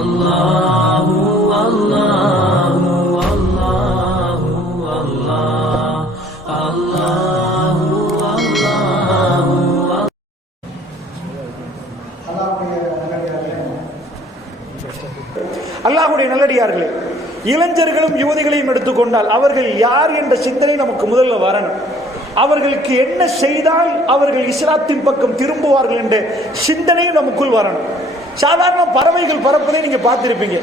அல்லாஹு அல்லாஹு அல்லாஹு அல்லாஹ் அல்லாஹு அல்லாஹ்வுடைய நல்லடியார்களே, இளைஞர்களும் யுவதிகளையும் எடுத்துக்கொண்டால் அவர்கள் யார் என்ற சிந்தனை நமக்கு முதல்ல வரணும். அவர்களுக்கு என்ன செய்தால் அவர்கள் இஸ்லாத்தின் பக்கம் திரும்புவார்கள் என்ற சிந்தனையும் நமக்குள் வரணும். சாதாரண பறவைகள் பறப்பதை நீங்க பார்த்திருப்பீங்க.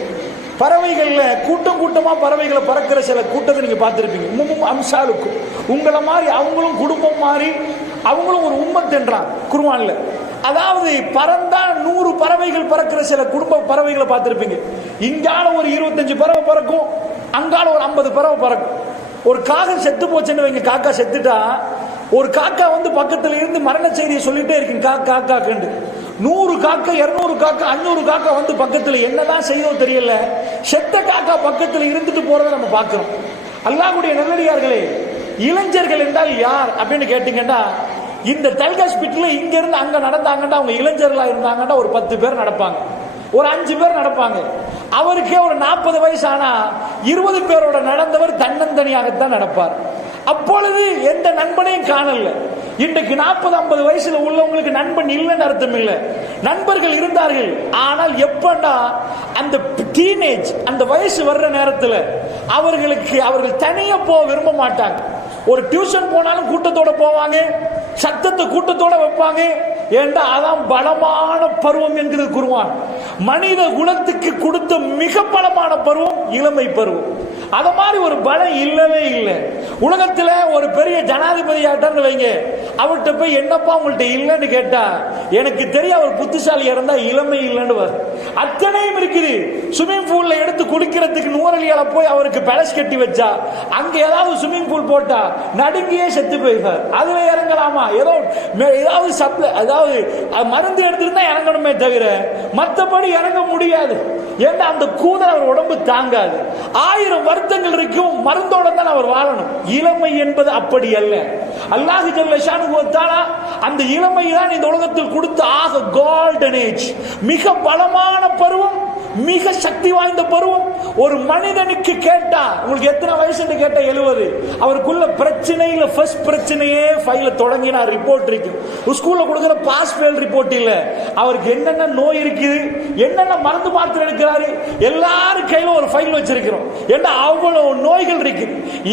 பறவைகள்ல கூட்டம் கூட்டமா பறவைகளை பறக்கிற சில கூட்டத்தை நீங்க பார்த்திருப்பீங்க. அம்சாலுக்கும் உங்களை மாதிரி அவங்களும் குடும்பம் மாதிரி அவங்களும் ஒரு உம்மத் என்றான் குர்ஆன்ல. அதாவது பறந்தா 100 பறவைகள் பறக்கிற சில குடும்ப பறவைகளை பார்த்திருப்பீங்க. இங்கால ஒரு 25 பறவை பறக்கும், அங்கால ஒரு 50 பறவை பறக்கும். ஒரு காகம் செத்து போச்சுன்னு வைங்க, காக்கா செத்துட்டா ஒரு காக்கா வந்து பக்கத்துல இருந்து மரண செய்தியை சொல்லிட்டே இருக்கு, காக்கா கண்டு 100 காக்கா 200 காக்கா 500 காக்கா வந்து பக்கத்துல என்னதான் செய்யணும் தெரியல, செத்த காக்கா பக்கத்துல இருந்துட்டு போறதை நம்ம பார்க்கிறோம். அல்லாஹ்வுடைய நல்லடியார்களே, இளைஞர்கள் என்றால் யார் அப்படின்னு கேட்டீங்கன்னா, இந்த டெல் ஹாஸ்பிட்டல்ல இங்க இருந்து அங்க நடந்தாங்கன்னா அவங்க இளைஞர்களா இருந்தாங்கன்னா ஒரு 10 பேர் நடப்பாங்க, ஒரு 5 பேர் நடப்பாங்க. அவருக்கே ஒரு 40 வயசு ஆனா 20 பேரோட நடந்தவர் தன்னந்தனியாகத்தான் நடப்பார். அப்பொழுது எந்த நண்பனையும் காணல. இன்றைக்கு 40-50 வயசுல உள்ளவங்களுக்கு நண்பன் இல்லைன்னு அர்த்தம் இல்லை, நண்பர்கள் இருந்தார்கள். ஆனால் எப்படா அந்த டீனேஜ் அந்த வயசு வர்ற நேரத்தில் அவர்கள் தனியா போக விரும்ப மாட்டாங்க. ஒரு டியூஷன் போனாலும் கூட்டத்தோட போவாங்க, சத்தத்தை கூட்டத்தோட வைப்பாங்க. ஏண்டா அதான் பலமான பருவம் என்கிறது குர்ஆன். மனித குலத்துக்கு கொடுத்த மிக பலமான பருவம் இளமை பருவம். அத மாதிரி ஒரு பலம் இல்லவே இல்லை உலகத்துல. ஒரு பெரிய ஜனாதிபதி ஆட்டான்னு வைங்க, அவர்கிட்ட போய் என்னப்பா உங்கள்கிட்ட இல்லைன்னு கேட்டா எனக்கு தெரியும் அவர் புத்திசாலியா இருந்தா இளமை இல்லைன்னு வரும். அத்தனையும் இருக்குது. ஸ்விம்மிங் பூல்ல எடுத்து குளிக்கிறதுக்கு நூறலியால போய் அவருக்கு பேலஸ் கட்டி வச்சா அங்க ஏதாவது ஸ்விம்மிங் பூல் போட்டா நடுங்கியே செத்து போயிடுவார். அதுல இறங்கலாமா? ஏதாவது சப்ளை அதாவது மருந்து எடுத்துருந்தா இறங்கணுமே தவிர மற்றபடி இறங்க முடியாது. ஏன்னா அந்த கூதல் அவர் உடம்பு தாங்காது. 1000 வருத்தங்கள் இருக்கும், மருந்தோட தான் அவர் வாழணும். இளமை என்பது அப்படி அல்ல. அல்லாஹ் ஜல்ல ஷானுஹு வ தஆலா அந்த இளமை தான் இந்த உலகத்தில் கொடுத்த ஆக கோல்டன் ஏஜ், மிக பலமான பருவம், மிக சக்தி வாய்ந்த பருவம். ஒரு மனிதனுக்கு கேட்டா உங்களுக்கு எத்தனை வயசுன்னு கேட்டா 70. அவருக்குள்ள பிரச்சனையில ஃபர்ஸ்ட் பிரச்சனையே ஃபைல தொடங்கினா ரிப்போர்ட் இருக்கு. ஸ்கூல்ல கொடுக்கிற பாஸ் ஃபெயில் ரிப்போர்ட் இல்ல, அவருக்கு என்னென்ன நோய் இருக்குது, என்னென்ன மருந்து மாத்திரை எடுக்கிறாரு, எல்லாரும் கையில ஒரு ஃபைல் வச்சிருக்கிறோம். ஏன்னா அவ்வளவு நோய்கள் இருக்கு.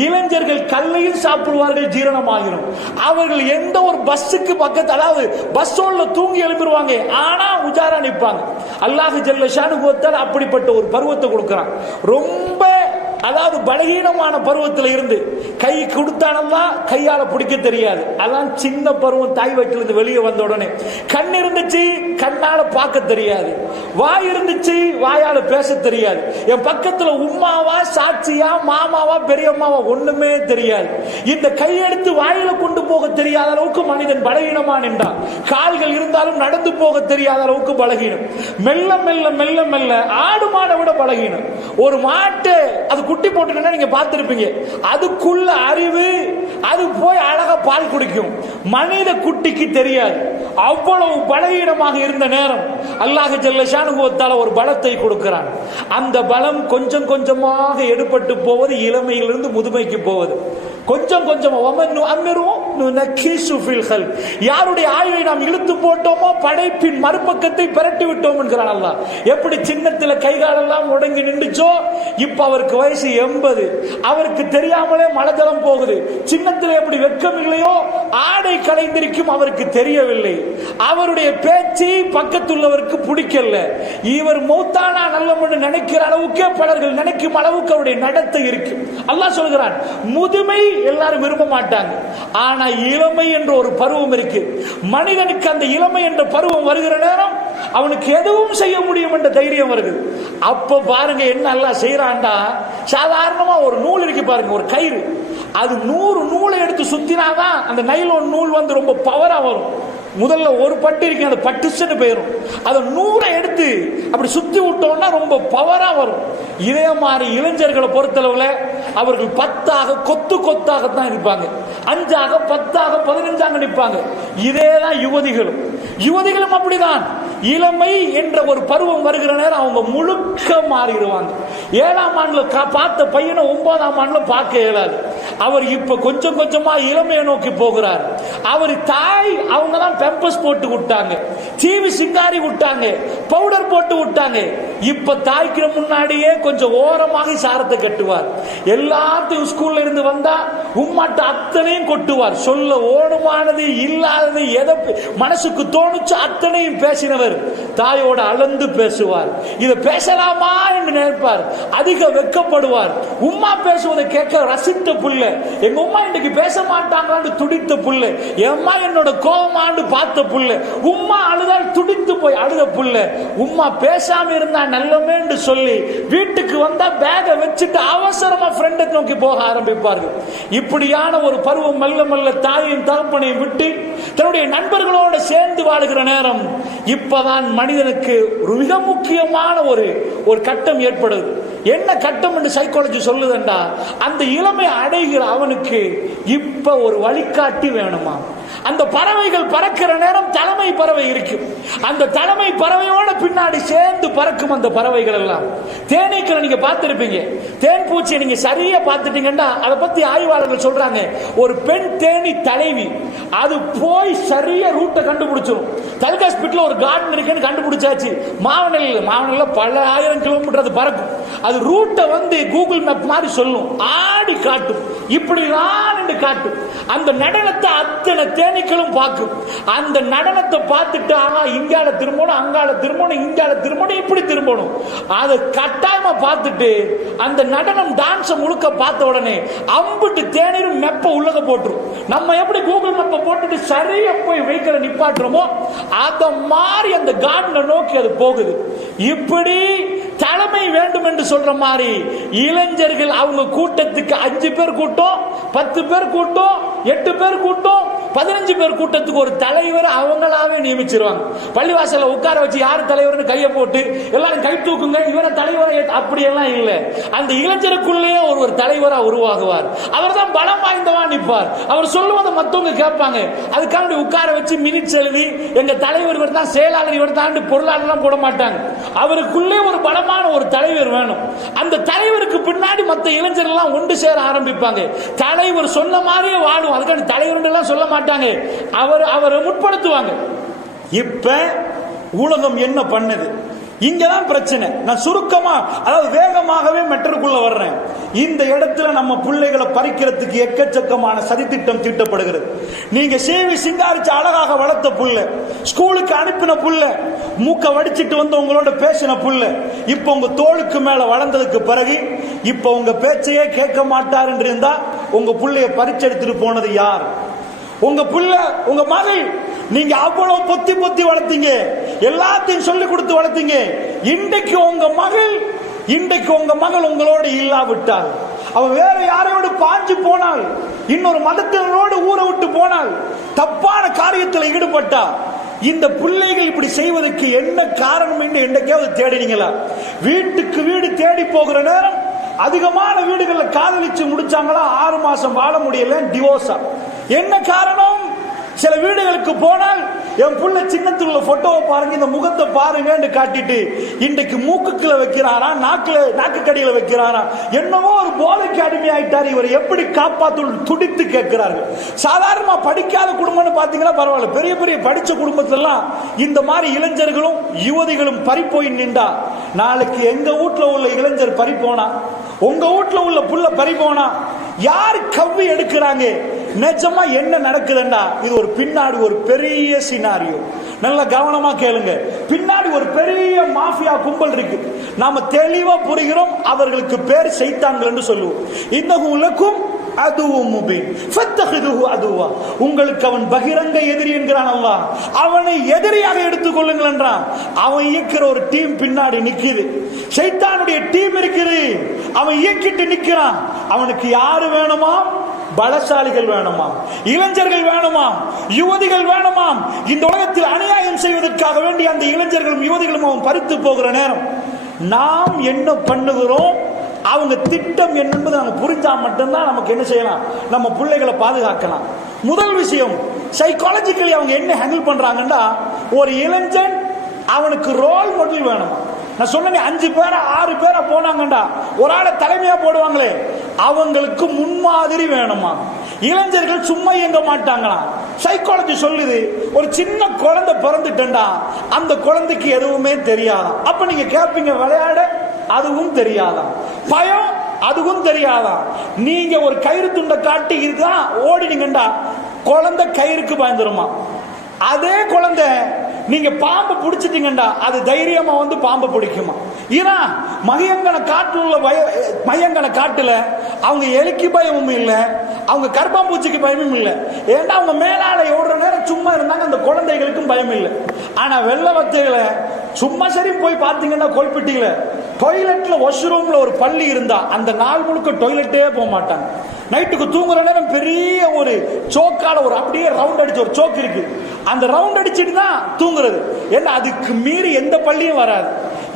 இளைஞர்கள் கல்லையும் சாப்பிடுவார்கள், ஜீரணமாகிரும். அவர்கள் எந்த ஒரு பஸ்ஸுக்கு பக்கத்து அதாவது பஸ் ஸ்டாண்ட்ல தூங்கி எழுப்பிடுவாங்க, ஆனா உஜாரா நிற்பாங்க. அல்லாஹ் ஜல்ல ஷானுஹு வ தஆலா அப்படிப்பட்ட ஒரு பருவத்தை கொடுக்கிறான். ரொம்ப அதாவது பலகீனமான பருவத்தில் இருந்து கை கொடுத்தானம்மா கையால பிடிக்க தெரியாது. அதான் சின்ன பருவம். தாய் வயிற்றிலிருந்து வெளியே வந்த உடனே கண் இருந்துச்சு, கண்ணால பார்க்க தெரியாது. வாய் இருந்துச்சு, வாயால பேச தெரியாது. என் பக்கத்துல உம்மாவா சாட்சியா மாமாவா பெரியம்மாவா ஒண்ணுமே தெரியாது. இந்த கையெடுத்து வாயில கொண்டு போக தெரியாத அளவுக்கு மனிதன் பலகீனமா நின்றான். கால்கள் இருந்தாலும் நடந்து போக தெரியாத அளவுக்கு பலகீனம். மெல்ல மெல்ல மெல்ல மெல்ல ஆடு மாடை விட பலகீனம். ஒரு மாட்டு அது குட்டி போட்டுனா நீங்க பார்த்திருப்பீங்க, அதுக்குள்ள அறிவு, அது போய் அழகா பால் குடிக்கும். மனித குட்டிக்கு தெரியாது. அவ்வளவு பலகீனமாக இருந்த நேரம் அல்லாஹ் ஜல்ல ஷானுஹு வ தஆலா ஒரு பலத்தை கொடுக்கிறான். அந்த பலம் கொஞ்சம் கொஞ்சமாக எடுபட்டு போவது, இளமையிலிருந்து முதுமைக்கு போவது. கொஞ்சம் கொஞ்சமா யாருடைய ஆயுளை நாம் இழுத்து போட்டோமோ படைப்பின் மறுபக்கத்தை பிரட்டி விட்டோம் என்கிறான் அல்லாஹ். எப்படி சின்னத்தில் கைகாலெல்லாம் முடங்கி நின்றுச்சோ, இப்ப அவருக்கு வயசு 80, அவருக்கு தெரியாமலே மலஜலம் போகுது. சின்னத்தில் எப்படி வெட்கம் இல்லையோ ஆடை கலைந்திருக்கும், அவருக்கு தெரியவில்லை. அவருடைய பேச்சு பக்கத்துள்ளவருக்கு பிடிக்கல. இவர் மௌத்தானா நல்ல நினைக்கிற அளவுக்கே பலர்கள் நினைக்கும் அளவுக்கு அவருடைய நடத்தை இருக்கு. அல்லாஹ் சொல்கிறான், முதுமை எல்லாரும் விரும்ப மாட்டாங்க, ஆனா இளமை என்ற ஒரு பருவம் இருக்கு. மனிதனுக்கு அந்த இளமை என்ற பருவம் வருகிற நேரம் அவனுக்கு எதுவும் செய்ய முடியும் என்ற தைரியம் வருது. அப்ப பாருங்க என்ன எல்லாம் செய்யறான்டா. சாதாரணமா ஒரு நூல் இருக்கு பாருங்க, ஒரு கயிறு, அது 100 நூலை எடுத்து சுத்தினாதான் அந்த நைலோன் நூல் வந்து ரொம்ப பவரா வரும். முதல்ல ஒரு பட்டு இருக்கு, அது பட்டுச்சுன்னு போயிடும். அதை 100 எடுத்து அப்படி சுத்தி விட்டோம்னா ரொம்ப பவரா வரும். இதே மாதிரி இளைஞர்களை பொறுத்தளவுல அவர்கள் 10ஆக கொத்து கொத்தாகத்தான் இருப்பாங்க, 5ஆக 10ஆக 15ஆக நிற்பாங்க. இதேதான் யுவதிகளும் அப்படிதான். இளமை என்ற ஒரு பருவம் வருகிற நேரம் அவங்க முழுக்க மாறிடுவாங்க. 7ஆம் ஆண்டுல பார்த்த பையனை 9ஆம் ஆண்டுல பார்க்க இயலாது. அவர் இப்ப கொஞ்சம் கொஞ்சமா இளமையை நோக்கி போகிறார். அவர் தாய் அவங்க தான் பெம்பஸ் போட்டு விட்டாங்க, சீவி சிங்காரி விட்டாங்க, பவுடர் போட்டு விட்டாங்க. இப்ப தாய்க்கு முன்னாடியே கொஞ்சம் ஓரமாக சாரத்தை கட்டுவார். எல்லாத்தையும் ஸ்கூல்ல இருந்து வந்தா உம்மாட்ட அத்தனையும் கொட்டுவார். சொல்ல ஓடுமானது இல்லாதது எதை மனசுக்கு தோணுச்சு அத்தனையும் பேசினவர் தாயோட அளந்து பேசுவார். இதை பேசலாமா என்று நினைப்பார். அதிக வெட்கப்படுவார். உம்மா பேசுவதை கேட்க ரசித்த புள்ள, எங்க உம்மா இன்னைக்கு பேச மாட்டாங்களான்னு துடித்த புள்ள, எம்மா என்னோட கோபமாண்டு பார்த்த புள்ள, உம்மா அழுதால் துடித்து போய் அழுத புள்ள, உம்மா பேசாம இருந்தா நல்லமே என்று சொல்லி வீட்டுக்கு வந்தா பேக வச்சுட்டு அவசரமா ஃப்ரெண்டை நோக்கி போக ஆரம்பிப்பார்கள். இப்படியான ஒரு பருவம் மெல்ல மெல்ல தாயையும் தகப்பனையும் விட்டு தன்னுடைய நண்பர்களோடு சேர்ந்து வாழுகிற நேரம் இப்பதான் மனிதனுக்கு ஒரு மிக முக்கியமான ஒரு கட்டம் ஏற்படுது. என்ன கட்டம் என்று சைக்காலஜி சொல்லுதுண்டா, அந்த இளமை அடைகிற அவனுக்கு இப்ப ஒரு வழிகாட்டி வேணுமா. அந்த பறவைகள் பறக்கிற நேரம் தலைமை பறவை இருக்கும். அந்த தலைமை பறவையோட பின்னாடி சேர்ந்து பறக்கும் அந்த பறவைகள் எல்லாம். தேனீக்களை நீங்க பார்த்திருப்பீங்க. தேன் பூச்சியை நீங்க சரியா பார்த்துட்டீங்கன்னா அதை பத்தி ஆய்வாளர்கள் சொல்றாங்க, ஒரு பெண் தேனி தலைவி அது போய் சரியா ரூட்டை கண்டுபிடிச்சிடும். தல்காஸ்பிட்ல ஒரு கார்டன் இருக்குன்னு கண்டுபிடிச்சாச்சு. மாவனல்ல பல 1000 கிலோமீட்டர் அது பறக்கும். அது ரூட்டை வந்து கூகுள் மேப் மாதிரி சொல்லும், ஆடி காட்டும், இப்படிதான் என்று காட்டும். அந்த நடனத்தை அத்தனை தேனீக்களும் பார்க்கும். அந்த நடனத்தை பார்த்துட்டு இங்கால திரும்பணும், அங்கால திரும்பணும், இங்கால திரும்பணும், இப்படி திரும்பணும். அதை கட்டாயமா பார்த்துட்டு அந்த நடனம் டான்ஸ் முழுக்க பார்த்த உடனே அம்பிட்டு தேனீரும் மெப்ப உள்ளக போட்டுரும். நம்ம எப்படி கூகுள் மேப்பை போட்டுட்டு சரியா போய் வெஹிக்கிளை நிப்பாட்டுறோமோ அத மாதிரி அந்த கார்டனை நோக்கி அது போகுது. இப்படி தலைமை வேண்டும் என்று சொல்ற மாதிரி இளைஞர்கள் அவங்க கூட்டத்துக்கு 5 பேர் கூட்டம், 10 பேர் கூட்டம், 8 பேர் கூட்டம், 15 பேர் கூட்டத்துக்கு ஒரு தலைவர் அவங்களாவே நியமிச்சிருவாங்க. பள்ளிவாசல உட்கார வச்சு யார் தலைவர்னு கையை போட்டு எல்லாரும் கை தூக்குங்க, இவரை தலைவரை, அப்படியெல்லாம் இல்லை. அந்த இளைஞருக்குள்ளேயே ஒரு தலைவரா உருவாகுவார். அவர் தான் பலம் வாய்ந்தவா நிற்பார். அவர் சொல்லுவதை மத்தவங்க கேட்பாங்க. அதுக்காண்டி உட்கார வச்சு மினிட்ஸ் எழுதி எங்க தலைவர் இவர் தான், செயலாளர் இவர் தான், பொருளாளர்லாம் போட மாட்டாங்க. அவருக்குள்ளே ஒரு பலமான ஒரு தலைவர் வேணும். அந்த தலைவருக்கு பின்னாடி மற்ற இளைஞர்கள் ஒன்று சேர ஆரம்பிப்பாங்க. தலைவர் சொன்ன மாதிரியே வாழும். அதுக்காண்டி தலைவர் எல்லாம் சொல்ல மாட்டாங்க, அவரை முற்படுத்துவாங்க. இப்ப உலகம் என்ன பண்ணுது, இங்கதான் பிரச்சனை. நான் சுருக்கமா, அதாவது வேகமாகவே மெட்ரோக்குள்ள வர்றேன். இந்த இடத்துல நம்ம பிள்ளைகளை பறிக்கிறதுக்கு எக்கச்சக்கமான சதித்திட்டம் தீட்டப்படுகிறது. நீங்க சேவி சிங்காரிச்சு அழகாக வளர்த்த புள்ள, ஸ்கூலுக்கு அனுப்பின புள்ள, மூக்க வடிச்சிட்டு வந்து உங்களோட பேசின புள்ள, இப்ப உங்க தோளுக்கு மேல வளர்ந்ததுக்கு பிறகு இப்ப உங்க பேச்சையே கேட்க மாட்டார் என்று இருந்தா உங்க புள்ளைய பறிச்செடுத்துட்டு போனது யார்? உங்க புள்ள, உங்க மகள். நீங்க அவ்வளவு பொத்தி பொத்தி வளர்த்தீங்க, எல்லாத்தையும் சொல்லி கொடுத்து வளர்த்தீங்க. இன்றைக்கு உங்க மகள் உங்களோட இல்லாவிட்டால், அவ வேற யாரையோடு பாஞ்சு போனால், இன்னொரு மதத்தினரோடு ஊரை விட்டு போனால், தப்பான காரியத்தில் ஈடுபட்டா, இந்த பிள்ளைகள் இப்படி செய்வதற்கு என்ன காரணம் என்று என்னைக்காவது தேடினீங்களா? வீட்டுக்கு வீடு தேடி போகிற நேரம் அதிகமான வீடுகள்ல காதலிச்சு முடிச்சாங்களா 6 மாசம் வாழ முடியல, டிவோர்ஸா. என்ன காரணம்? சில வீடுகளுக்கு போனால் என் புள்ள சின்னத்தில் உள்ள போட்டோவை பாருங்க, இந்த முகத்தை பாருங்க காட்டிட்டு இன்றைக்கு மூக்குக்குள்ள வைக்கிறாரா, நாக்கு கடியில வைக்கிறாரா, என்னவோ ஒரு போதைக்கு அடிமையாயிட்டார். இவர் எப்படி காப்பாத்து துடித்து கேட்கிறார்கள். சாதாரணமா படிக்காத குடும்பம்னு பாத்தீங்கன்னா பரவாயில்ல, பெரிய பெரிய படிச்ச குடும்பத்திலாம் இந்த மாதிரி இளைஞர்களும் யுவதிகளும் பறிப்போய் நின்றா, நாளைக்கு எங்க வீட்டுல உள்ள இளைஞர் பறிப்போனா, உங்க வீட்டுல உள்ள புள்ள பறிப்போனா, யார் கவ்வி எடுக்கிறாங்க? நிஜமா என்ன நடக்குதுன்னா, இது ஒரு பின்னாடி ஒரு பெரிய சினாரியோ. நல்ல கவனமா கேளுங்க. பின்னாடி ஒரு பெரிய மாஃபியா கும்பல் இருக்கு. நாம தெளிவா புரிகிறோம். அவர்களுக்கு பேர் சைத்தான்கள் என்று சொல்லுவோம். இன்னகும் அதுவும் முபீன் ஃபத்தஹிதுஹு அதுவா, உங்களுக்கு அவன் பகிரங்க எதிரி என்கிறான் அல்லாஹ். அவனை எதிரியாக எடுத்துக் கொள்ளுங்கள் என்றான். அவன் இயக்கிற ஒரு டீம் பின்னாடி நிக்குது, சைத்தானுடைய டீம் இருக்குது. அவன் இயக்கிட்டு நிக்கிறான். அவனுக்கு யாரு வேணுமா? பலசாலிகள் வேணுமாம், இளைஞர்கள் வேணுமாம், யுவதிகள் வேணுமாம். இந்த உலகத்தில் அநியாயம் செய்வதற்காக வேண்டிய அந்த இளைஞர்களும் யுவதிகளும் அவன் பறித்து போகிற நேரம் நாம் என்ன பண்ணுகிறோம், அவங்க திட்டம் என்பது நம்ம புரிஞ்சா மட்டும்தான் நமக்கு என்ன செய்யலாம், நம்ம பிள்ளைகளை பாதுகாக்கலாம். முதல் விஷயம், சைக்காலஜிக்கலி அவங்க என்ன ஹேண்டில் பண்றாங்கன்னா, ஒரு இளைஞன் அவனுக்கு ரோல் மாடல் வேணுமா. நான் சொன்னேன் 5 பேரா 6 பேரா போனாங்கண்டா ஒரு ஆளை தலைமையா போடுவாங்களே, அவங்களுக்கு முன்மாதிரி வேணுமா. இளைஞர்கள் சும்மா இயங்க மாட்டாங்களா. சைக்காலஜி சொல்லுது, ஒரு சின்ன குழந்தை பிறந்துட்டா அந்த குழந்தைக்கு எதுவுமே தெரியாதான். அப்ப நீங்க கேட்பீங்க, விளையாட அதுவும் தெரியாதான், பயம் அதுவும் தெரியாதான். நீங்க ஒரு கயிறு துண்டை காட்டி இதுதான் ஓடினீங்கண்டா குழந்தை கயிறுக்கு பயந்துருமா. அதே குழந்தை நீங்க பாம்பை பிடிச்சிட்டீங்கடா அது தைரியமா வந்து பாம்பை பிடிக்குமா. ஏன்னா மகியங்கன காட்டுல மையங்கன காட்டுல அவங்க எலிக்கு பயமும் இல்லை, அவங்க கர்ப்பாம்பூச்சிக்கு பயமும் இல்லை. ஏன்னா அவங்க மேலால ஓடுற நேரம் சும்மா இருந்தாங்க, அந்த குழந்தைகளுக்கும் பயம் இல்லை. ஆனா வெள்ள வத்தையில சும்மா சரி போய் பாத்தீங்கன்னா கோல்பட்டியில டாய்லெட்ல வாஷ்ரூம்ல ஒரு பள்ளி இருந்தா அந்த நாள் முழுக்க டாய்லெட்டே போக மாட்டாங்க. நைட்டுக்கு தூங்குற நேரம் பெரிய ஒரு சோக்கால ஒரு அப்படியே ரவுண்ட் அடிச்ச ஒரு சோக்கு இருக்கு, அந்த ரவுண்ட் அடிச்சுட்டு தான் தூங்குறது. ஏன்னா அதுக்கு மீறி எந்த பள்ளியும் வராது,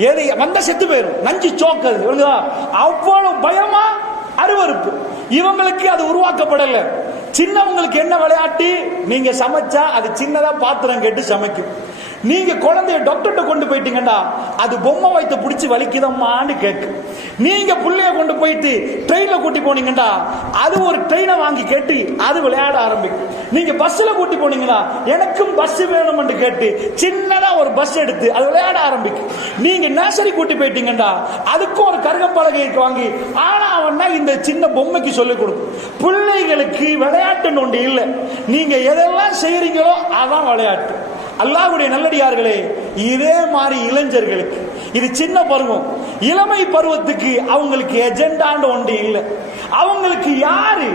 எது வந்த செத்து போயிடும், நஞ்சு சோக்கு. அது அவ்வளவு பயமா அருவருப்பு. இவங்களுக்கு அது உருவாக்கப்படல. சின்னவங்களுக்கு என்ன விளையாட்டு, நீங்க சமைச்சா அது சின்னதா பாத்திரம் கேட்டு சமைக்கும். நீங்க குழந்தைய டாக்டர்கிட்ட கொண்டு போயிட்டீங்கன்னா அது பொம்மை வைத்து பிடிச்சி வலிக்குதம்மான்னு கேட்கு. நீங்க புள்ளைய கொண்டு போயிட்டு ட்ரெயின்ல கூட்டி போனீங்கன்னா அது ஒரு ட்ரெயினை வாங்கி கேட்டு அது விளையாட ஆரம்பிக்கும். நீங்க பஸ்ல கூட்டி போனீங்கன்னா எனக்கும் பஸ் வேணும்னு கேட்டு சின்னதா ஒரு பஸ் எடுத்து அது விளையாட ஆரம்பிக்கும். நீங்க நர்சரி கூட்டி போயிட்டீங்கன்னா அதுக்கும் ஒரு கருகப்பலகை வாங்கி ஆனா அவன்னா இந்த சின்ன பொம்மைக்கு சொல்லிக் கொடுக்கும். பிள்ளைகளுக்கு விளையாட்டுன்னு ஒன்று இல்லை, நீங்க எதெல்லாம் செய்யறீங்களோ அதான் விளையாட்டு. அல்லாஹ்வுடைய நல்லடியார்களே, இதே மாதிரி இளைஞர்களுக்கு இது சின்ன பருவம், இளமை பருவத்துக்கு அவங்களுக்கு எஜெண்டான்னு ஒன்று இல்லை. அவங்களுக்கு யாரு,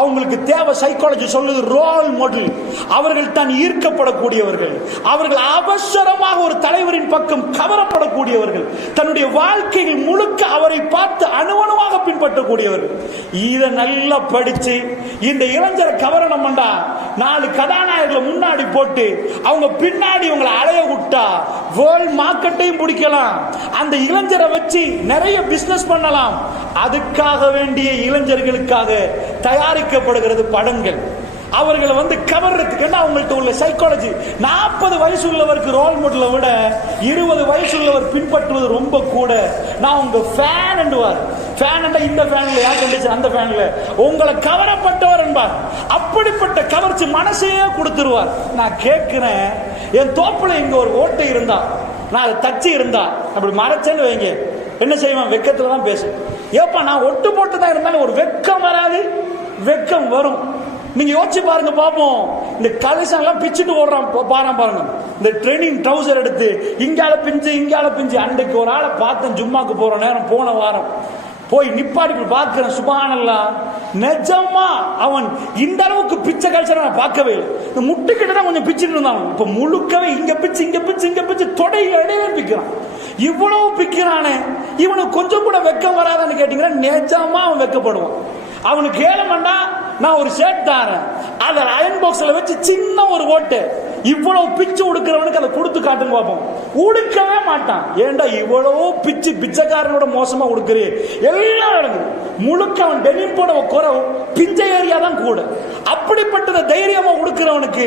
அவங்களுக்கு தேவை சைக்காலஜி சொல்லுது ரோல் மாடல். அவர்கள் தான் ஈர்க்கப்படக்கூடியவர்கள், அவர்கள் அவசரமாக ஒரு தலைவரின் பக்கம் கவரப்படக்கூடியவர்கள், தன்னுடைய வாழ்க்கையில் முழுக்க அவரை பார்த்து அணுவணுவாக பின்பற்றக்கூடியவர்கள். இதை நல்லா படிச்சு இந்த இளைஞரை கவரணம் பண்ணா 4 கதாநாயகர்களை முன்னாடி போட்டு அவங்க பின்னாடி இவங்களை அலைய விட்டா வேர்ல்ட் மார்க்கெட்டையும் பிடிக்கலாம், அந்த இளைஞரை வச்சு நிறைய பிசினஸ் பண்ணலாம். அதுக்காக வேண்டிய இளைஞர்களுக்காக தயாரிக்கப்படுகிறது படங்கள். அவர்களை வந்து கவர்றதுக்கு அவங்கள்ட்ட உள்ள சைக்காலஜி. 40 வயசு உள்ளவருக்கு ரோல் மாடலை விட 20 வயசு உள்ளவர் பின்பற்றுவது ரொம்ப கூட. நான் உங்க ஃபேன் என்றுவார். ஃபேன் இந்த ஃபேன்ல யார் கண்டிச்சு அந்த ஃபேன்ல உங்களை கவரப்பட்டவர் என்பார். அப்படிப்பட்ட கவர்ச்சி மனசையே கொடுத்துருவார். நான் கேட்கிறேன், என் தோப்புல இங்க ஒரு ஓட்டை இருந்தா நான் அதை தச்சு இருந்தா அப்படி மறைச்சேன்னு வைங்க, என்ன செய்வேன், வெக்கத்துல தான் பேசு. ஏப்பா நான் ஒட்டு போட்டு தான் இருந்தாலும் ஒரு வெக்கம் வராது, வெக்கம் வரும். நீங்க யோசிச்சு பாருங்க பாப்போம். இந்த கலெக்ஷன் எல்லாம் பிச்சுட்டு ஓடுறான் பாருங்க. இந்த ட்ரெயினிங் ட்ரௌசர் எடுத்து இங்கால பிஞ்சு. அன்றைக்கு ஒரு ஆளை பார்த்தேன், ஜும்மாக்கு போற நேரம் போன வாரம் போய் நிப்பாடி பார்க்கிறேன். சுப்ஹானல்லாஹ், நிஜமா அவன் இந்த அளவுக்கு பிச்சை கல்ச்சரை நான் பார்க்கவே இல்லை. இந்த முட்டுக்கிட்ட தான் கொஞ்சம் பிச்சுட்டு இருந்தான். இப்ப முழுக்கவே இங்க பிச்சு தொடையில இடையில பிக்கிறான். இவ்வளவு பிக்கிறானே, இவனுக்கு கொஞ்சம் கூட வெக்கம் வராதான்னு கேட்டீங்கன்னா நிஜமா அவன் வெக்கப்படுவான். அவனுக்கு ஏழமண்டா நான் ஒரு ஷர்ட் தாரேன், அதை அயன் பாக்ஸ்ல வச்சு சின்ன ஒரு ஓட்டு, இவ்வளவு பிச்சு உடுக்கிறவனுக்கு அதை கொடுத்து காட்டுன்னு பார்ப்போம். உடுக்கவே மாட்டான். ஏண்டா இவ்வளவு பிச்சைக்காரனோட மோசமா உடுக்கிறே, எல்லாம் நடக்குது. முழுக்க அவன் டெனிம் போட குறை பிஞ்ச ஏரியா தான் கூட. அப்படிப்பட்ட தைரியமா உடுக்கிறவனுக்கு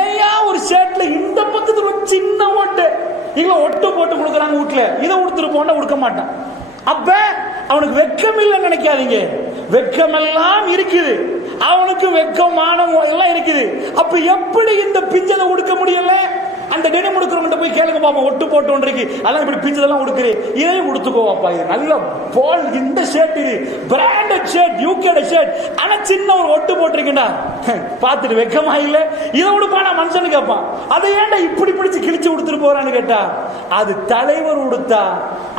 ஏயா ஒரு ஷர்ட்ல இந்த பக்கத்துல சின்ன ஓட்டு இங்க ஒட்டு போட்டு கொடுக்குறாங்க வீட்டுல, இதை உடுத்துட்டு போனா உடுக்க மாட்டான். அப்ப அவனுக்கு வெக்கம் இல்லைன்னு நினைக்காதீங்க, வெக்கமெல்லாம் இருக்குது. அவனுக்கு வெக்கம் மானம் எல்லாம் இருக்குது. அப்ப எப்படி இந்த பிஞ்சதை உடுக்க முடியல? அந்த டெனிம் உடுக்கிறவங்க போய் கேளுங்க பாப்பா, ஒட்டு போட்டு ஒன்றைக்கு அதெல்லாம் இப்படி பிஞ்சதெல்லாம் உடுக்கிறேன், இதையும் உடுத்துக்கோவாப்பா. இது நல்ல போல், இந்த ஷர்ட் இது பிராண்டட் ஷர்ட், யூகேட ஷர்ட், ஆனா சின்ன ஒரு ஒட்டு போட்டிருக்கீங்கடா, பார்த்துட்டு வெக்கமா இல்ல, இதை உடுப்பானா மனுஷனு கேட்பான். அதை ஏன்டா இப்படி பிடிச்சு கிழிச்சு உடுத்துட்டு போறான்னு கேட்டா, அது தலைவர் உடுத்தா,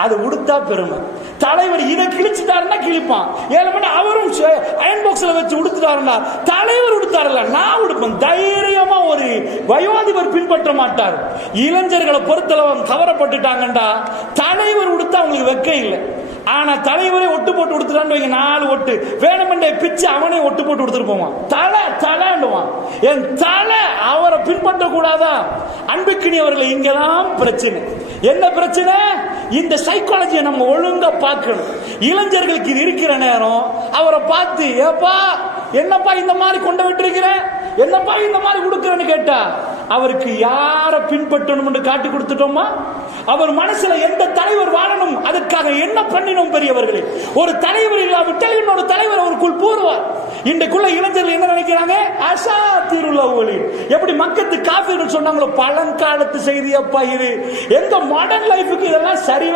அது உடுத்தா பெருமை. தலைவர் இதை கிழிச்சுட்டாருன்னா கிழிப்பான். 7 மணி அவரும் அயன் பாக்ஸ்ல வச்சு உடுத்துட்டாருன்னா தலைவர் உடுத்தாருல, நான் உடுப்பேன். தைரியமா ஒரு வயோதிபர் பின்பற்ற மாட்டார். இளைஞர்களை பொறுத்தளவு கவரப்பட்டுட்டாங்கண்டா தலைவர் உடுத்தா அவங்களுக்கு வெக்கம் இல்லை. ஆனா தலைவரே ஒட்டு போட்டு கொடுத்துட்டான்னு வைங்க, 4 ஒட்டு வேணுமெண்டே பிச்சு அவனே ஒட்டு போட்டு கொடுத்துட்டு போவான். தலைவான் என் தலை அவரை பின்பற்ற கூடாதா? அன்புக்கினியவர்களை, இங்கதான் பிரச்சனை. என்ன பிரச்சனை? இந்த சைக்காலஜியை நம்ம ஒழுங்கா பார்க்கணும். இளைஞர்களுக்கு இது இருக்கிற நேரம் அவரை பார்த்து, ஏப்பா என்னப்பா இந்த மாதிரி கொண்டு விட்டுருக்கிற, என்னப்பா இந்த மாதிரி கொடுக்கிறேன்னு கேட்டா அவருக்கு யாரை பின்பற்றணும் காட்டி கொடுத்துட்டோமா? அவர் மனசுல எந்த தலைவர் வாழணும், அதற்காக என்ன பண்ணினோம்? பெரியவர்களே, ஒரு தலைவர் இல்லாவிட்டால் இன்னொரு தலைவர் அவருக்குள் பூர்வார். இன்றைக்குள்ள இளைஞர்கள் என்ன நினைக்கிறாங்க? அசாத்திருல் அவ்வலீன், எப்படி மக்கத்து காஃபிர்கள் சொன்னாங்களோ, பழங்காலத்து செய்தி அப்பா இது. எங்க மாடர்ன் லைஃபுக்கு இதெல்லாம் சரி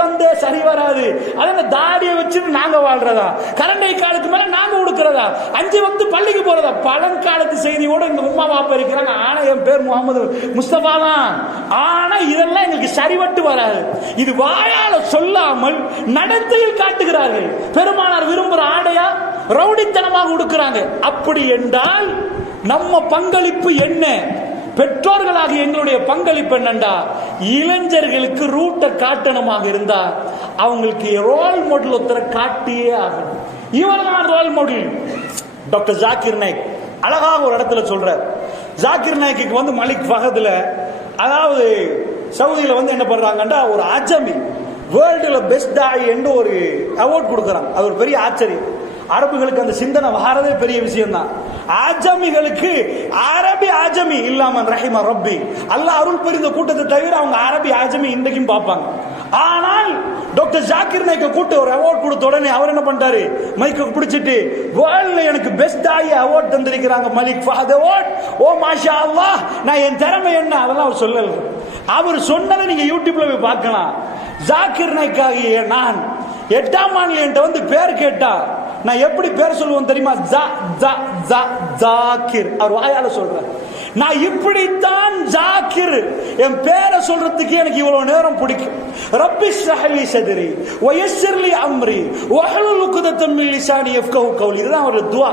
வராது. அதனால தாடியை வச்சுட்டு நாங்க வாழ்றதா, கரண்டை காலத்துக்கு மேல நாங்க கொடுக்கிறதா, 5 வக்து பள்ளிக்கு போறதா, பழங்காலத்து செய்தியோட இந்த உம்மா பாப்பா இருக்கிறாங்க. ஆனா என் பேர் முகமது முஸ்தபா தான். ஆனா இதெல்லாம் எங்களுக்கு சரிவட்டு வராது. இது வாயால சொல்லாமல் நடத்தையில் காட்டுகிறார்கள். பெருமானார் விரும்புற ஆடையா ரவுடித்தனமாக கொடுக்கிறாங்க. அப்படி என்றால் நம்ம பங்களிப்பு என்ன? பெற்றோர்களாக எங்களுடைய பங்களிப்பு என்னண்டா, இளைஞர்களுக்கு ரூட்டை காட்டணுமாக இருந்தா அவங்களுக்கு ரோல் மாடல் ஒருத்தர காட்டியே ஆகணும். இவர் தான் role model. Doctor Zakir Naik அழகாக ஒரு இடத்துல சொல்றார். ஜாக்கிர் நாயக்கு வந்து மலிக் ஃபஹத்ல, அதாவது சவுதியில வந்து என்ன பண்றாங்கன்னா, ஒரு அஜமி வேர்ல்டுல பெஸ்ட் தாய் என்று ஒரு அவார்ட் கொடுக்கறாங்க. அது ஒரு பெரிய ஆச்சரியம். அரபுகளுக்கு அந்த சிந்தனை வராதே பெரிய விஷயம் தான். ஆஜமிகளுக்கு அரபி ஆஜமி இல்லாம ரஹிமா ரப்பி, அல்லாஹ் அருள் புரிந்த கூட்டத்தை தவிர அவங்க அரபி ஆஜமி இன்றைக்கும் பார்ப்பாங்க. ஆனால் டாக்டர் ஜாக்கிர் நாயக்க கூட்டு ஒரு அவார்ட் கொடுத்த உடனே அவர் என்ன பண்றாரு, மைக்க பிடிச்சிட்டு, வேர்ல்ட்ல எனக்கு பெஸ்ட் தாய் அவார்ட் தந்திருக்கிறாங்க, மலிக் ஃபஹத் அவார்ட். ஓ மாஷா அல்லாஹ், நான் என் திறமை என்ன அதெல்லாம் அவர் சொல்லல. அவர் சொன்னதை நீங்க யூடியூப்ல போய் பார்க்கலாம். ஜாக்கிர் நாயக்காகிய நான் 8ஆம் ஆண்டு என்கிட்ட வந்து பேர் கேட்டா நான் எப்படி பேர் சொல்லுவேன் தெரியுமா? ஜாக்கிர். அவர் வாயால சொல்றார். நான் இப்படித்தான் ஜாக்கிர், என் பேரை சொல்றதுக்கு எனக்கு இவ்வளவு நேரம் பிடிக்கும். ரப்பி ஷ்ரஹ்லி சத்ரி வயஸ்ஸிர் லி அம்ரி வஹ்லுல் உக்தத்தம் மின் லிசானி யஃப்கஹு கௌலி. இதுதான் அவருடைய துஆ.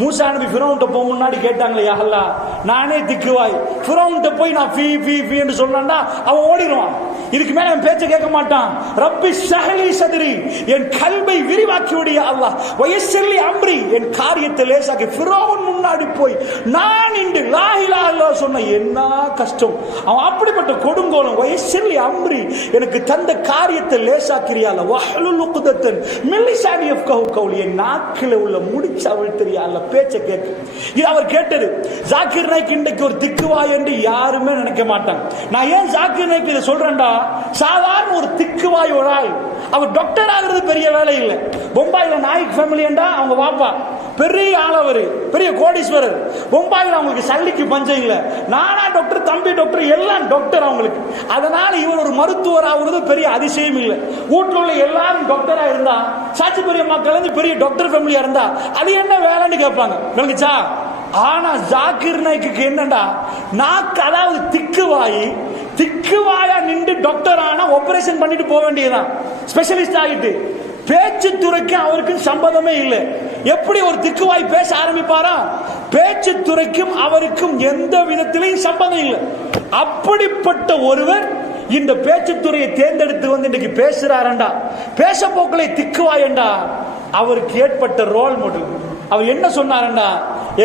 மூசா நபி ஃபிரௌன்ட்ட போக முன்னாடி கேட்டாங்களே, யா அல்லாஹ் நானே திக்குவாய், ஃபிரௌன்ட்ட போய் நான் ஃபீ ஃபீ ஃபீ என்று சொன்னான்டா அவன் ஓடிடுவான், இதுக்கு மேல என் பேச்சை கேட்க மாட்டான். ரப்பி ஷ்ரஹ்லி சத்ரி, என் கல்வை விரிவாக்கி விடு யா அல்லாஹ், வயஸ்ஸிர் லி அம்ரி, என் காரியத்தை லேசாக்கி. ஃபிரௌன் முன்னாடி போய் நான் இன்று லா இலாஹ இல்லல்லாஹ் சொன்ன என்ன கஷ்டம். அவன் அப்படிப்பட்ட கொடுங்கோலம். வயஸ்ஸிர் லி அம்ரி, எனக்கு தந்த காரியத்தை லேசாக்கிறியா அல்லாஹ், வஹ்லுல் உக்தத்தன் மின் லிசானி யஃப்கஹு கௌலி, என் நாக்கில உள்ள முடிச்சு அவிழ்த்திரியா அல்லாஹ், பேச்சை கேட்க. இது அவர் கேட்டது. ஜாக்கிர் நாயக் இன்றைக்கு ஒரு திக்குவாய் என்று யாருமே நினைக்க மாட்டாங்க. நான் ஏன் ஜாக்கிர் நாயக் இதை சொல்றேன்டா, சாதாரண ஒரு திக்குவாய் ஒரு ஆள், அவர் டாக்டர் ஆகிறது பெரிய வேலை இல்லை. பொம்பாயில நாயக் ஃபேமிலி என்றா அவங்க வாப்பா பெரிய ஆளவர், பெரிய கோடீஸ்வரர். பொம்பாயில அவங்களுக்கு சல்லிக்கு பஞ்சம் இல்லை. நானா டாக்டர், தம்பி டாக்டர், எல்லாம் டாக்டர் அவங்களுக்கு. அதனால இவர் ஒரு மருத்துவர் ஆகுறது பெரிய அதிசயம் இல்லை. வீட்டில் உள்ள எல்லாரும் டாக்டரா இருந்தா, சாட்சி பெரிய மக்கள் பெரிய டாக்டர் ஃபேமிலியா இருந்தா அது என்ன வேலைன்னு கேட்பாங்க. விளங்குச்சா? ஆனா ஜாக்கிர் நாயக்கு என்னண்டா, நாக்கு அதாவது திக்குவாயா நின்று டாக்டர் ஆனா ஆபரேஷன் பண்ணிட்டு போக வேண்டியதுதான், ஸ்பெஷலிஸ்ட் ஆகிட்டு. பேச்சு துறைக்கு அவருக்கும் சம்பந்தமே இல்லை. எப்படி ஒரு திக்குவாய் பேச ஆரம்பிப்பாரா, பேச்சு துறைக்கும் அவருக்கும் எந்த விதத்திலையும் சம்பந்தம் இல்லை. அப்படிப்பட்ட ஒருவர் இந்த பேச்சுத்துறையை தேர்ந்தெடுத்து வந்து இன்னைக்கு பேசுறாரண்டா, பேச போக்களை திக்குவாயண்டா, அவருக்கு ஏற்பட்ட ரோல் மாடல். அவர் என்ன சொன்னாரண்டா,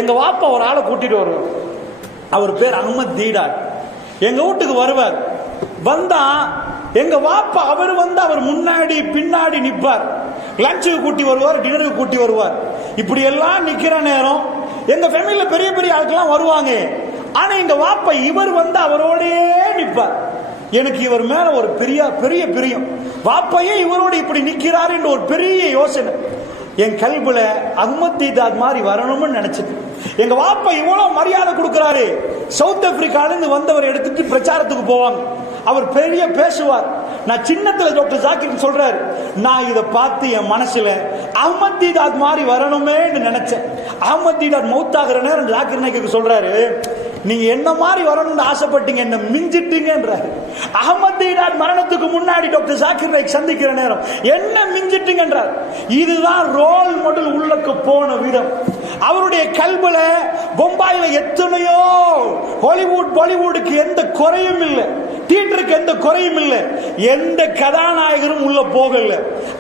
எங்க வாப்பா ஒரு ஆளை கூட்டிட்டு வருவார், அவர் பேர் அஹ்மத் தீடார். எங்க வீட்டுக்கு வருவார். வந்தா எங்க வாப்பா அவர் வந்து அவர் முன்னாடி பின்னாடி நிற்பார். லஞ்சுக்கு கூட்டி வருவார், டின்னருக்கு கூட்டி வருவார். இப்படி எல்லாம் நிக்கிற நேரம் எங்க ஃபேமிலியில பெரிய பெரிய ஆட்கள்லாம் வருவாங்க. ஆனா எங்க வாப்பா இவர் வந்து அவரோடயே நிற்பார். எனக்கு இவர் மேல ஒரு பெரிய பெரிய பிரியம். வாப்பையே இவரோட இப்படி நிக்கிறார் என்ற ஒரு பெரிய யோசனை என் கல்வில அஹ்மத் தீதாத் மாதிரி வரணும்னு நினைச்சது. எங்க வாப்பா இவ்வளவு மரியாதை கொடுக்கிறாரு. சவுத் ஆப்பிரிக்கால இருந்து வந்தவர் எடுத்துட்டு பிரச்சாரத்துக்கு போவாங்க. அவர் பெரிய பேசுவார். நான் சின்னத்துல டாக்டர் ஜாக்கிர் சொல்றாரு, நான் இதை பார்த்து என் மனசுல அஹ்மத் தீதாத் மாதிரி வரணுமே நினைச்சேன். அஹ்மத் தீதாத் மௌத்தாகிற நேரம் ஜாக்கிர் நாயக்கு சொல்றாரு, நீங்க என்ன மாதிரி வரணும்னு ஆசைப்பட்டீங்க, என்ன மிஞ்சிட்டீங்கன்றாரு. அஹ்மத் தீதாத் மரணத்துக்கு முன்னாடி டாக்டர் ஜாக்கிர் நாயக் சந்திக்கிற நேரம் என்ன மிஞ்சிட்டீங்கன்றார். இதுதான் ரோல் மாடல் உள்ளக்கு போன விதம். அவருடைய கல்வில பொம்பாயில எத்தனையோ ஹாலிவுட் பாலிவுட்டுக்கு எந்த குறையும் இல்லை. தியேட்டருக்கு எந்த குறையும் இல்லை, எந்த கதாநாயகரும் உள்ள போகல.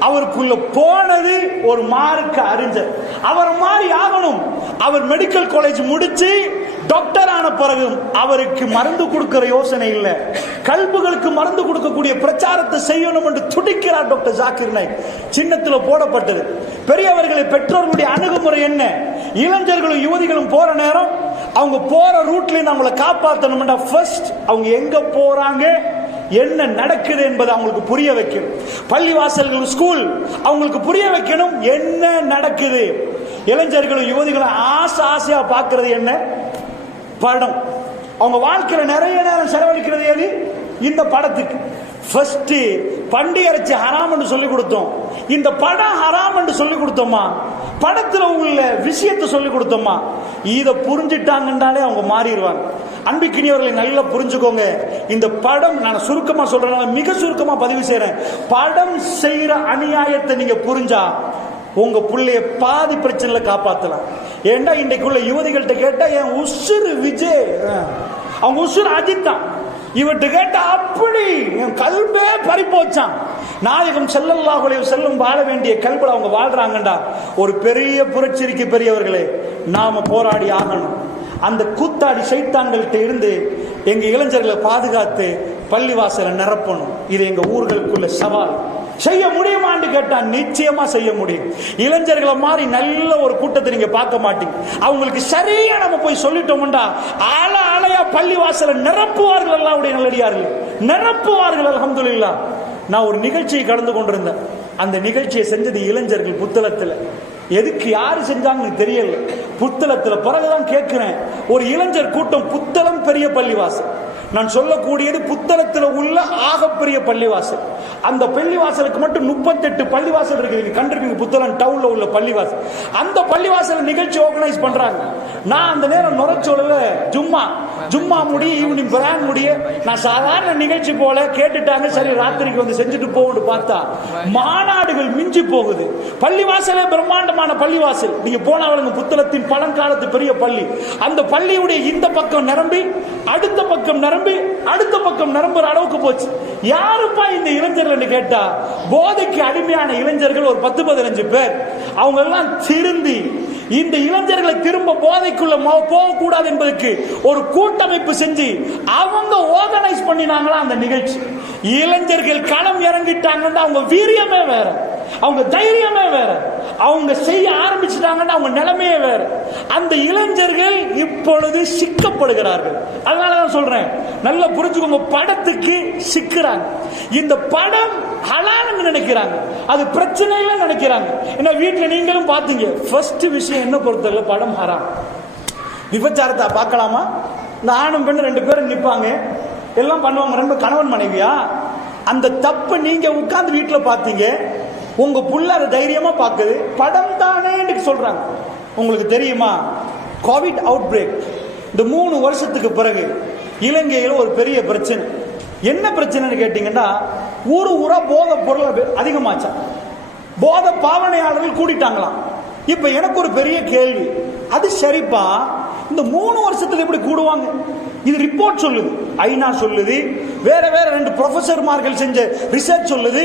அவருக்குள்ள போனது ஒரு மார்க்க அறிஞர். அவர் மாதிரி ஆகணும். அவர் மெடிக்கல் காலேஜ் முடிச்சு டாக்டர் ஆன பிறகு அவருக்கு மருந்து கொடுக்கிற யோசனை இல்லை, கல்புகளுக்கு மருந்து கொடுக்கக்கூடிய பிரச்சாரத்தை செய்யணும் என்று துடிக்கிறார் டாக்டர் ஜாக்கிர் நாயக். சின்னத்தில் போடப்பட்டது. பெரியவர்களை பெற்றோர்களுடைய அணுகுமுறை என்ன? இளைஞர்களும் யுவதிகளும் போற நேரம் அவங்க போற ரூட்ல நம்மளை காப்பாற்றணும்னா ஃபர்ஸ்ட் அவங்க எங்க போறாங்க, என்ன நடக்குது என்பதை அவங்களுக்கு புரிய வைக்கணும். பள்ளிவாசல்கள், ஸ்கூல் அவங்களுக்கு புரிய வைக்கணும் என்ன நடக்குது. இளைஞர்களும் யுவதிகளும் ஆசையா பார்க்கிறது என்ன? படம். அவங்க வாழ்க்கையில நிறைய நேரம் செலவழிக்கிறது எது? இந்த படத்துக்கு. ஃபர்ஸ்ட் பண்டி அரைச்சி ஹராம் என்று சொல்லி கொடுத்தோம். இந்த படம் ஹராம் என்று சொல்லி கொடுத்தோமா? படத்துல உள்ள விஷயத்தை சொல்லி கொடுத்தோமா? இதை புரிஞ்சிட்டாங்கன்னாலே அவங்க மாறிடுவாங்க. அன்பிக்கினியவர்களை நல்லா புரிஞ்சுக்கோங்க. இந்த படம், நான் சுருக்கமா சொல்றேன், மிக சுருக்கமா பதிவு செய்யறேன். படம் செய்யற அநியாயத்தை நீங்க புரிஞ்சா உங்க பிள்ளைய பாதி பிரச்சனைல காப்பாத்தலாம். ஏண்டா இன்றைக்குள்ள யுவதிகள்கிட்ட கேட்டா என் உசுறு விஜய், அவங்க உசுறு அஜித் தான். இவர்கிட்ட கேட்டா அப்படி என் கல்பே பறிப்போச்சான். நாயகம் ஸல்லல்லாஹு அலைஹி வஸல்லம் வாழ வேண்டிய கல்புல அவங்க வாழ்றாங்கடா. ஒரு பெரிய புரட்சிக்கு பெரியவர்களே, நாம போராடி ஆகணும். அந்த கூத்தாடி சைத்தான்கள்ட்ட இருந்து எங்க இளைஞர்களை பாதுகாத்து பள்ளிவாசலை நிரப்பணும். இது எங்க ஊர்களுக்குள்ள சவால். செய்ய முடியுமான்னு கேட்டா நிச்சயமா செய்ய முடியும். இளைஞர்களை மாதிரி நல்ல ஒரு கூட்டத்தை நீங்க பார்க்க மாட்டீங்க. அவங்களுக்கு சரியா நம்ம போய் சொல்லிட்டோம்டா ஆலையா பள்ளிவாசலை நிரப்புவார்கள். அல்லாஹ்வுடைய நல்லடியார்கள் நிரப்புவார்கள். அல்ஹம்துலில்லாஹ். நான் ஒரு நிகழ்ச்சியை கடந்து கொண்டிருந்தேன். அந்த நிகழ்ச்சியை செஞ்சது இளைஞர்கள் புத்தளத்துல. எதுக்கு யாரு செஞ்சாங்கன்னு தெரியல. புத்தளத்துல பிறகுதான் கேட்கிறேன். ஒரு இளைஞர் கூட்டம், புத்தளம் பெரிய பள்ளிவாசல். நான் சொல்லக்கூடியது புத்தளத்தில் உள்ள ஆகப்பெரிய பள்ளிவாசல். அந்த பள்ளிவாசலுக்கு மட்டும் 38 பள்ளிவாசல் இருக்குது. கண்டிருப்பீங்க புத்தளம் டவுன்ல உள்ள பள்ளிவாசல். அந்த பள்ளிவாசல் நிகழ்ச்சி ஆர்கனைஸ் பண்றாங்க. நான் அந்த நேரம் நுரைச்சோல ஜும்மா முடிய ஈவினிங் பிரான் முடிய நான் சாதாரண நிகழ்ச்சி போல கேட்டுட்டாங்க. சரி ராத்திரிக்கு வந்து செஞ்சுட்டு போகுது பார்த்தா மாநாடுகள் மிஞ்சி போகுது. பள்ளிவாசலே பிரம்மாண்டமான பள்ளிவாசல். நீங்க போனவங்க புத்தளத்தின் பழங்காலத்து பெரிய பள்ளி. அந்த பள்ளியுடைய இந்த பக்கம் நிரம்பி அடுத்த பக்கம் நிரம்பி அடுத்த பக்கம் நிரம்புற அளவுக்கு போச்சு. யாருப்பா இந்த இளைஞர்கள் கேட்டா போதைக்கு அடிமையான இளைஞர்கள் ஒரு 10-15 பேர். அவங்க எல்லாம் திருந்தி இந்த இளைஞர்களை திரும்ப போதைக்குள்ள போகக்கூடாது என்பதற்கு ஒரு கூட்டமைப்பு செஞ்சு அவங்க ஆர்கனைஸ் பண்ணினாங்களா அந்த நிகழ்ச்சி. இளைஞர்கள் களம் இறங்கிட்டாங்கன்னா அவங்க வீரியமே வேற, அவங்க தைரியமே வேற, அவங்க செய்ய ஆரம்பிச்சுட்டாங்கன்னா அவங்க நிலைமையே வேற. அந்த இளைஞர்கள் இப்பொழுது சிக்கப்படுகிறார்கள். அதனாலதான் சொல்றேன், நல்லா புரிஞ்சுக்கோங்க. படத்துக்கு சிக்கிறாங்க. இந்த படம் ஹலால்னு நினைக்கிறாங்க, அது பிரச்சனையில நினைக்கிறாங்க. ஏன்னா வீட்டுல நீங்களும் பாத்தீங்க. ஃபர்ஸ்ட் விஷயம் என்ன பொறுத்தவரை படம் ஹராம். விபச்சாரத்தை பார்க்கலாமா? இந்த ஆணும் பெண்ணு 2 பேரும் நிற்பாங்க, எல்லாம் பண்ணுவாங்க, 2 கணவன் மனைவியா. அந்த தப்பு நீங்க உட்கார்ந்து வீட்டுல பாத்தீங்க, உங்க புள்ள அதை தைரியமா பாக்குது. படம் தானே சொல்றாங்க. உங்களுக்கு தெரியுமா, கோவிட் அவுட் பிரேக் இந்த 3 வருஷத்துக்கு பிறகு இலங்கையில ஒரு பெரிய பிரச்சனை. என்ன பிரச்சனைன்னு கேட்டீங்கன்னா, ஊரா போதை பொருள் அதிகமாச்சா, போதை பாவனையாளர்கள் கூடிட்டாங்களாம். இப்ப எனக்கு ஒரு பெரிய கேள்வி, அது சரிப்பா, இந்த 3 வருஷத்துல எப்படி கூடுவாங்க? இது ரிப்போர்ட் சொல்லுது, ஐநா சொல்லுது, வேற 2 ப்ரொஃபசர்மார்கள் செஞ்ச ரிசர்ச் சொல்லுது.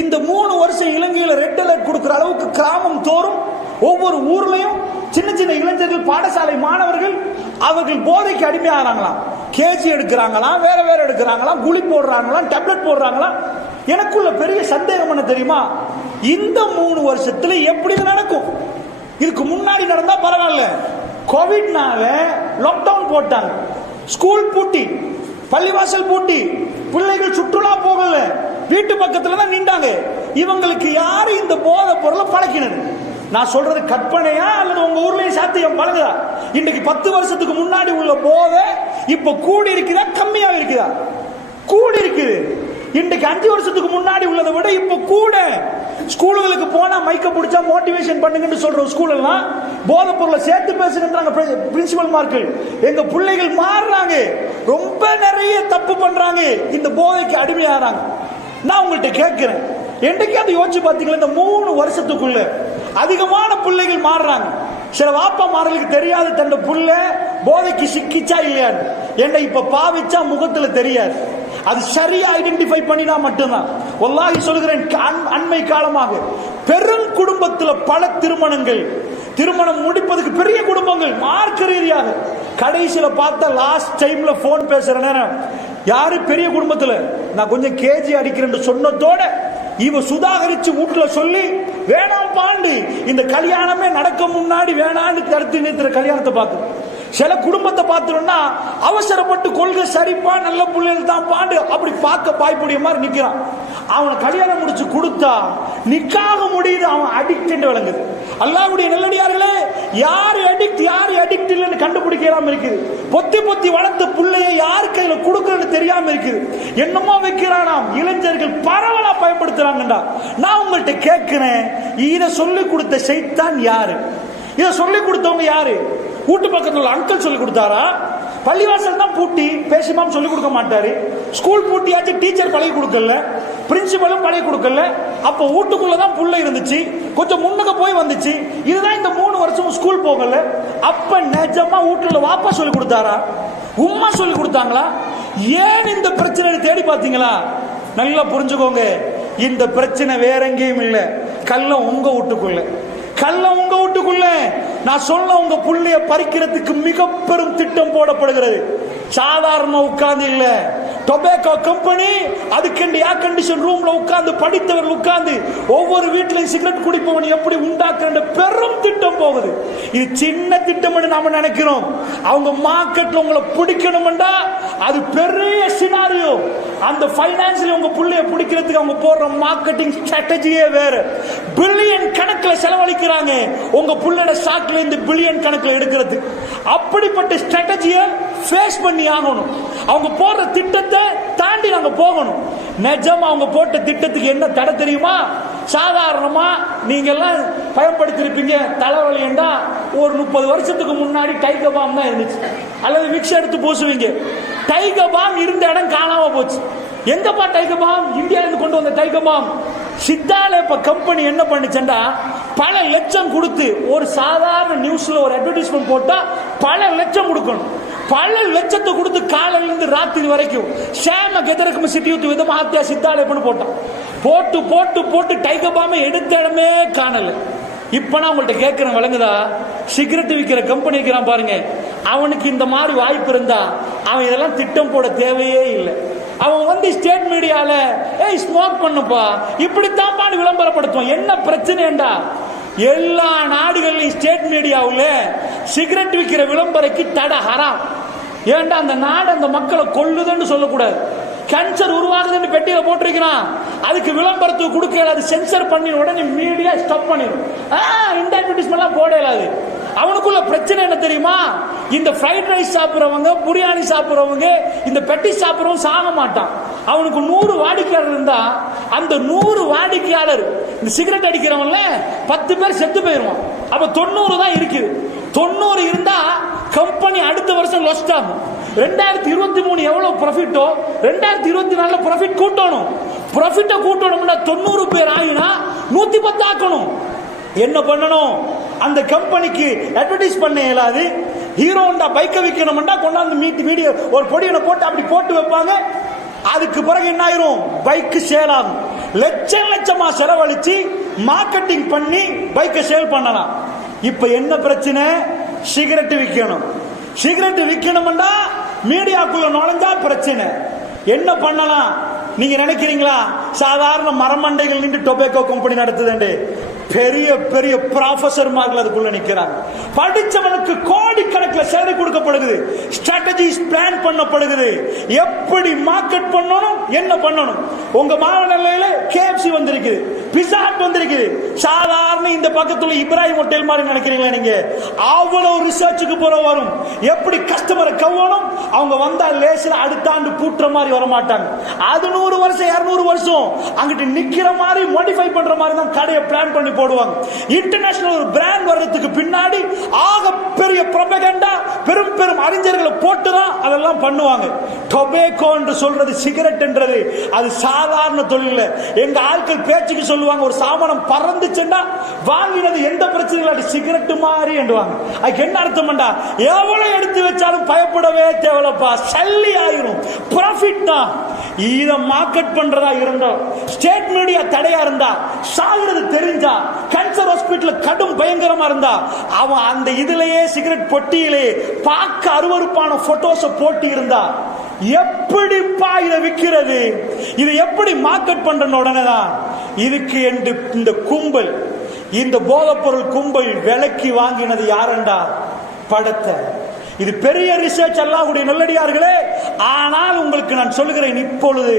இந்த 3 வருஷம் இலங்கையில ரெட் அலர்ட் கொடுக்கிற அளவுக்கு கிராமம் தோறும் ஒவ்வொரு ஊர்லயும் சின்ன சின்ன இளைஞர்கள், பாடசாலை மாணவர்கள் அவர்கள் போதைக்கு அடிமையாகிறாங்களாம். கேஜி எடுக்கிறாங்களாம், வேற எடுக்கிறாங்களாம், குளி போடுறாங்களாம், டேப்லெட் போடுறாங்களாம். எனக்குள்ள பெரிய சந்தேகம் என்ன தெரியுமா, இந்த 3 வருஷத்துல எப்படி நடக்கும்? இதுக்கு முன்னாடி நடந்தா பரவாயில்ல, கோவிட்னால லாக்டவுன் போட்டாங்க, ஸ்கூல் பூட்டி, பள்ளிவாசல் பூட்டி, பிள்ளைகள் சுற்றுலா போகல, வீட்டு பக்கத்துல தான் நின்றாங்க. இவங்களுக்கு யாரு இந்த போதை பொருளை பழக்கினது? நான் சொல்றது கற்பனையா அல்லது உங்க ஊர்லயும் சாத்தியம் பழகுதா? இன்னைக்கு 10 வருஷத்துக்கு முன்னாடி உள்ள போதை இப்ப கூடி இருக்குதா கம்மியா இருக்குதா? கூடி இருக்குது. இன்றைக்கு 5 வருஷத்துக்கு முன்னாடி உள்ளதை விட இப்ப கூட. ஸ்கூலுக்கு போனா மைக்க பிடிச்சா மோட்டிவேஷன் பண்ணுங்கன்னு சொல்ற ஸ்கூல் எல்லாம் போதை பொருளை சேர்த்து பேசுகின்றாங்க பிரின்சிபல் மார்கள். எங்க பிள்ளைகள் மாறுறாங்க, ரொம்ப நிறைய தப்பு பண்றாங்க, இந்த போதைக்கு அடிமையாகிறாங்க. நான் உங்கள்கிட்ட கேட்கிறேன், என்றைக்காவது யோசிச்சு பார்த்தீங்களா, இந்த 3 வருஷத்துக்குள்ள அதிகமான பிள்ளைகள் மாறுறாங்க. சில வாப்பா மார்களுக்கு தெரியாது தன் புள்ள போதைக்கு சிக்கிச்சா இல்லையான்னு. என்ன இப்ப பாவிச்சா முகத்துல தெரியாது. அது சரியா ஐடென்டிஃபை பண்ணினா மட்டும்தான். வல்லாஹி சொல்கிறேன், அண்மை காலமாக பெரும் குடும்பத்தில் பல திருமணம் முடிப்பதுக்கு பெரிய குடும்பங்கள் மார்க்க ரீதியாக கடைசியில பார்த்தா லாஸ்ட் டைம்ல போன் பேசுற நேரம் யாரு பெரிய குடும்பத்துல நான் கொஞ்சம் கேஜி அடிக்கிறேன்னு சொன்னதோட இவ சுதாகரிச்சு வீட்டுல சொல்லி வேணாம் பாண்டு இந்த கல்யாணமே நடக்க முன்னாடி வேணான்னு தடுத்து நிறுத்துற கல்யாணத்தை பார்த்து சில குடும்பத்தை பார்த்துட்டோம்னா அவசரப்பட்டு கொள்கை சரிப்பா நல்ல பிள்ளைகள் தான் பாண்டு அப்படி பார்க்க பாய்ப்புடைய மாதிரி நிக்கிறான். அவனை கல்யாணம் முடிச்சு கொடுத்தா நிக்காக முடியுது, அவன் அடிக்ட் என்று விளங்குது. அல்லாஹ்வுடைய நல்லடியார்களே, யாரு அடிக்ட் இல்லைன்னு கண்டுபிடிக்காம இருக்குது. பொத்தி வளர்த்த பிள்ளையை யார் கையில கொடுக்கறன்னு தெரியாம இருக்குது. என்னமோ வைக்கிறானாம். இளைஞர்கள் பரவலா பயன்படுத்துறாங்கடா. நான் உங்கள்கிட்ட கேட்கிறேன், இதை சொல்லி கொடுத்த சைத்தான் யாரு? இதை சொல்லி கொடுத்தவங்க யாரு? வீட்டு பக்கத்துல உள்ள அங்கிள் சொல்லி கொடுத்தாரா? பள்ளிவாசல் தான் பூட்டி பேசிமாம் சொல்லி கொடுக்க மாட்டாரு. ஸ்கூல் பூட்டியாச்சு, டீச்சர் பழகி கொடுக்கல, பிரின்சிபலும் பழகி கொடுக்கல. அப்ப வீட்டுக்குள்ளதான் புள்ள இருந்துச்சு, கொஞ்சம் முன்னுக்கு போய் வந்துச்சு. இதுதான் இந்த 3 வருஷம் ஸ்கூல் போகல. அப்ப நிஜமா வீட்டுல வாப்பா சொல்லி கொடுத்தாரா, உம்மா சொல்லி கொடுத்தாங்களா? ஏன் இந்த பிரச்சனை தேடி பார்த்தீங்களா? நல்லா புரிஞ்சுக்கோங்க, இந்த பிரச்சனை வேற எங்கேயும் இல்ல, கள்ளம் உங்க வீட்டுக்குள்ள. நான் சொல்ல உங்க புள்ளைய பறிக்கிறதுக்கு மிக பெரும் திட்டம் போடப்படுகிறது. சாதாரண உட்கார்ந்து இல்ல, டொபாக்கோ கம்பெனி அதுக்கு ஏர் கண்டிஷன் ரூம்ல உட்கார்ந்து படித்தவர்கள் உட்கார்ந்து ஒவ்வொரு வீட்டிலையும் சிகரெட் குடிப்பவன் எப்படி உண்டாக்குற பெரும் திட்டம் போகுது. இது சின்ன திட்டம் நாம நினைக்கிறோம். அவங்க மார்க்கெட்ல உங்களை பிடிக்கணும்டா அது பெரிய சினாரியோ. அந்த பைனான்ஸ்ல உங்க புள்ளைய பிடிக்கிறதுக்கு அவங்க போடுற மார்க்கெட்டிங் ஸ்ட்ராட்டஜியே வேற. பில்லியன் கணக்கில் செலவழிக்கிறாங்க உங்க புள்ளையோட ஸ்டாக்ல இருந்து பில்லியன் கணக்கில் எடுக்கிறது. அப்படிப்பட்ட ஸ்ட்ராட்டஜியை ஃபேஸ் பண்ணி ஆகணும். அவங்க போடுற திட்டத்தை தாண்டி நாங்க போகணும். நிஜமா அவங்க போட்ட திட்டத்துக்கு என்ன தடை தெரியுமா? சாதாரணமா நீங்க எல்லாம் பயன்படுத்திருப்பீங்க, தலைவலி என்றா ஒரு 30 வருஷத்துக்கு முன்னாடி டைகர் பாம் தான் இருந்துச்சு, அல்லது விக்ஸ் எடுத்து பூசுவீங்க. டைகர் பாம் இருந்த இடம் காணாம போச்சு. எங்கப்பா டைகர் பாம்? இந்தியால இருந்து கொண்டு வந்த டைகர் பாம். சித்தாலேப்ப கம்பெனி என்ன பண்ணுச்சுண்டா, பல லட்சம் கொடுத்து ஒரு சாதாரண நியூஸ்ல ஒரு அட்வர்டைஸ்மெண்ட் போட்டா பல லட்சம் கொடுக்கணும். பல லட்சத்தை கொடுத்து காலையில இருந்து ராத்திரி வரைக்கும் சேம கெதரக்கும் சிட்டி யூத் விதமா ஆத்தியா சித்தாலேப்பன்னு போட்டான். போட்டு டைகர் பாம் எடுத்த இடமே காணல. இப்ப நான் உங்கள்கிட்ட கேட்கிறேன், விளங்குதா? சிகரெட் விற்கிற கம்பெனி இருக்கிறான் பாருங்க, அவனுக்கு இந்த மாதிரி வாய்ப்பு இருந்தா அவன் இதெல்லாம் திட்டம் போட தேவையே இல்லை. அவன் வந்து ஸ்டேட் மீடியால ஏய் ஸ்மோக் பண்ணுப்பா இப்படித்தான் பாடு விளம்பரப்படுத்துவான். என்ன பிரச்சனைடா? எல்லா நாடுகள்லையும் ஸ்டேட் மீடியாவில் சிகரெட் விற்கிற விளம்பரக்கு தடை ஹராம். ஏன்டா அந்த நாடு அந்த மக்களை கொல்லுதுன்னு சொல்லக்கூடாது. கேன்சர் உருவாகுதுன்னு பெட்டியில போட்டிருக்கிறான், அதுக்கு விளம்பரத்துக்கு கொடுக்க அது சென்சர் பண்ணி உடனே மீடியா ஸ்டாப் பண்ணிடும். இந்த அட்வர்டைஸ்மெண்ட் போடலாது. அவனுக்குள்ள பிரச்சனை என்ன தெரியுமா? இந்த ஃப்ரைட் ரைஸ் சாப்பிடுறவங்க, பிரியாணி சாப்பிடுறவங்க, இந்த பெட்டி சாப்பிடுறவங்க சாக மாட்டான். அவனுக்கு 100 வாடிக்கையாளர் இருந்தா அந்த 100 வாடிக்கையாளர் இந்த சிகரெட் அடிக்கிறவன்ல 10 பேர் செத்து போயிருவான். அப்ப 90 தான் இருக்குது. 90 இருந்தா கம்பெனி அடுத்த வருஷம் லொஸ்ட் ஆகும். 2023 எவ்வளவு ப்ராஃபிட்டோ 2024 ப்ராஃபிட் கூட்டணும். ப்ராஃபிட்டை கூட்டணும்னா 90 பேர் ஆகினா 110 ஆக்கணும். என்ன பண்ணணும்? அந்த கம்பெனிக்கு அட்வர்டைஸ் பண்ண இயலாது. ஹீரோ ஹோண்டா பைக்கை விற்கணும்னா கொண்டாந்து மீடியா ஒரு பொடியனை போட்டு அப்படி போட்டு வைப்பாங்க. அதுக்கு பிறகு என்ன ஆயிரும்? பைக்கு சேல் ஆகும். லட்சமா செலவழிச்சு மார்க்கெட்டிங் பண்ணி பைக்கை சேல் பண்ணலாம். இப்ப என்ன பிரச்சனை? சிகரெட் விற்கணும். சிகரெட் விற்கணும்னா மீடியாக்குள்ள நுழைஞ்சா பிரச்சனை. என்ன பண்ணலாம் நீங்க நினைக்கிறீங்களா? சாதாரண மரமண்டைகள் நின்று டொபாக்கோ கம்பெனி நடத்துது. பெரிய பெரிய ப்ரொஃபசர் மார்கள் அதுக்குள்ள நிக்கிறாங்க. படிச்சவனுக்கு கோடிக்கணக்கில் சேலரி கொடுக்கப்படுகிறது. ஸ்ட்ராட்டஜிஸ் பிளான் பண்ணப்படுகிறது. எப்படி மார்க்கெட் பண்ணணும், என்ன பண்ணணும். உங்க மாவட்டங்களில KFC வந்திருக்கு, பிஸா ஹட் வந்திருக்கு. சாதாரண இந்த பக்கத்துல இப்ராஹிம் ஹோட்டல் மாதிரி நினைக்கிறீங்களா நீங்க? அவ்வளவு ரிசர்ச்சுக்கு போற வரும். எப்படி கஸ்டமரை கவனம், அவங்க வந்தா லேசில அடுத்த ஆண்டு பூட்டுற மாதிரி வர மாட்டாங்க. அது 100 வருஷம் 200 வருஷம் அங்கிட்டு நிக்கிற மாதிரி மாடிஃபை பண்ற மாதிரி தான் கடையை பிளான் பண்ணி போடுவாங்க. இன்டர்நேஷனல் ஒரு பிராண்ட் வர்றதுக்கு பின்னாடி ஆக பெரிய ப்ரொபகண்டா பெரும் பெரும் அறிஞர்களை போட்டுதான் அதெல்லாம் பண்ணுவாங்க. டொபாக்கோ என்று சொல்றது, சிகரெட் என்றது அது சாதாரண தொழில். எங்க ஆட்கள் பேச்சுக்கு சொல்லுவாங்க, ஒரு சாமானம் பறந்துச்சுன்னா வாங்கினது எந்த பிரச்சனையும் இல்லை, சிகரெட் மாதிரி என்றுவாங்க. அதுக்கு என்ன அர்த்தம்டா? எவ்வளவு எடுத்து வச்சாலும் பயப்படவே தேவையில்லப்பா, சல்லி ஆயிரும், ப்ராஃபிட் தான். இத மார்க்கெட் பண்றதா இருந்தா, ஸ்டேட் மீடியா தடையா இருந்தா, சாகுறது தெரிஞ்சா, கேன்சர் ஹாஸ்பிட்டல் கடும் பயங்கரமா இருந்தா, அவன் அந்த இதுலயே சிகரெட் பொட்டியிலே பார்க்க அருவருப்பான போட்டோஸ் போட்டு இருந்தா, எப்படிப்பா இதை விற்கிறது, இது எப்படி மார்க்கெட் பண்ற உடனே தான் இதுக்கு என்று இந்த கும்பல், இந்த போதைப்பொருள் கும்பல் விலைக்கு வாங்கினது யாரண்டா? படத்தை. இது பெரிய ரிசர்ச், அல்லாஹ்வுடைய நல்லடியார்களே. ஆனால் உங்களுக்கு நான் சொல்லுகிறேன், இப்பொழுது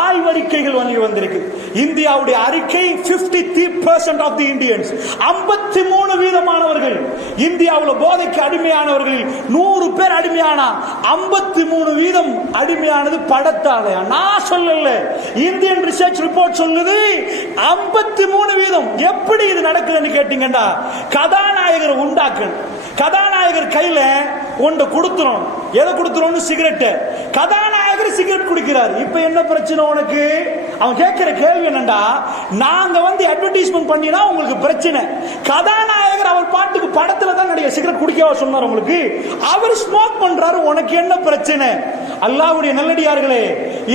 ஆய்வறிக்கைகள் வந்திருக்கு. இந்தியாவுடைய அறிக்கை 53% ஆஃப் தி இந்தியன்ஸ், 53% இந்தியாவில் போதைக்கு அடிமையானவர்கள் 100 பேர் அடிமையானா 53% அடிமையானது படத்தால. நான் சொல்லல, இந்தியன் ரிசர்ச் ரிப்போர்ட் சொல்லுது 53%. எப்படி இது நடக்குதுன்னு கேட்டீங்கன்னா, கதாநாயகர் உண்டாக்கணும். கதாநாயகர் கையில ஒன்று கொடுத்துரும். எதை கொடுத்துரும்? சிகரெட். கதாநாயகர் சிகரெட் குடிக்கிறார். இப்ப என்ன பிரச்சனை உனக்கு? அவன் கேட்கிற கேள்வி என்னண்டா, நாங்க அட்வர்டைஸ்மெண்ட் பண்ணினா உங்களுக்கு பிரச்சனை, கதாநாயகர் அவர் பாட்டுக்கு படத்துல தான் நடிகை சிகரெட் குடிக்கவா சொன்னார் உங்களுக்கு? அவர் ஸ்மோக் பண்றாரு, உனக்கு என்ன பிரச்சனை? அல்லாஹ்வுடைய நல்லடியார்களே,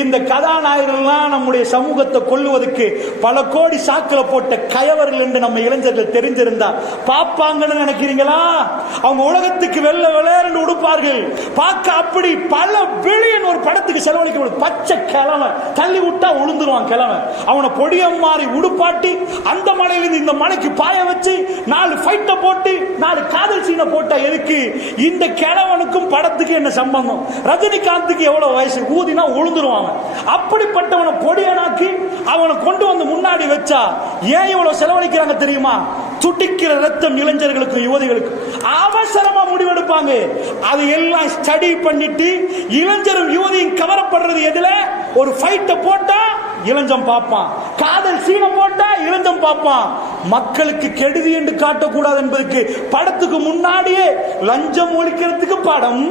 இந்த கதாநாயகர்கள்லாம் நம்முடைய சமூகத்தை கொல்லுவதற்கு பல கோடி சாக்கில போட்ட கயவர்கள் என்று நம்ம இளைஞர்கள் தெரிஞ்சிருந்தா பாப்பாங்கன்னு நினைக்கிறீங்களா? அவங்க உலகத்துக்கு வெள்ள விளையாண்டு உடுப்பார்கள். பார்க்க அப்படி பல பில்லியன் ஒரு படத்துக்கு செலவழிக்க. பச்சை கிழமை தள்ளி விட்டா உளுந்துருவான் கிழமை. அவனை பொடியம் மாறி உடுப்பாட்டி அந்த மலையிலிருந்து இந்த மலைக்கு பாய வச்சு 4 ஃபைட்ட போட்டு 4 காதல் சீனை போட்டா எதுக்கு? இந்த கிழவனுக்கும் படத்துக்கு என்ன சம்பந்தம்? ரஜினிகாந்துக்கு எவ்வளவு வயசு? ஊதினா உளுந்துருவாங்க. அப்படிப்பட்டவனை பொடியனாக்கி அவனை கொண்டு வந்து முன்னாடி வச்சா ஏன் இவ்வளவு செலவழிக்கிறாங்க தெரியுமா? துடிக்கிற ரத்தம் இளைஞர்களுக்கு யுவதிகளுக்கு அவசரமா முடிவெடுப்பாங்க. அது எல்லாம் ஸ்டடி பண்ணிட்டு இளைஞரும் யுவதியும் கவரப்படுறது எதுல? ஒரு ஃபைட்ட போட்டா இளைஞன் பார்ப்பான், காதல் சீனை போட்டா இளைஞன் பார்ப்பான். மக்களுக்கு கெடுதி என்று காட்டக்கூடாது என்பதற்கு படத்துக்கு முன்னாடியே லஞ்சம் ஒழிக்கிறதுக்கு படம்,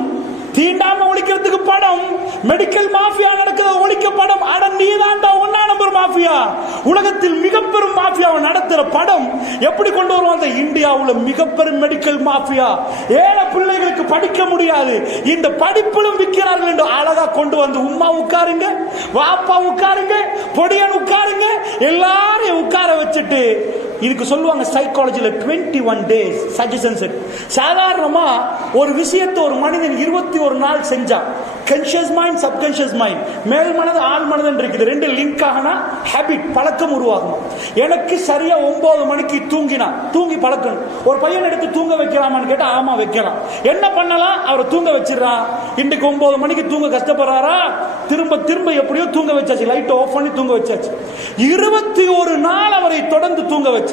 தீண்டாம ஒழிக்கிறதுக்கு படம், மெடிக்கல் மாஃபியா நடக்குது ஒழிக்க படம். அட நீதாண்டா 1 நம்பர் மாஃபியா, உலகத்தில் மிக பெரும் மாஃபியாவை நடத்துற படம். எப்படி கொண்டு வருவாங்க? இந்தியாவுல மிக பெரும் மெடிக்கல் மாஃபியா, ஏழை பிள்ளைகளுக்கு படிக்க முடியாது, இந்த படிப்பிலும் விற்கிறார்கள் என்று அழகா கொண்டு வந்து உம்மா உட்காருங்க, வாப்பா உட்காருங்க, பொடியன் உட்காருங்க, எல்லாரையும் உட்கார வச்சுட்டு இதுக்கு சொல்லுவாங்க சைக்காலஜில 21 days சஜஷன்ஸ். சாதாரணமா ஒரு விஷயத்தை ஒரு மனிதன் 21 நாள் செஞ்சா, கான்ஷியஸ் மைண்ட் சப்கான்ஷியஸ் மைண்ட், மேல் மனது ஆழ் மனது இருக்குது, 2 லிங்க் ஆகனா ஹேபிட் பழக்கம் உருவாகும். எனக்கு சரியா 9 மணிக்கு தூங்கி பழக்கணும். ஒரு பையன் எடுத்து தூங்க வைக்கலாமான்னு கேட்டா ஆமா வைக்கலாம். என்ன பண்ணலாம்? அவரை தூங்க வச்சிடறான். இன்றைக்கு 9 மணிக்கு தூங்க கஷ்டப்படுறாரா? திரும்ப எப்படியோ தூங்க வச்சாச்சு, லைட் ஆஃப் பண்ணி தூங்க வச்சாச்சு. 21 நாள் அவரை தொடர்ந்து தூங்க வச்சு.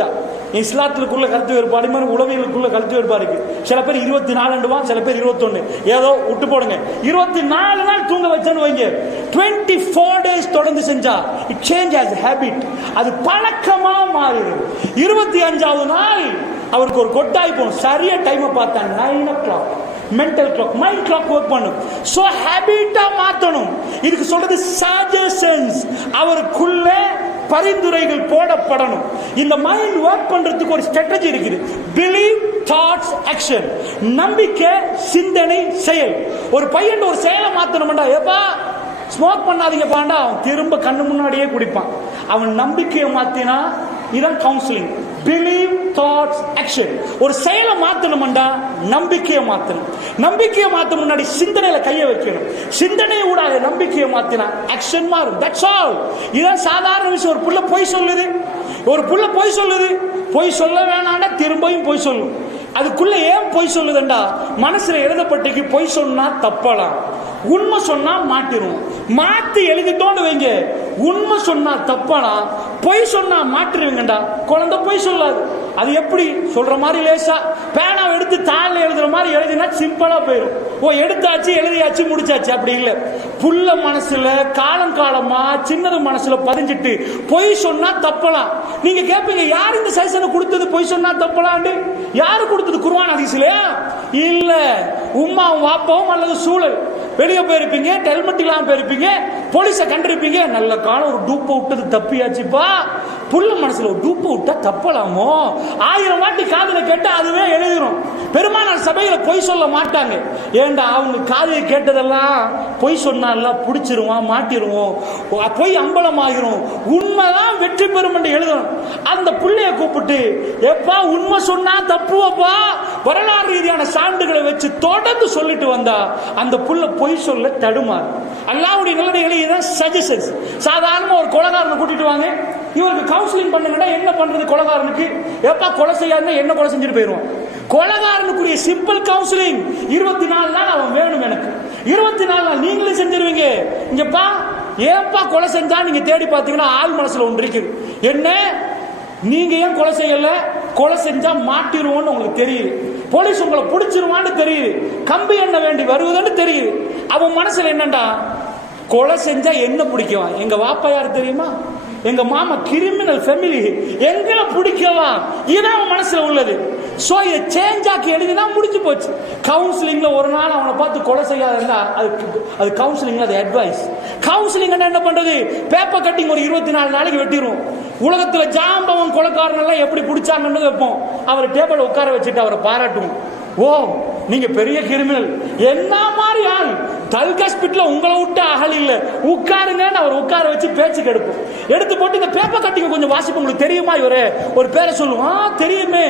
இஸ்லாத்துக்குள்ள கருத்து வேறுபாடு, உளவியலுக்குள்ள கருத்து வேறுபாடு இருக்கு. சில பேர் 24 சில பேர் 21, ஏதோ விட்டு போடுங்க. 24 நாள் தூங்க வச்சேன்னு வைங்க, 24 days தொடர்ந்து செஞ்சா இட் சேஞ்ச் as habit, அது பழக்கமா மாறிடும். 25வது நாள் அவருக்கு ஒரு கொட்டாய் போகும். சரியா டைம் பார்த்தா 9 o'clock. Mental clock, mind clock work பண்ணும். சோ ஹேபிட்டா மாத்தணும். இதுக்கு சொல்றது சஜஷன்ஸ். அவருக்குள்ள பரிந்துரைகள் போடப்படணும். இந்த மைண்ட் ஒர்க் பண்றதுக்கு ஒரு ஸ்ட்ராட்டஜி இருக்குது. Believe, thoughts, action. நம்பிக்கை, சிந்தனை, செயல். ஒரு பையன் ஒரு செயலை மாத்தணும்டா, ஏப்பா ஸ்மோக் பண்ணாதீங்க பாண்டா, அவன் திரும்ப கண்ணு முன்னாடியே குடிப்பான். அவன் நம்பிக்கையை மாத்தினா இதான் கவுன்சிலிங். Believe, thoughts, action. ஒரு செயலை மாத்தணும்டா நம்பிக்கையை மாத்தணும். நம்பிக்கையை மாத்த முன்னாடி சிந்தனையில கையை வைக்கணும். சிந்தனையை ஊடாக நம்பிக்கையை மாத்தினா ஆக்ஷன் மாறும். That's all. இதான் சாதாரண விஷயம். ஒரு புள்ள பொய் சொல்லுது, பொய் சொல்ல வேணாண்டா திரும்பியும் பொய் சொல்லும். அதுக்குள்ள ஏன் பொய் சொல்லுதுண்டா, மனசுல எழுதப்பட்டிருக்கு பொய் சொன்னா தப்பலாம், உண்மை சொன்னா மாட்டிரும். மாத்தி எழுதிட்டோன்னு வைங்க, உண்மை சொன்னா தப்பலாம், பொய் சொன்னா மாட்டிருவீங்கடா. குழந்தை பொய் சொல்லாது. அது எப்படி சொல்ற மாதிரி லேசா பேனாவை எடுத்து தாளில் எழுதுற மாதிரி எழுதினா சிம்பிளா போயிடும். எடுத்தாச்சு, எழுதியாச்சு, முடிச்சாச்சு. அப்படி இல்லை. புள்ள மனசுல காலமா சின்னது மனசுல பதிஞ்சிட்டு பொய் சொன்னா தப்பலாம். நீங்க கேட்பீங்க, யார் இந்த சஜஷனை கொடுத்தது பொய் சொன்னா தப்பலான்னு? யாரு கொடுத்தது? குர்ஆன் ஹதீஸ்லயா? இல்ல, உம்மாவும் வாப்பாவும் அல்லது சூழல். வெளியே போயிருப்பீங்க, ஹெல்மெட் இல்லாம போயிருப்பீங்க, போலீஸை கண்டிருப்பீங்க, நல்ல காலம் ஒரு டூப்பை விட்டது தப்பியாச்சுப்பா, புள்ள மனசுல ஒரு டூப்பு விட்டா தப்பலாமோ, 1000 வாட்டி காதுல கேட்டா அதுவே எழுதிரும். பெருமானார் சபையில பொய் சொல்ல மாட்டாங்க. ஏண்டா அவங்க காதுல கேட்டதெல்லாம் பொய் சொன்னால பிடிச்சிருவான், மாட்டிருவோம், பொய் அம்பலம் ஆகிரும், உண்மைதான் வெற்றி பெறும் என்று எழுதணும். அந்த புள்ளைய கூப்பிட்டு, எப்பா உண்மை சொன்னா தப்புவப்பா, வரலாறு ரீதியான சான்றுகளை வச்சு தொடர்ந்து சொல்லிட்டு வந்தா அந்த புள்ள பொய் சொல்ல தடுமாறு. அல்லாஹ்வுடைய நல்லடிகளே, இதுதான் சஜஷன்ஸ். சாதாரண ஒரு கொலைகாரனை கூட்டிட்டு வாங்க, இவருக்கு கவுன்சிலிங் பண்ணுங்கன்னா என்ன பண்றது? கொலைகாரனுக்கு எப்பா கொலை செய்யாதுன்னா என்ன கொலை செஞ்சுட்டு போயிடுவான். கொலைகாரனுக்குரிய சிம்பிள் கவுன்சிலிங் 24 நாள் அவன் வேணும். எனக்கு 24 நாள் நீங்களே செஞ்சிருவீங்க. இங்கப்பா ஏப்பா கொலை செஞ்சா நீங்க தேடி பார்த்தீங்கன்னா ஆள் மனசுல ஒன்று இருக்குது. என்ன நீங்க ஏன் கொலை செய்யல? கொலை செஞ்சா மாட்டிருவோம்னு உங்களுக்கு தெரியுது, போலீஸ் உங்களை பிடிச்சிருவான்னு தெரியுது, கம்பி என்ன வேண்டி வருவதுன்னு தெரியுது. அவன் மனசுல என்னண்டா, கொலை செஞ்சா என்ன பிடிக்குவான்? எங்க வாப்பா யாரு தெரியுமா? எங்க மாமா கிரிமினல் ஃபேமிலி, எங்களை பிடிக்கலாம். இதுதான் அவன் மனசுல உள்ளது. சோ இதை சேஞ்ச் ஆக்கி எழுதினா முடிஞ்சு போச்சு. கவுன்சிலிங்ல ஒரு நாள் அவனை பார்த்து கொலை செய்யாதுன்னா அது கவுன்சிலிங்ல அது அட்வைஸ். கவுன்சிலிங் என்ன பண்றது? பேப்பர் கட்டிங் ஒரு 24 நாளைக்கு வெட்டிடும். உலகத்துல ஜாம்பவன் கொலைக்காரன் எல்லாம் எப்படி பிடிச்சாங்கன்னு வைப்போம். அவர் டேபிள் உட்கார வச்சுட்டு அவரை பாராட்டுவோம். ஓ நீங்க பெரிய கிரிமினல், என்ன மாதிரி ஆள், தல்காஸ்பிட்ல உங்களை விட்டு அகல் இல்ல, உட்காருங்கன்னு அவர் உட்கார வச்சு பேச்சு கெடுப்போம். எடுத்து போட்டு இந்த பேப்பர் கட்டிங்க கொஞ்சம் வாசிப்பு, உங்களுக்கு தெரியுமா இவரு? ஒரு பேரை சொல்லுவான், தெரியுமே,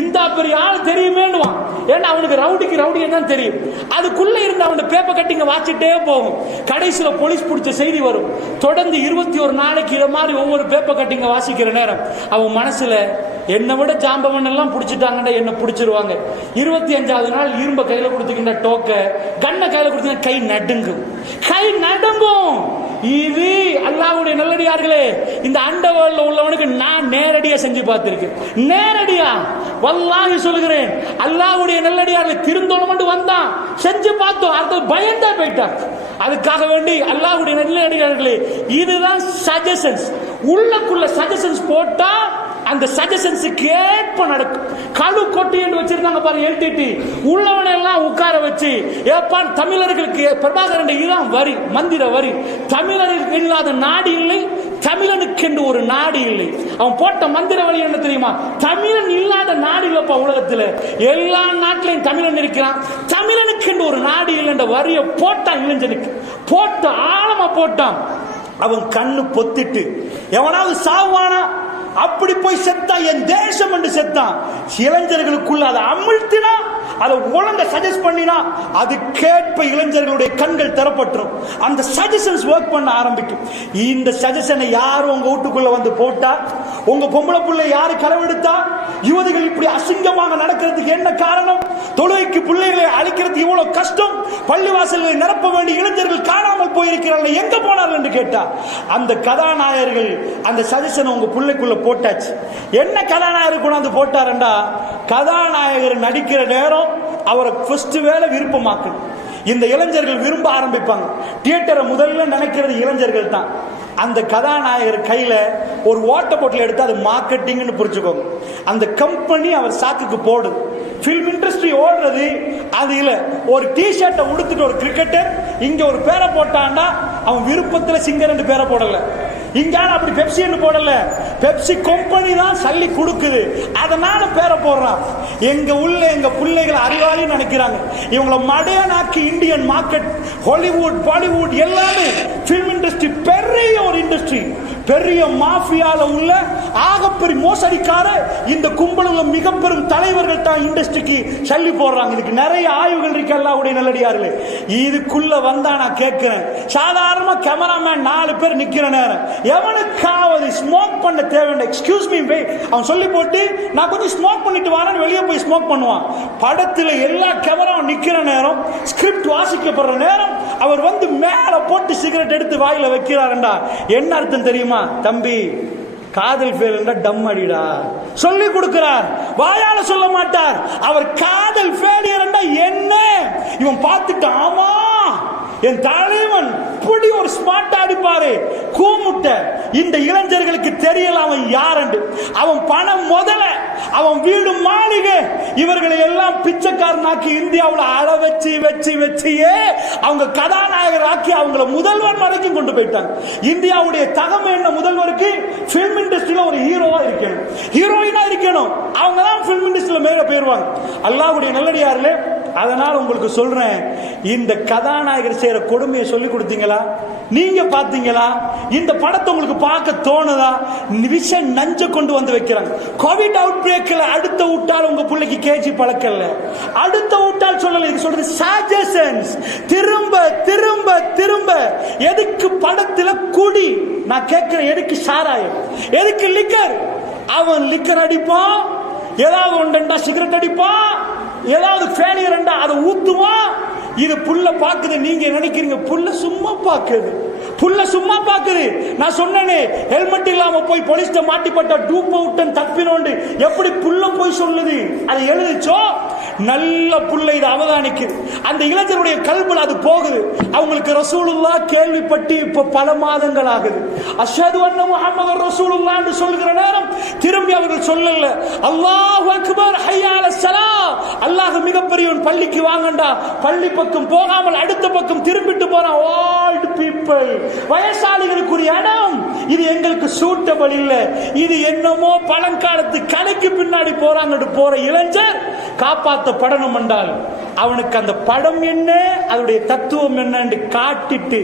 இந்த பெரிய ஆள் தெரியுமேன்னுவான். ஏன்னா அவனுக்கு ரவுடிக்கு ரவுடி தான் தெரியும். அதுக்குள்ள இருந்து அவன் பேப்பர் கட்டிங்க வாசிட்டே போகும். கடைசியில போலீஸ் பிடிச்ச செய்தி வரும். தொடர்ந்து 21 நாளைக்கு இதை மாதிரி ஒவ்வொரு பேப்பர் கட்டிங்க வாசிக்கிற நேரம் அவன் மனசுல என்னை விட ஜாம்பவன் எல்லாம் பிடிச்சிட்டாங்கடா, என்ன பிடிச்சிருவாங்க. 25வது நாள் இரும்ப கையில கொடுத்துக்கின்ற டோக்க கண்ணை கையில கொடுத்தீங்க, கை நடுங்கும், கை நடுங்கும். இது அல்லாஹ்வுடைய நல்லடியார்களே, இந்த அண்டவர்ல உள்ளவனுக்கு நான் நேரடியா செஞ்சு பார்த்திருக்கேன். நேரடியா வல்லாஹி சொல்கிறேன், அல்லாஹ்வுடைய நல்லடியார்களை திருந்தோணும் வந்தான், செஞ்சு பார்த்தோம், அடுத்து பயந்தா போயிட்டார். அதுக்காக வேண்டி அல்லாஹ்வுடைய நல்லடியார்களே, இதுதான் சஜஷன்ஸ். உள்ளக்குள்ள சஜஷன்ஸ் போட்டா அந்த சஜஷன்ஸுக்கு ஏற்ப நடக்கும். கழு கொட்டி என்று வச்சிருந்தாங்க பாருங்க, எல்டிடி உள்ளவனை எல்லாம் உட்கார வச்சு, ஏப்பா தமிழர்களுக்கு பிரபாகரன் இதுதான் வரி, மந்திர வரி, தமிழர்களுக்கு இல்லாத நாடு இல்லை, தமிழனுக்கு என்று ஒரு நாடு இல்லை. அவன் போட்ட மந்திர வழி என்ன தெரியுமா? தமிழன் இல்லாத நாடு இல்லப்பா உலகத்துல, எல்லா நாட்டிலையும் தமிழன் இருக்கிறான், தமிழனுக்கு என்று ஒரு நாடு இல்லை என்ற வரிய போட்டான். இளைஞனுக்கு போட்ட ஆழமா போட்டான். அவன் கண்ணு பொத்திட்டு எவனாவது சாவானா? அப்படி போய் செத்தா என் தேசம் என்று செத்தான். இளைஞர்களுக்குள்ள அதை அமிழ்த்தினா, அதை ஒழுங்க சஜஸ்ட் பண்ணினா, அது கேட்ப இளைஞர்களுடைய கண்கள் திறப்பற்றும். அந்த சஜஷன்ஸ் ஒர்க் பண்ண ஆரம்பிக்கும். இந்த சஜஷனை யாரும் உங்க வீட்டுக்குள்ள வந்து போட்டா, உங்க பொம்பளை பிள்ளை யாரு களவெடுத்தா, யுவதிகள் இப்படி அசிங்கமாக நடக்கிறதுக்கு என்ன காரணம்? தொழுகைக்கு பிள்ளைகளை அழிக்கிறது இவ்வளவு கஷ்டம், பள்ளிவாசல்களை நிரப்ப வேண்டிய இளைஞர்கள் காணாமல் போயிருக்கிறார்கள், எங்க போனார்கள் என்று கேட்டா, அந்த கதாநாயகர்கள் அந்த சஜஷனை உங்க பிள்ளைக்குள்ள போட்டாச்சு. என்ன கதாநாயகர் கொண்டாந்து போட்டாருண்டா, கதாநாயகர் நடிக்கிற நேரம் அவரை ஃபர்ஸ்ட் வேலை விருப்பமாக்கணும். இந்த இளைஞர்கள் விரும்ப ஆரம்பிப்பாங்க. தியேட்டரை முதல்ல நினைக்கிறது இளைஞர்கள் தான். அந்த கதாநாயகர் கையில ஒரு வாட்டர் பாட்டில் எடுத்து அது மார்க்கெட்டிங்னு புரிஞ்சுக்கோங்க. அந்த கம்பெனி அவர் சாக்குக்கு போடுது. பிலிம் இண்டஸ்ட்ரி ஓடுறது அது இல்ல. ஒரு டி ஷர்ட்டை உடுத்துட்டு ஒரு கிரிக்கெட்டர் இங்க ஒரு பேரை போட்டான்னா அவன் விருப்பத்துல சிங்கர் என்று பேரை போடல. இங்க அப்படி பெப்சின்னு போடல, பெப்சி கம்பெனி தான் சல்லி கொடுக்குது, அதனால பேரை போடுறான். எங்க உள்ள எங்க பிள்ளைகளை அறிவாளி நினைக்கிறாங்க. இவங்களை மடையனாக்கி இந்தியன் மார்க்கெட், ஹாலிவுட், பாலிவுட் எல்லாமே பிலிம் இண்டஸ்ட்ரி பெரிய ஒரு இண்டஸ்ட்ரி, பெரிய மாஃபியால உள்ள ஆகப்பெரிய மோசடிக்கார இந்த கும்பலுள்ள மிக பெரும் தலைவர்கள் தான் இண்டஸ்ட்ரிக்கு சல்லி போடுறாங்க. இதுக்கு நிறைய ஆய்வுகள் இருக்கு. அல்லாஹ்வுடைய நல்லடியார்களே, இதுக்குள்ள வந்தா நான் கேட்கிறேன், சாதாரண கேமராமேன் 4 பேர் நிக்கிற நேரம் எவனுக்காவது ஸ்மோக் பண்ண தேவையில்லை. எக்ஸ்கியூஸ் மீ பே, அவன் சொல்லி போட்டு நான் கொஞ்சம் ஸ்மோக் பண்ணிட்டு வரேன், வெளியே போய் ஸ்மோக் பண்ணுவான். படத்துல எல்லா கேமராவும் நிக்கிற நேரம், ஸ்கிரிப்ட் வாசிக்கப்படுற நேரம் அவர் வந்து மேல போட்டு சிகரெட் எடுத்து வாயில வைக்கிறாருண்டா என்ன அர்த்தம் தெரியுமா? தம்பி, காதல் ஃபெயில்னா டம் அடிடா சொல்லி கொடுக்கிறார், வாயால சொல்ல மாட்டார். அவர் காதல் ஃபெயிலியர் என்ன இவன் பார்த்துட்டு, ஆமா என் தலைவன் இப்படி ஒரு ஸ்மார்ட் அடிப்பாரு கூமுட்ட. இந்த இளைஞர்களுக்கு தெரியல அவன் யார். அவன் பணம் முதல்ல அவன் வீடு மாளிகை. இவர்களை எல்லாம் பிச்சைக்காரனாக்கி இந்தியாவில் அழ வச்சு வச்சு வச்சியே அவங்க கதாநாயகர் ஆக்கி அவங்கள முதல்வர் வரைக்கும் கொண்டு போயிட்டாங்க. இந்தியாவுடைய தகமை என்ன? முதல்வருக்கு பிலிம் இண்டஸ்ட்ரியில ஒரு ஹீரோவா இருக்கணும், ஹீரோயினா இருக்கணும். அவங்க தான் பிலிம் இண்டஸ்ட்ரியில மேல போயிருவாங்க. அல்லாஹ்வுடைய நல்லடியார்களே, அதனால உங்களுக்கு சொல்றேன், இந்த கதாநாயகர் செய்யற கொடுமையை சொல்லி கொடுத்தீங்களா? நீங்க பாத்தீங்களா? இந்த படத்தை உங்களுக்கு பார்க்க தோணுதா? விஷ நஞ்ச கொண்டு வந்து வைக்கிறாங்க. கோவிட் அவுட் பிரேக்ல அடுத்த விட்டால் உங்க பிள்ளைக்கு கேஜி பழக்கல, அடுத்த விட்டால் சொல்லல. இது சொல்றது சஜஷன்ஸ். திரும்ப திரும்ப திரும்ப எதுக்கு படத்துல குடி? நான் கேட்கிறேன், எதுக்கு சாராயம், எதுக்கு லிக்கர்? அவன் லிக்கர் அடிப்பான், ஏதாவது ஒன்றா சிகரெட் அடிப்பான், ஏதாவது ஃபெயிலியர் அதை ஊத்துவான். இது புள்ள பாக்குது. நீங்க நினைக்கிறீங்க புள்ள சும்மா பாக்குது, புள்ள சும்மா பாக்குது. நான் சொன்னேனே, ஹெல்மெட் இல்லாம போய் போலீஸ்ட மாட்டிப்பட்ட டூப் அவுட்டன் தப்பினோண்டு எப்படி புள்ள போய் சொல்லுது? அது எழுதிச்சோ நல்ல புள்ள இதை அவதானிக்குது. அந்த இளைஞருடைய கல்புல அது போகுது. அவங்களுக்கு ரசூலுல்லாஹ் கேள்விப்பட்டு இப்ப பல மாதங்கள் ஆகுது. அஷ்ஹது அன்ன முஹம்மது ரசூலுல்லாஹ் என்று சொல்லுகிற நேரம் திரும்பி அவர்கள் சொல்லல அல்லாஹு அக்பர் ஹய்ய அலஸ் ஸலாஹ், அல்லாஹ் மிகப்பெரியவன், பள்ளிக்கு வாங்கண்டா. பள்ளி பக்கம் போகாமல் அடுத்த பக்கம் திரும்பிட்டு போறான். ஓல்ட் பீப்பிள், வயசாளிகளுக்குரிய இடம் இது எங்களுக்கு சூட்டபிள் இல்ல, இது என்னமோ பழங்காலத்து கலைக்கு பின்னாடி போறாங்க. போற இளைஞர் காப்பாற்றப்படணும் என்றால் அவனுக்கு அந்த படம் என்ன, அதனுடைய தத்துவம் என்ன என்று காட்டிட்டு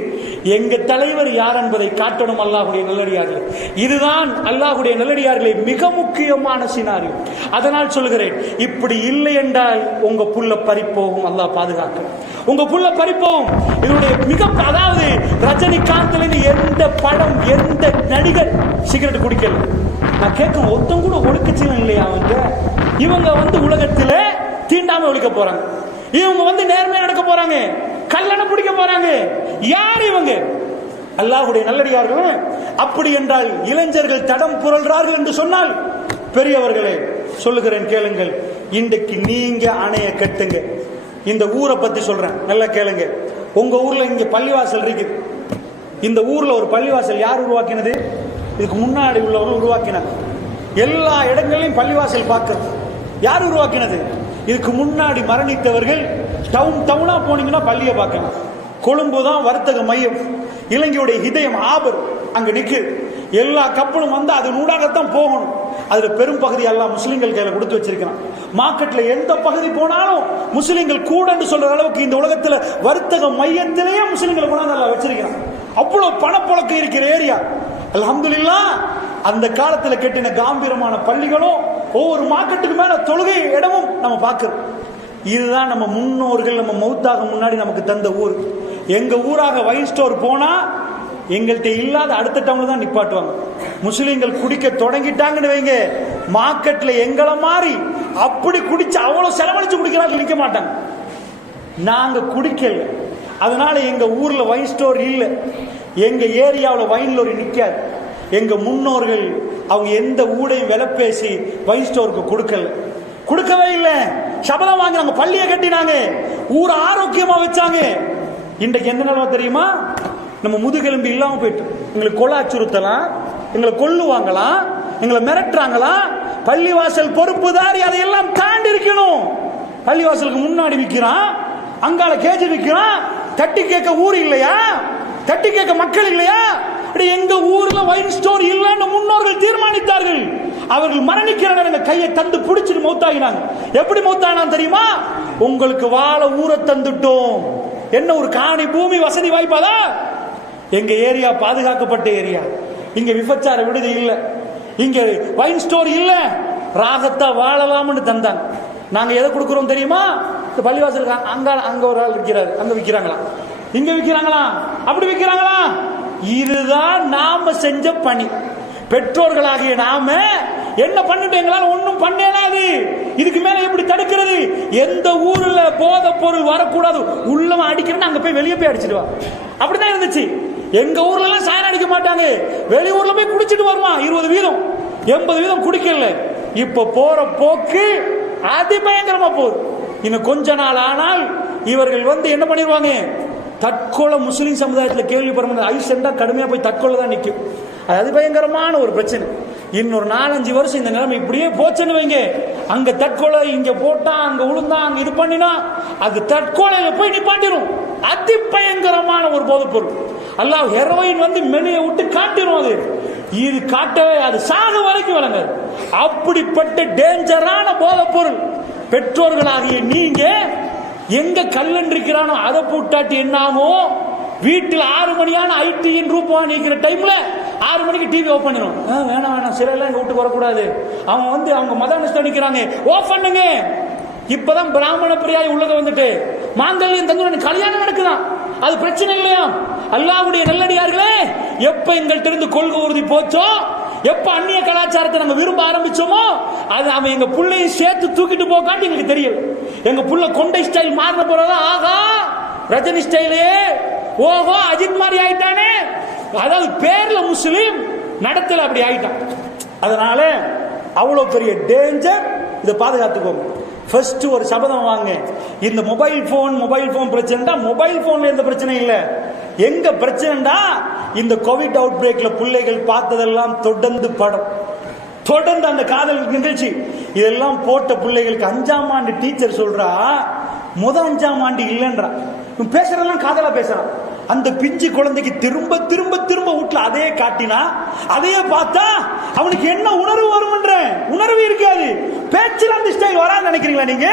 எங்க தலைவர் யார் என்பதை காட்டணும். அல்லாஹ்வுடைய நல்லடியார்களே, இதுதான் அல்லாஹ்வுடைய நல்லடியார்களே மிக முக்கியமான சினாரியோ. அதனால் சொல்கிறேன், இப்படி இல்லை என்றால் உங்க புள்ள பறிப்போகும். அல்லாஹ் பாதுகாக்க, உங்க புள்ள பறிப்போம். இதனுடைய மிக, அதாவது ரஜினிகாந்த்ல எந்த படம், எந்த நடிகர் சிகரெட் குடிக்கல? நான் கேட்கும், ஒருத்தம் கூட ஒழுக்கச்சீலம் இல்லையா அவங்க? இவங்க உலகத்தில் தீண்டாம ஒழிக்க போறாங்க, இவங்க நேர்மையா நடக்க போறாங்க, கல்லணை பிடிக்க போறாங்க. யார் இவங்க? அல்லாஹ்வுடைய நல்லடியார்கள். அப்படி என்றால் இளைஞர்கள் தடம் புரள்றார்கள் என்று சொன்னால், பெரியவர்களே சொல்லுகிறேன் கேளுங்கள், இன்றைக்கு நீங்க அணைய கட்டுங்க. இந்த ஊரை பத்தி சொல்றேன், நல்லா கேளுங்க. உங்க ஊர்ல இங்க பள்ளிவாசல் இருக்கு. இந்த ஊர்ல ஒரு பள்ளிவாசல் யார் உருவாக்கினது? இதுக்கு முன்னாடி உள்ளவர்கள் உருவாக்கினாங்க. எல்லா இடங்களிலும் பள்ளிவாசல் பார்க்கிறது யார் உருவாக்கினது? இதுக்கு முன்னாடி மரணித்தவர்கள். டவுனா போனீங்கன்னா பள்ளியை பார்க்கலாம். கொழும்பு தான் வர்த்தக மையம், இலங்கையுடைய இதயம் ஆபர் அங்க நிக்கு. எல்லா கப்பலும் அது நூடாகத்தான் போகணும். அதுல பெரும் பகுதி எல்லாம் முஸ்லிம்கள் கையில கொடுத்து வச்சிருக்கிறான். மார்க்கெட்ல எந்த பகுதி போனாலும் முஸ்லிம்கள் கூட சொல்ற அளவுக்கு இந்த உலகத்துல வர்த்தக மையத்திலேயே முஸ்லிம்களை கொண்டாந்து வச்சிருக்கிறான். அவ்வளவு பணப்புழக்கம் இருக்கிற ஏரியா. அல்ஹம்துலில்லாஹ், அந்த காலத்துல கட்டின காம்பீரமான பள்ளிகளும் ஒவ்வொரு மார்க்கெட்டுக்கு மேல தொழுகை இடமும் நம்ம பார்க்கிறோம். இதுதான் நம்ம முன்னோர்கள் நம்ம மௌத்தாக முன்னாடி நமக்கு தந்த ஊர். எங்க ஊராக வைன் ஸ்டோர் போனா எங்கள்கிட்ட இல்லாத அடுத்த டவுன்ல தான் நிப்பாட்டுவாங்க. முஸ்லீம்கள் குடிக்க தொடங்கிட்டாங்கன்னு வைங்க, மார்க்கெட்ல எங்களை மாறி அப்படி குடிச்சு அவ்வளவு செலவழிச்சு குடிக்கிறார்கள், நிக்க மாட்டாங்க. நாங்க குடிக்கல, அதனால எங்க ஊர்ல வைன் ஸ்டோர் இல்லை, எங்க ஏரியாவில் வைன் லோரி நிக்காது. எங்க முன்னோர்கள் அவங்க எந்த ஊடையும் விலை பேசி வைன் ஸ்டோருக்கு கொடுக்கவே இல்லை. சபதம் வாங்கினாங்க, பள்ளியை கட்டினாங்க, ஊரை ஆரோக்கியமா வச்சாங்க. இன்றைக்கு எந்த நிலைமை தெரியுமா? நம்ம முதுகெலும்பு இல்லாம போயிட்டு எங்களை கொலை அச்சுறுத்தலாம், எங்களை கொல்லுவாங்களாம், எங்களை மிரட்டுறாங்களாம். பள்ளிவாசல் பொறுப்புதாரி அதையெல்லாம் தாண்டி இருக்கணும். பள்ளிவாசலுக்கு முன்னாடி விற்கிறான், அங்கால கேஜி விற்கிறான். தட்டி கேட்க ஊர் இல்லையா? தட்டி கேட்க மக்கள் இல்லையா? எங்க ஊர்ல வைன் ஸ்டோர் இல்லைன்னு முன்னோர்கள் தீர்மானித்தார்கள். அவர்கள் மரணிக்கிற நேரம் கையை தந்து பிடிச்சிட்டு மௌத்தாகினாங்க. எப்படி மௌத்தானான் தெரியுமா? உங்களுக்கு வாழ ஊரை தந்துட்டோம். என்ன ஒரு காணி பூமி வசதி வாய்ப்பாதா? எங்க ஏரியா பாதுகாக்கப்பட்ட ஏரியா, இங்க விபச்சார விடுதி இல்ல, இங்க வைன் ஸ்டோர் இல்ல, ராகத்தா வாழலாம்னு தந்தாங்க. நாங்க எதை கொடுக்கிறோம் தெரியுமா? பள்ளிவாசல் அங்க ஒரு ஆள் இருக்கிறாரு, அங்க விற்கிறாங்களா, இங்க விற்கிறாங்களா, அப்படி விற்கிறாங்களா? இதுதான் நாம செஞ்ச பணி. பெற்றோர்களாகிய நாம என்ன பண்ணிட்டு எங்களால ஒன்னும் பண்ணலாது. இதுக்கு மேல எப்படி தடுக்கிறது? எந்த ஊர்ல போதை பொருள் வரக்கூடாது, உள்ளவன் அடிக்கிறேன்னு அங்க போய் வெளியே போய் அடிச்சிடுவா. அப்படிதான் இருந்துச்சு. எங்க ஊர்ல எல்லாம் சாயம் அடிக்க மாட்டாங்க, வெளியூர்ல போய் குடிச்சிட்டு வருவான். 20 வீதம் 80 வீதம் குடிக்கல. இப்ப போற போக்கு அதிபயங்கரமா போகுது. இன்னும் கொஞ்ச நாள் ஆனால் இவர்கள் என்ன பண்ணிடுவாங்க? தற்கொலை. முஸ்லீம் சமுதாயத்தில் கேள்விப்படுற ஐஸ் கடுமையா போய் தற்கொலை தான் நிற்கும். அது அதிபயங்கரமான ஒரு பிரச்சனை. இன்னொரு 4-5 வருஷம் இந்த நிலைமை இப்படியே போச்சுன்னு வைங்க, அங்க தற்கொலை, இங்க போட்டா, அங்க விழுந்தா, அங்க இது பண்ணினா, அது தற்கொலையில போய் நிப்பாட்டிடும். அதி பயங்கரமான ஒரு போதைப் பொருள். அல்லாஹ் ஹெரோயின் வந்து மெனுவை விட்டு காட்டிடும். அது இது காட்டவே, அது சாக வரைக்கும் விளங்காது. அப்படிப்பட்ட டேஞ்சரான போதைப் பொருள். பெற்றோர்களாகிய நீங்க எங்க கல்லன்றிருக்கிறானோ அதை போட்டாட்டி என்ன ஆகும்? வீட்டில் 6 மணியான ஐடியின் ரூபா நிற்கிற டைம்ல 6 மணிக்கு டிவி ஓபன் பண்ணிடும். வேணாம் வேணாம், சிறையெல்லாம் எங்க வீட்டுக்கு வரக்கூடாது, அவன் வந்து அவங்க மதானஸ்தான் நிற்கிறாங்க, ஓஃப் பண்ணுங்க. இப்பதான் பிராமண பிரியாய் உள்ளத வந்துட்டு மாங்கல்யம் தந்து கல்யாணம் நடக்குதான், அது பிரச்சனை இல்லையா? அல்லாஹ்வுடைய நல்லடியார்களே, எப்ப எங்கள்கிட்ட இருந்து கொள்கை உறுதி போச்சோ, எப்ப அந்நிய கலாச்சாரத்தை நாங்க விரும்ப ஆரம்பிச்சோமோ, அது அவன் எங்க புள்ளையும் சேர்த்து தூக்கிட்டு போக்காட்டி எங்களுக்கு தெரியல. எங்க புள்ள கொண்டை ஸ்டைல் மாறின போறதான், ஆகா ரஜினி ஸ்டைலு, ஓஹோ அஜித் மாதிரி ஆயிட்டானே. அதாவது பேர்ல முஸ்லீம், நடத்தல அப்படி ஆயிட்டான். அதனால அவ்வளவு பெரிய டேஞ்சர். இதை பாதுகாத்துக்கோங்க. ஃபர்ஸ்ட் ஒரு சபதம் வாங்க. இந்த மொபைல் போன் பிரச்சனைடா, மொபைல் போன்ல எந்த பிரச்சனையும் இல்ல. எங்க பிரச்சனைடா, இந்த கோவிட் அவுட் பிரேக்ல பிள்ளைகள் பார்த்ததெல்லாம் தொடர்ந்து படம், தொடர்ந்து அந்த காதல் நிகழ்ச்சி, இதெல்லாம் போட்ட பிள்ளைகளுக்கு 5ஆம் ஆண்டு டீச்சர் சொல்றா, 5ஆம் ஆண்டு இல்லைன்றா. பேசுறதெல்லாம் காதலா பேசுறான். அந்த பிஞ்சு குழந்தைக்கு திரும்ப திரும்ப திரும்ப வீட்டுல அதே காட்டினா, அதையே பார்த்தா அவனுக்கு என்ன உணர்வு வரும்ன்ற உணர்வு இருக்காது. பேச்சில் அந்த ஸ்டைல் வரான்னு நினைக்கிறீங்களா நீங்க?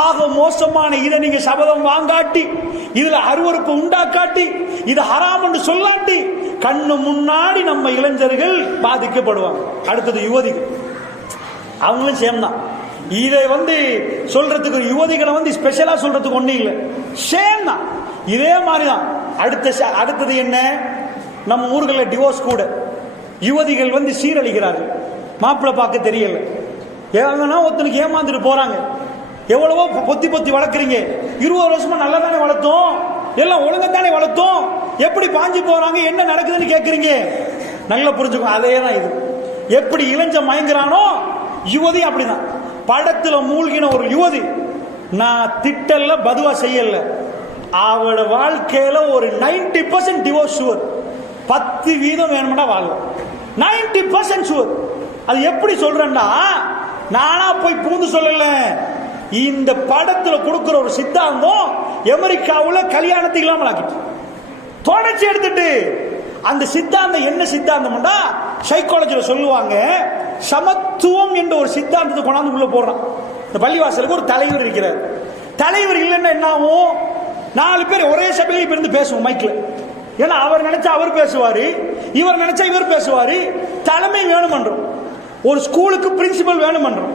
ஆக மோசமான இதை நீங்க சபதம் வாங்காட்டி, இதுல அருவருப்பு உண்டாக்காட்டி, இது ஹராம் என்று சொல்லாட்டி, கண்ணு முன்னாடி நம்ம இளைஞர்கள் பாதிக்கப்படுவாங்க. அடுத்தது யுவதிகள், அவங்களும் சேம் தான். இதை வந்து சொல்றதுக்கு யுவதிகளை வந்து ஸ்பெஷலா சொல்றதுக்கு ஒண்ணு இல்லை, சேம் தான், இதே மாதிரிதான். அடுத்தது என்ன? நம்ம ஊர்களில் டிவோர்ஸ் கூட யுவதிகள் வந்து சீரழிக்கிறார்கள். மாப்பிள்ளை பார்க்க தெரியல, ஏன்னா ஒருத்தனுக்கு ஏமாந்துட்டு போறாங்க. எவ்வளவோ பொத்தி பொத்தி வளர்க்குறீங்க, 20 வருஷமா நல்லா தானே வளர்த்தோம், எல்லாம் ஒழுங்கா தானே வளர்த்தோம், எப்படி பாஞ்சு போறாங்க, என்ன நடக்குதுன்னு கேட்குறீங்க. நல்லா புரிஞ்சுக்கோ, அதே தான் இது. எப்படி இளைஞ மயங்குறானோ யுவதி அப்படிதான். படத்துல மூழ்கின ஒரு யுவதி, நான் திட்டல்ல பதுவா செய்யல, அவளோட வாழ்க்கையில ஒரு 90% டிவோர்ஸ் ஷுவர். 10% வேணும்டா வாழ, 90% ஷுவர். அது எப்படி சொல்றேன்டா, நானா போய் பூந்து சொல்லல, இந்த படத்துல கொடுக்கிற ஒரு சித்தாந்தம் அமெரிக்காவுல கல்யாணத்துக்கு இல்லாமல் ஆக்கிட்டு தொடர்ச்சி எடுத்துட்டு, அந்த சித்தாந்தம் என்ன சித்தாந்தம்டா, சைக்காலஜில சொல்லுவாங்க, சமத்துவம் என்ற ஒரு சித்தாந்தத்தை கொண்டாந்து உள்ள போடுறான். இந்த பள்ளிவாசலுக்கு ஒரு தலைவர் இருக்கிறார். தலைவர் இல்லைன்னா என்ன ஆகும்? 4 பேர் ஒரே சபையில இருந்து பேசுவோம் மைக்ல. ஏன்னா அவர் நினைச்சா அவர் பேசுவாரு, இவர் நினைச்சா இவர் பேசுவாரு. தலைமை வேணுமன்றோம். ஒரு ஸ்கூலுக்கு பிரின்சிபல் வேணுமன்றோம்.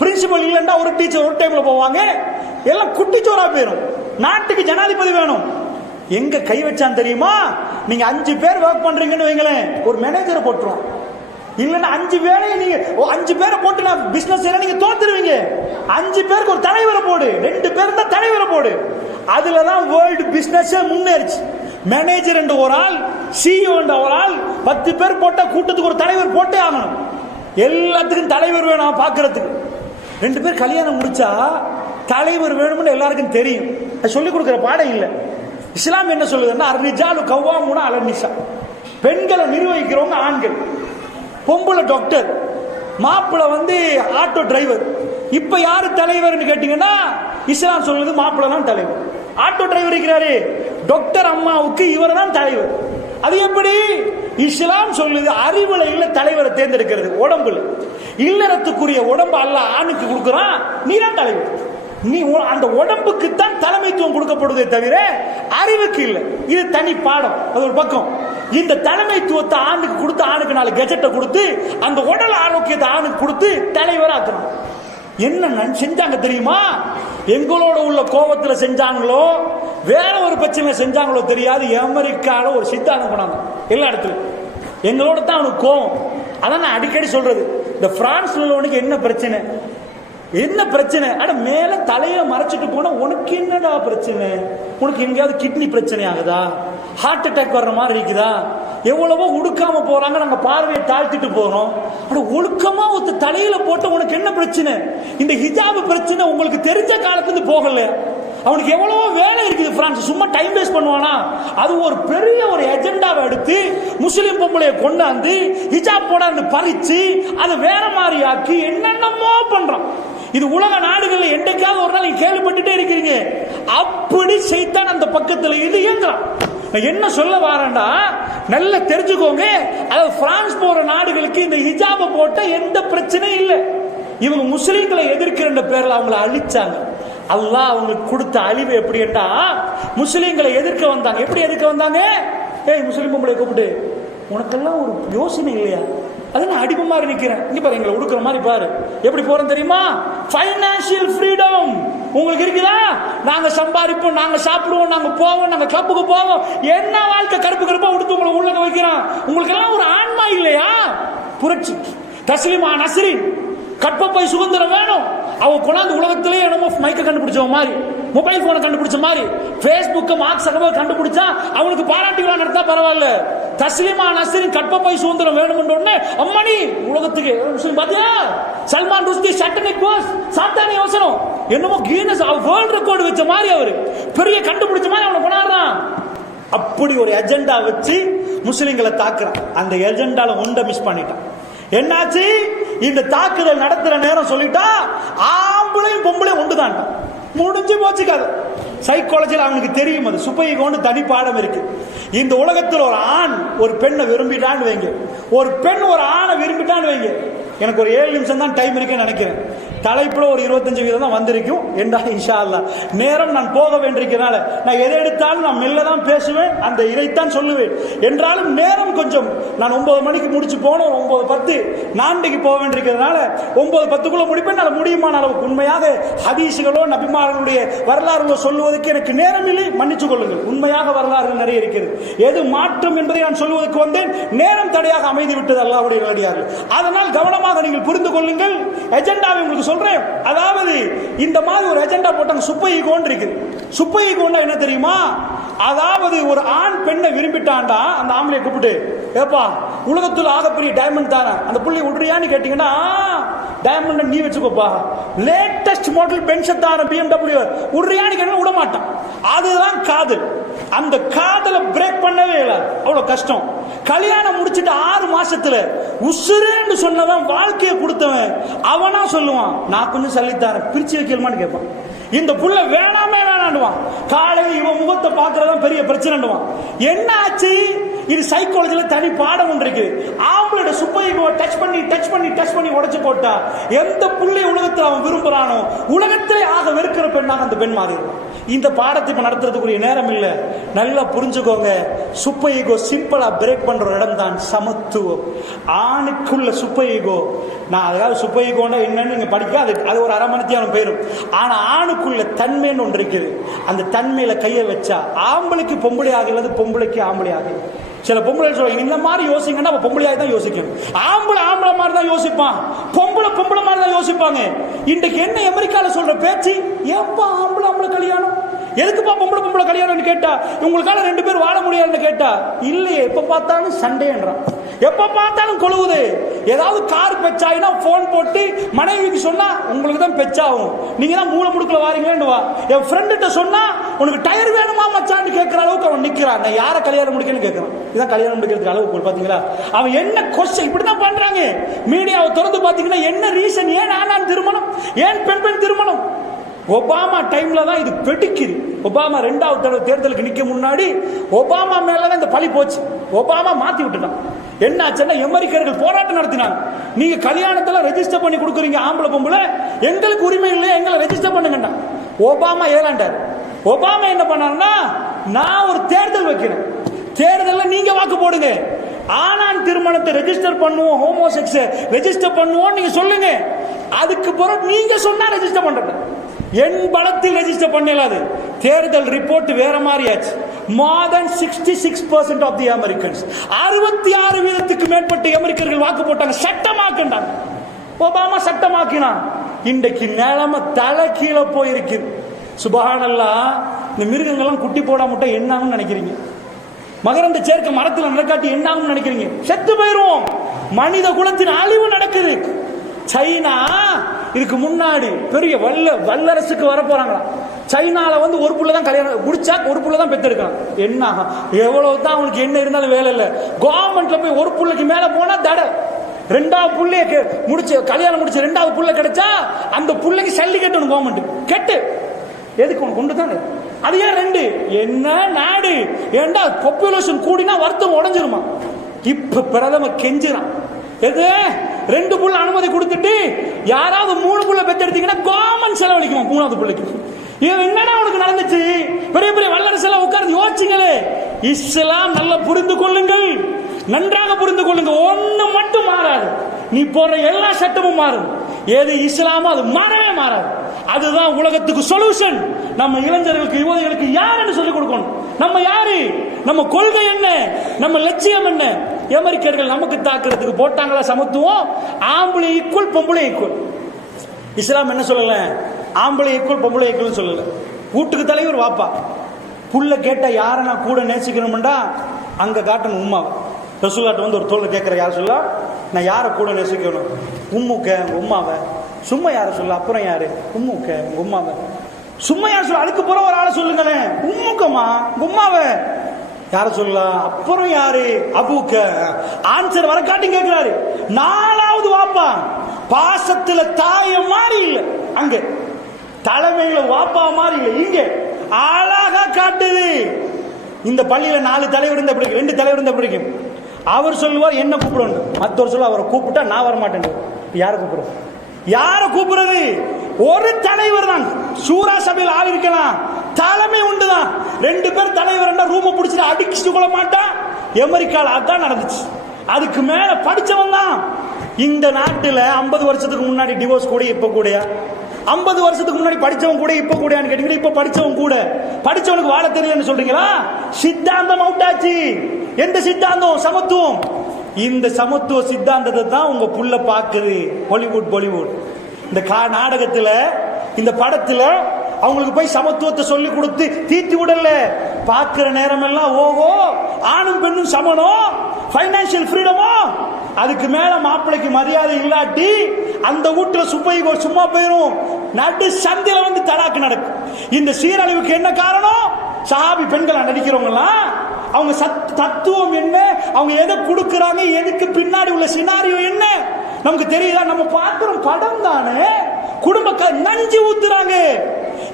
பிரின்சிபல் இல்லைன்னா ஒரு டீச்சர் ஒரு டைம்ல போவாங்க, எல்லாம் குட்டிச்சோரா போயிடும். நாட்டுக்கு ஜனாதிபதி வேணும். எங்க கை வச்சான் தெரியுமா? நீங்க 5 பேர் ஒர்க் பண்றீங்கன்னு வைங்களேன், ஒரு மேனேஜரை போட்டுரும். இல்லன்னா 5 வேலையை நீங்க 5 பேரை போட்டு நான் பிசினஸ் நீங்க தோத்துருவீங்க. 5 பேருக்கு ஒரு தலைவரை போடு, 2 பேர் தான் தலைவரை போடு. அதுலதான் வேர்ல்டு பிசினஸ் முன்னேறிச்சு. மேனேஜர் என்ற ஒரு ஆள், சிஇஓ என்ற ஒரு ஆள், 10 பேர் போட்டா கூட்டத்துக்கு ஒரு தலைவர் போட்டே ஆகணும். எல்லாத்துக்கும் தலைவர் வேணும். பாக்குறதுக்கு 2 பேர் கல்யாணம் முடிச்சா தலைவர் வேணும்னு எல்லாருக்கும் தெரியும். அது சொல்லிக் கொடுக்கிற பாடம் இல்லை. இஸ்லாம் என்ன சொல்லுதுன்னா, அர்ரிஜாலு கவ்வாமுனா அலன் நிசா, பெண்களை நிர்வகிக்கிறவங்க ஆண்கள். பொம்பளை டாக்டர், மாப்பிள்ளை வந்து ஆட்டோ டிரைவர். இப்ப யாரு தலைவர்னு கேட்டீங்கன்னா, இஸ்லாம் சொல்லுது மாப்பிள்ளை தான் தலைவர். ஆட்டோ டிரைவர் இருக்கிறாரு, டாக்டர் அம்மாவுக்கு இவர் தான் தலைவர். அது எப்படி? இஸ்லாம் சொல்லுது அறிவுல இல்ல தலைவரை தேர்ந்தெடுக்கிறது. உடம்புல இல்லறத்துக்குரிய உடம்பு அல்லாஹ் ஆணுக்கு கொடுக்குறான், நீ தான் தலைவர். நீ அந்த உடம்புக்கு தான் தலைமைத்துவம் கொடுக்கப்படுவதே தவிர அறிவுக்கு இல்லை. இது தனி பாடம், அது ஒரு பக்கம். இந்த தலைமைத்துவத்தை ஆணுக்கு கொடுத்து, ஆணுக்கு 4 கெஜெட்டை கொடுத்து, அந்த உடல் ஆரோக்கியத்தை ஆணுக்கு கொடுத்து தலைவர் ஆக்கணும். என்ன செஞ்சாங்க தெரியுமா? எங்களோட உள்ள கோபத்துல செஞ்சாங்களோ, வேற ஒரு பிரச்சனை செஞ்சாங்களோ தெரியாது, அமெரிக்கால ஒரு சித்தாந்தம் கொண்டாங்க எல்லா இடத்துலயும். எங்களோட தான் அவனுக்கு கோபம். அதான் நான் அடிக்கடி சொல்றது, இந்த பிரான்ஸ் உள்ளவனுக்கு என்ன பிரச்சனை, என்ன பிரச்சனை? அட மேல தலையை மறைச்சிட்டு போனா உனக்கு என்னடா பிரச்சனை? உனக்கு எங்கேயாவது கிட்னி பிரச்சனை ஆகுதா, ஹார்ட் அட்டாக் வர்ற மாதிரி இருக்குதா? எவ்வளவோ ஒடுக்காம போறாங்க, நாங்க பார்வையை தாழ்த்திட்டு போறோம். அட ஒழுக்கமா ஒருத்த தலையில போட்ட உனக்கு என்ன பிரச்சனை? இந்த ஹிஜாப் பிரச்சனை உங்களுக்கு தெரிஞ்ச காலத்துல போகல, அவனுக்கு எவ்வளவோ வேலை இருக்குது பிரான்ஸ், சும்மா டைம் வேஸ்ட் பண்ணுவானா? அது ஒரு பெரிய ஒரு எஜெண்டாவை எடுத்து முஸ்லிம் பொம்பளைய கொண்டாந்து ஹிஜாப் போடான்னு பறிச்சு அதை வேற மாதிரி ஆக்கி என்னென்னமோ பண்றான். இது உலக நாடுகள்ல என்னைக்காவது ஒரு நாள் கேள்விப்பட்டுட்டே இருக்கிறீங்க. அப்படி செய்தான் அந்த பக்கத்துல இது இயங்குறான். என்ன சொல்ல வாரேன்டா, நல்லா தெரிஞ்சுக்கோங்க. அதாவது பிரான்ஸ் போற நாடுகளுக்கு இந்த ஹிஜாபை போட்ட எந்த பிரச்சனையும் இல்லை. இவங்க முஸ்லிம்களை எதிர்க்கிற பேர்ல அவங்களை அழிச்சாங்க. அல்லாஹ் அவங்களுக்கு கொடுத்த அழிவு எப்படின்னா, முஸ்லிம்களை எதிர்க்க வந்தாங்க. எப்படி எதிர்க்க வந்தாங்க? ஏய் முஸ்லிம் பொம்பளை கூப்பிட்டு, உனக்கெல்லாம் ஒரு யோசனை இல்லையா? அது நான் அடிமை மாதிரி நிக்கிறேன், இங்க பாரு எங்களை உடுக்கிற மாதிரி பாரு, எப்படி போறோம் தெரியுமா? ஃபைனான்சியல் ஃப்ரீடம் உங்களுக்கு இருக்குதா? நாங்க சம்பாதிப்போம், நாங்க சாப்பிடுவோம், நாங்க போவோம், நாங்க கிளப்புக்கு போவோம், என்ன வாழ்க்கை கருப்பு கருப்பா உடுத்து உங்களை உள்ள வைக்கிறோம். உங்களுக்கு எல்லாம் ஒரு ஆன்மா இல்லையா? புரட்சி தஸ்லிமா நஸ்ரின் கற்பப்பை சுதந்திரம் வேணும். அவ கொண்டாந்து உலகத்திலே என்னமோ மைக்க கண்டுபிடிச்ச மாதிரி, மொபைல் போனை கண்டுபிடிச்ச மாதிரி, பேஸ்புக் மார்க் சகபர் கண்டுபிடிச்சா அவனுக்கு பாராட்டு விழா நடத்தா பரவாயில்ல. தஸ்லிமா நஸ்ரின் கற்பப்பை சுதந்திரம் வேணும் உடனே அம்மணி உலகத்துக்கு முஸ்லிம் பாத்தியா? சல்மான் ருஷ்டி சட்டனிக் கோர்ஸ் சாத்தானி யோசனம் என்னமோ கீனஸ் வேர்ல்ட் ரெக்கார்டு வச்ச மாதிரி அவரு பெரிய கண்டுபிடிச்ச மாதிரி அவனை கொண்டாடுறான். அப்படி ஒரு எஜெண்டா வச்சு முஸ்லிம்களை தாக்குறான். அந்த எஜெண்டால ஒன்றை மிஸ் பண்ணிட்டான். என்னாச்சு? இந்த தாக்குதல் நடத்துற நேரம் சொல்லிட்டா ஆம்பளையும் பொம்பளையும் ஒன்றுதான், முடிஞ்சு போச்சு கதை. சைக்காலஜியில் அவனுக்கு தெரியும், அது சுப்பைகோன்னு தனி பாடம் இருக்கு. இந்த உலகத்தில் ஒரு ஆண் ஒரு பெண்ணை விரும்பிட்டான்னு வைங்க, ஒரு பெண் ஒரு ஆணை விரும்பிட்டான்னு வைங்க. எனக்கு ஒரு 7 நிமிஷம் தான் டைம் இருக்குன்னு நினைக்கிறேன். தலைப்புல ஒரு 25% தான் வந்திருக்கும். என்றால் இன்ஷா அல்லாஹ் நேரம் நான் போக வேண்டியிருக்கிறனால நான் எதை எடுத்தாலும் நான் மெல்ல தான் பேசுவேன், அந்த இதைத்தான் சொல்லுவேன். என்றாலும் நேரம் கொஞ்சம், நான் 9 மணிக்கு முடிச்சு போனோம், 9:10 நான்கைக்கு போக வேண்டியிருக்கிறதுனால 9:10 முடிப்பேன். நான் முடியுமான அளவுக்கு உண்மையாக ஹதீசுகளோ நபிமார்களுடைய வரலாறுகளோ சொல்லுவதற்கு எனக்கு நேரம் இல்லை, மன்னிச்சு கொள்ளுங்கள். உண்மையாக வரலாறுகள் நிறைய இருக்கிறது. எது மாற்றம் என்பதை நான் சொல்வதற்கு வந்தேன், நேரம் தடையாக அமைந்து விட்டது அல்லாஹ்வுடைய நல்லடியார்கள். அதனால் கவனமாக நீங்கள் புரிந்து கொள்ளுங்கள். எஜெண்டாவை உங்களுக்கு சொல்றேன். அதாவது இந்த மாதிரி ஒரு எஜெண்டா போட்டாங்க. சுப்பைகோன் இருக்குது. சுப்பைகோன்னா என்ன தெரியுமா? அதாவது ஒரு ஆண் பெண்ணை விரும்பிட்டான்டா, அந்த ஆம்பளை கூப்பிட்டு, ஏப்பா உலகத்துல ஆகப்பெரிய டைமண்ட் தானே, அந்த புள்ளி விடுறியான்னு கேட்டீங்கன்னா, டைமண்ட் நீ வச்சுக்கோப்பா, லேட்டஸ்ட் மாடல் பென்ஷன் தான BMW விடுறியான்னு கேட்டா விட மாட்டான். அதுதான் காதல். அந்த காதலை பிரேக் பண்ணவே இல்லை, அவ்வளவு கஷ்டம். கல்யாணம் முடிச்சிட்டு 6 மாசத்துல உசுரேன்னு சொன்னவன், வாழ்க்கையை கொடுத்தவன் அவனா சொல்லுவான், நான் கொஞ்சம் சொல்லித்தாரேன், பிரிச்சு வைக்கலுமான்னு கேட்பான். இந்த புள்ள வேணாமே வேணாண்டுவான். காலையில் இவன் முகத்தை பார்க்கறதான் பெரிய பிரச்சனைடுவான். என்ன ஆச்சு? இது சைக்காலஜில தனி பாடம் ஒன்று இருக்கு. ஆம்பளோட சுப்பைகோ டச் பண்ணி உடைச்சு போட்டா எந்த புள்ளை உலகத்தில் அவன் விரும்புறானோ உலகத்திலே ஆக வெறுக்கிற பெண்ணாக அந்த பெண் மாறிடுவான். இந்த பாடத்தை இப்ப நடத்துறதுக்குரிய நேரம் இல்லை, நல்லா புரிஞ்சுக்கோங்க. சுப்பைகோ சிம்பிளா பிரேக் பண்ற இடம் தான் சமத்துவம். ஆணுக்குள்ள சுப்பைகோ, நான் அதாவது சுப்பைகோன்னா என்னன்னு நீங்க படிக்க அது ஒரு அரை மணித்தியானம் போயிடும். ஆனா ஆணுக்குள்ள தன்மைன்னு ஒன்று இருக்குது. அந்த தன்மையில கையை வச்சா ஆம்பளைக்கு பொம்பளை ஆகலது, பொம்பளைக்கு ஆம்பளை ஆகல. சில பொம்பளை சொல்லுவாங்க, இந்த மாதிரி யோசிங்கன்னா பொம்பளையாக தான் யோசிக்கணும், ஆம்பளை மாதிரி தான் யோசிப்பான், பொம்பளை மாதிரி தான் யோசிப்பாங்க. இன்றைக்கு என்ன அமெரிக்கால சொல்ற பேச்சு, ஏப்பா ஆம்பளை கல்யாணம், எதுக்குப்பா பொம்பளை கல்யாணம்னு கேட்டா, உங்களுக்கால 2 பேர் வாழ முடியாதுன்னு கேட்டா, இல்லையே எப்ப பார்த்தாலும் சண்டேன்றான், எப்ப பார்த்தாலும் கொழுவுது. ஏதாவது கார் பெச்சாயினா போன் போட்டு மனைவிக்கு சொன்னா உங்களுக்கு தான் பெச்சாகும், நீங்க தான் மூளை முடுக்கல வாரீங்களேன்னு வா. என் ஃப்ரெண்ட்ட சொன்னா உனக்கு டயர் வேணுமா மச்சான்னு கேட்கிற அளவுக்கு அவன் நிக்கிறான். நான் யாரை கல்யாணம் முடிக்கன்னு கேட்கிறான். இதான் கல்யாணம் முடிக்கிறதுக்கு அளவுக்கு பாத்தீங்களா? அவன் என்ன கொஸ்டின் இப்படிதான் பண்றாங்க. மீடியாவை திறந்து பாத்தீங்கன்னா என்ன ரீசன், ஏன் ஆண் திருமணம், ஏன் பெண் திருமணம்? ஒபாமா டைம்ல தான் இது வெடிக்குது. ஒபாமா 2வது தடவை தேர்தலுக்கு நிக்க முன்னாடி ஒபாமா மேலதான் இந்த பழி போச்சு. ஒபாமா மாத்தி விட்டுட்டான். என்ன ஆச்சுன்னா, அமெரிக்கர்கள் போராட்டம் நடத்தினாங்க. நீங்க கல்யாணத்துல ரெஜிஸ்டர் பண்ணி கொடுக்குறீங்க ஆம்பளை பொம்பளை, எங்களுக்கு உரிமை இல்லை, எங்களை ரெஜிஸ்டர் பண்ணுங்க. ஒபாமா ஏலாண்டார். ஒபாமா என்ன பண்ணாருன்னா, நான் ஒரு தேர்தல் வைக்கிறேன், தேர்தல்ல நீங்க வாக்கு போடுங்க, ஆணான் திருமணத்தை ரெஜிஸ்டர் பண்ணுவோம், ஹோமோசெக்ஸ் ரெஜிஸ்டர் பண்ணுவோம் நீங்க சொல்லுங்க, அதுக்கு பிறகு நீங்க சொன்னா ரெஜிஸ்டர் பண்றது. என் பலத்தில் ரெஜிஸ்டர் பண்ணலாது. தேர்தல் ரிப்போர்ட் வேற மாதிரி ஆச்சு. more than 66% of the Americans, 66% மேற்பட்ட அமெரிக்கர்கள் வாக்கு போட்டாங்க, சட்டமாக்கினாங்க. ஒபாமா சட்டமாக்கினான். இன்றைக்கு நிலைமை தலை கீழே போயிருக்குது. சுபஹானல்லாஹ். இந்த மிருகங்கள்லாம் குட்டி போடா முட்டை என்னாகும் நினைக்கிறீங்க? மகரந்த சேர்க்க மரத்தில் நடக்காட்டி என்னாகும் நினைக்கிறீங்க? செத்து போயிருவோம். மனித குலத்தின் அழிவு நடக்குது. சைனா இதுக்கு முன்னாடி பெரிய வல்லரசுக்கு வர போறாங்களா, சைனால வந்து ஒரு புள்ள தான் கல்யாணம் முடிச்சா ஒரு புள்ள தான் பெத்தெடுக்கலாம். என்ன எவ்வளவுதான் அவனுக்கு என்ன இருந்தாலும் வேலை இல்லை. கவர்மெண்ட்ல போய் ஒரு புள்ளைக்கு மேல போனா தடை. ரெண்டாவது புள்ளைய முடிச்சு கல்யாணம் முடிச்சு ரெண்டாவது புள்ள கிடைச்சா அந்த புள்ளைக்கு சல்லி கட்டணும் கவர்மெண்ட். கெட்டு எதுக்கு உனக்கு கொண்டு தானே. அது ஏன் ரெண்டு? என்ன நாடு ஏண்டா பாப்புலேஷன் கூடினா வர்த்தகம் உடஞ்சிருமா? இப்ப பிரதமர் கெஞ்சிரான். எது ரெண்டு புள்ள அனுமதி கொடுத்துட்டு யாராவது மூணு புள்ள பெத்தெடுத்தீங்கன்னா கவர்மெண்ட் செலவழிக்குமா மூணாவது புள்ளைக்கு? என்னடா உனக்கு நடந்துச்சு? பெரிய பெரிய வல்லரசு எல்லாம் உட்கார்ந்து யோசிச்சுங்களே. இஸ்லாம் நல்லா புரிந்து கொள்ளுங்கள், நன்றாக புரிந்து கொள்ளுங்க. ஒண்ணு மட்டும் மாறாது, நீ போற எல்லா சட்டமும் மாறும். எது இஸ்லாமோ அது மாறவே மாறாது. அதுதான் உலகத்துக்கு சொல்யூஷன். நம்ம இளைஞர்களுக்கு யுவதிகளுக்கு யாருன்னு சொல்லிக் கொடுக்கணும். நம்ம யாரு, நம்ம கொள்கை என்ன, நம்ம லட்சியம் என்ன. அமெரிக்கர்கள் நமக்கு தாக்குறதுக்கு போட்டாங்களா சமத்துவம்? ஆம்பளை ஈக்குவல் பொம்பளை ஈக்குவல். இஸ்லாம் என்ன சொல்லல? ஆம்பளை ஈக்குவல் பொம்பளை ஈக்குவல் சொல்லல. வீட்டுக்கு தலைவர் வாப்பா. புள்ள கேட்டா யாரை நான் கூட நேசிக்கணும்டா அங்க காட்டணும் உம்மா. ரசூலுல்லாஹ் வந்து ஒரு தோல்ல கேட்கிற யார் சொல்ல, நான் யாரை கூட நேசிக்கணும்? உம்முக்க உம்மாவை. சும்மா யாரை சொல்ல? அப்புறம் யாரு? உம்முக்க உம்மாவை. சும்மா யார் சொல்ல? அதுக்கு போற ஒரு ஆளை சொல்லுங்களேன். உம்முக்கமா உம்மாவை யார சொல்லலாம்? அப்புறம் யாரு? அபூக்க. ஆன்சர் வர காட்டி கேட்கிறாரு. நாலாவது வாப்பா. பாசத்துல தாய மாதிரி இல்ல, அங்க தலைமையில வாப்பா மாதிரி இல்ல, இங்க அழகா காட்டுது. இந்த பள்ளியில 4 தலைவர் இருந்தா பிடிக்கும், 2 தலைவர் இருந்தா பிடிக்கும். அவர் சொல்லுவார் என்ன கூப்பிடணும், மற்றவர் சொல்ல அவரை கூப்பிட்டா நான் வர மாட்டேன். யாரை கூப்பிடுறது? யாரை கூப்பிடுறது? ஒரு தலைவர் தான். சூரா சபையில் ஆள் இருக்கலாம், தலைமை உண்டுதான். 2 பேர் தலைவர் ரூம பிடிச்சிட்டு அடிச்சுட்டு கொள்ள மாட்டான். அமெரிக்கால அதான் நடந்துச்சு. அதுக்கு மேல படிச்சவன் தான். இந்த நாட்டுல 50 வருஷத்துக்கு முன்னாடி டிவோர்ஸ் கூட இப்ப கூடயா? 50 வருஷத்துக்கு முன்னாடி படிச்சவன் கூட இப்ப கூடயான்னு கேட்டீங்கன்னா இப்ப படிச்சவன் கூட. படிச்சவனுக்கு வாழ தெரியும்னு சொல்றீங்களா? சித்தாந்தம் அவுட்டாச்சு. எந்த சித்தாந்தம்? சமத்துவம். இந்த சமத்துவ சித்தாந்தத்தை தான் உங்க புள்ள பாக்குது. ஹாலிவுட் பாலிவுட் இந்த நாடகத்துல இந்த படத்துல அவங்களுக்கு போய் சமத்துவத்தை சொல்லி கொடுத்து தீர்த்தி விடல. பாக்குற நேரம் எல்லாம் ஓஹோ ஆணும் பெண்ணும் சமனம், பைனான்சியல் ஃப்ரீடமோ. அதுக்கு மேல மாப்பிளைக்கு மரியாதை இல்லாட்டி அந்த வீட்டுல சும்மா போயிரும். நடு சந்தில வந்து தடாக்கு நடக்கும். இந்த சீரழிவுக்கு என்ன காரணம்? சஹாபி பெண்களா நடிக்கிறவங்கலாம் அவங்க தத்துவம் என்ன, அவங்க எதை கொடுக்கறாங்க, எதுக்கு பின்னாடி உள்ள சினாரியோ என்ன நமக்கு தெரியுதா? நம்ம பார்க்கிறோம் படம் தானே. குடும்ப நஞ்சு ஊத்துறாங்க.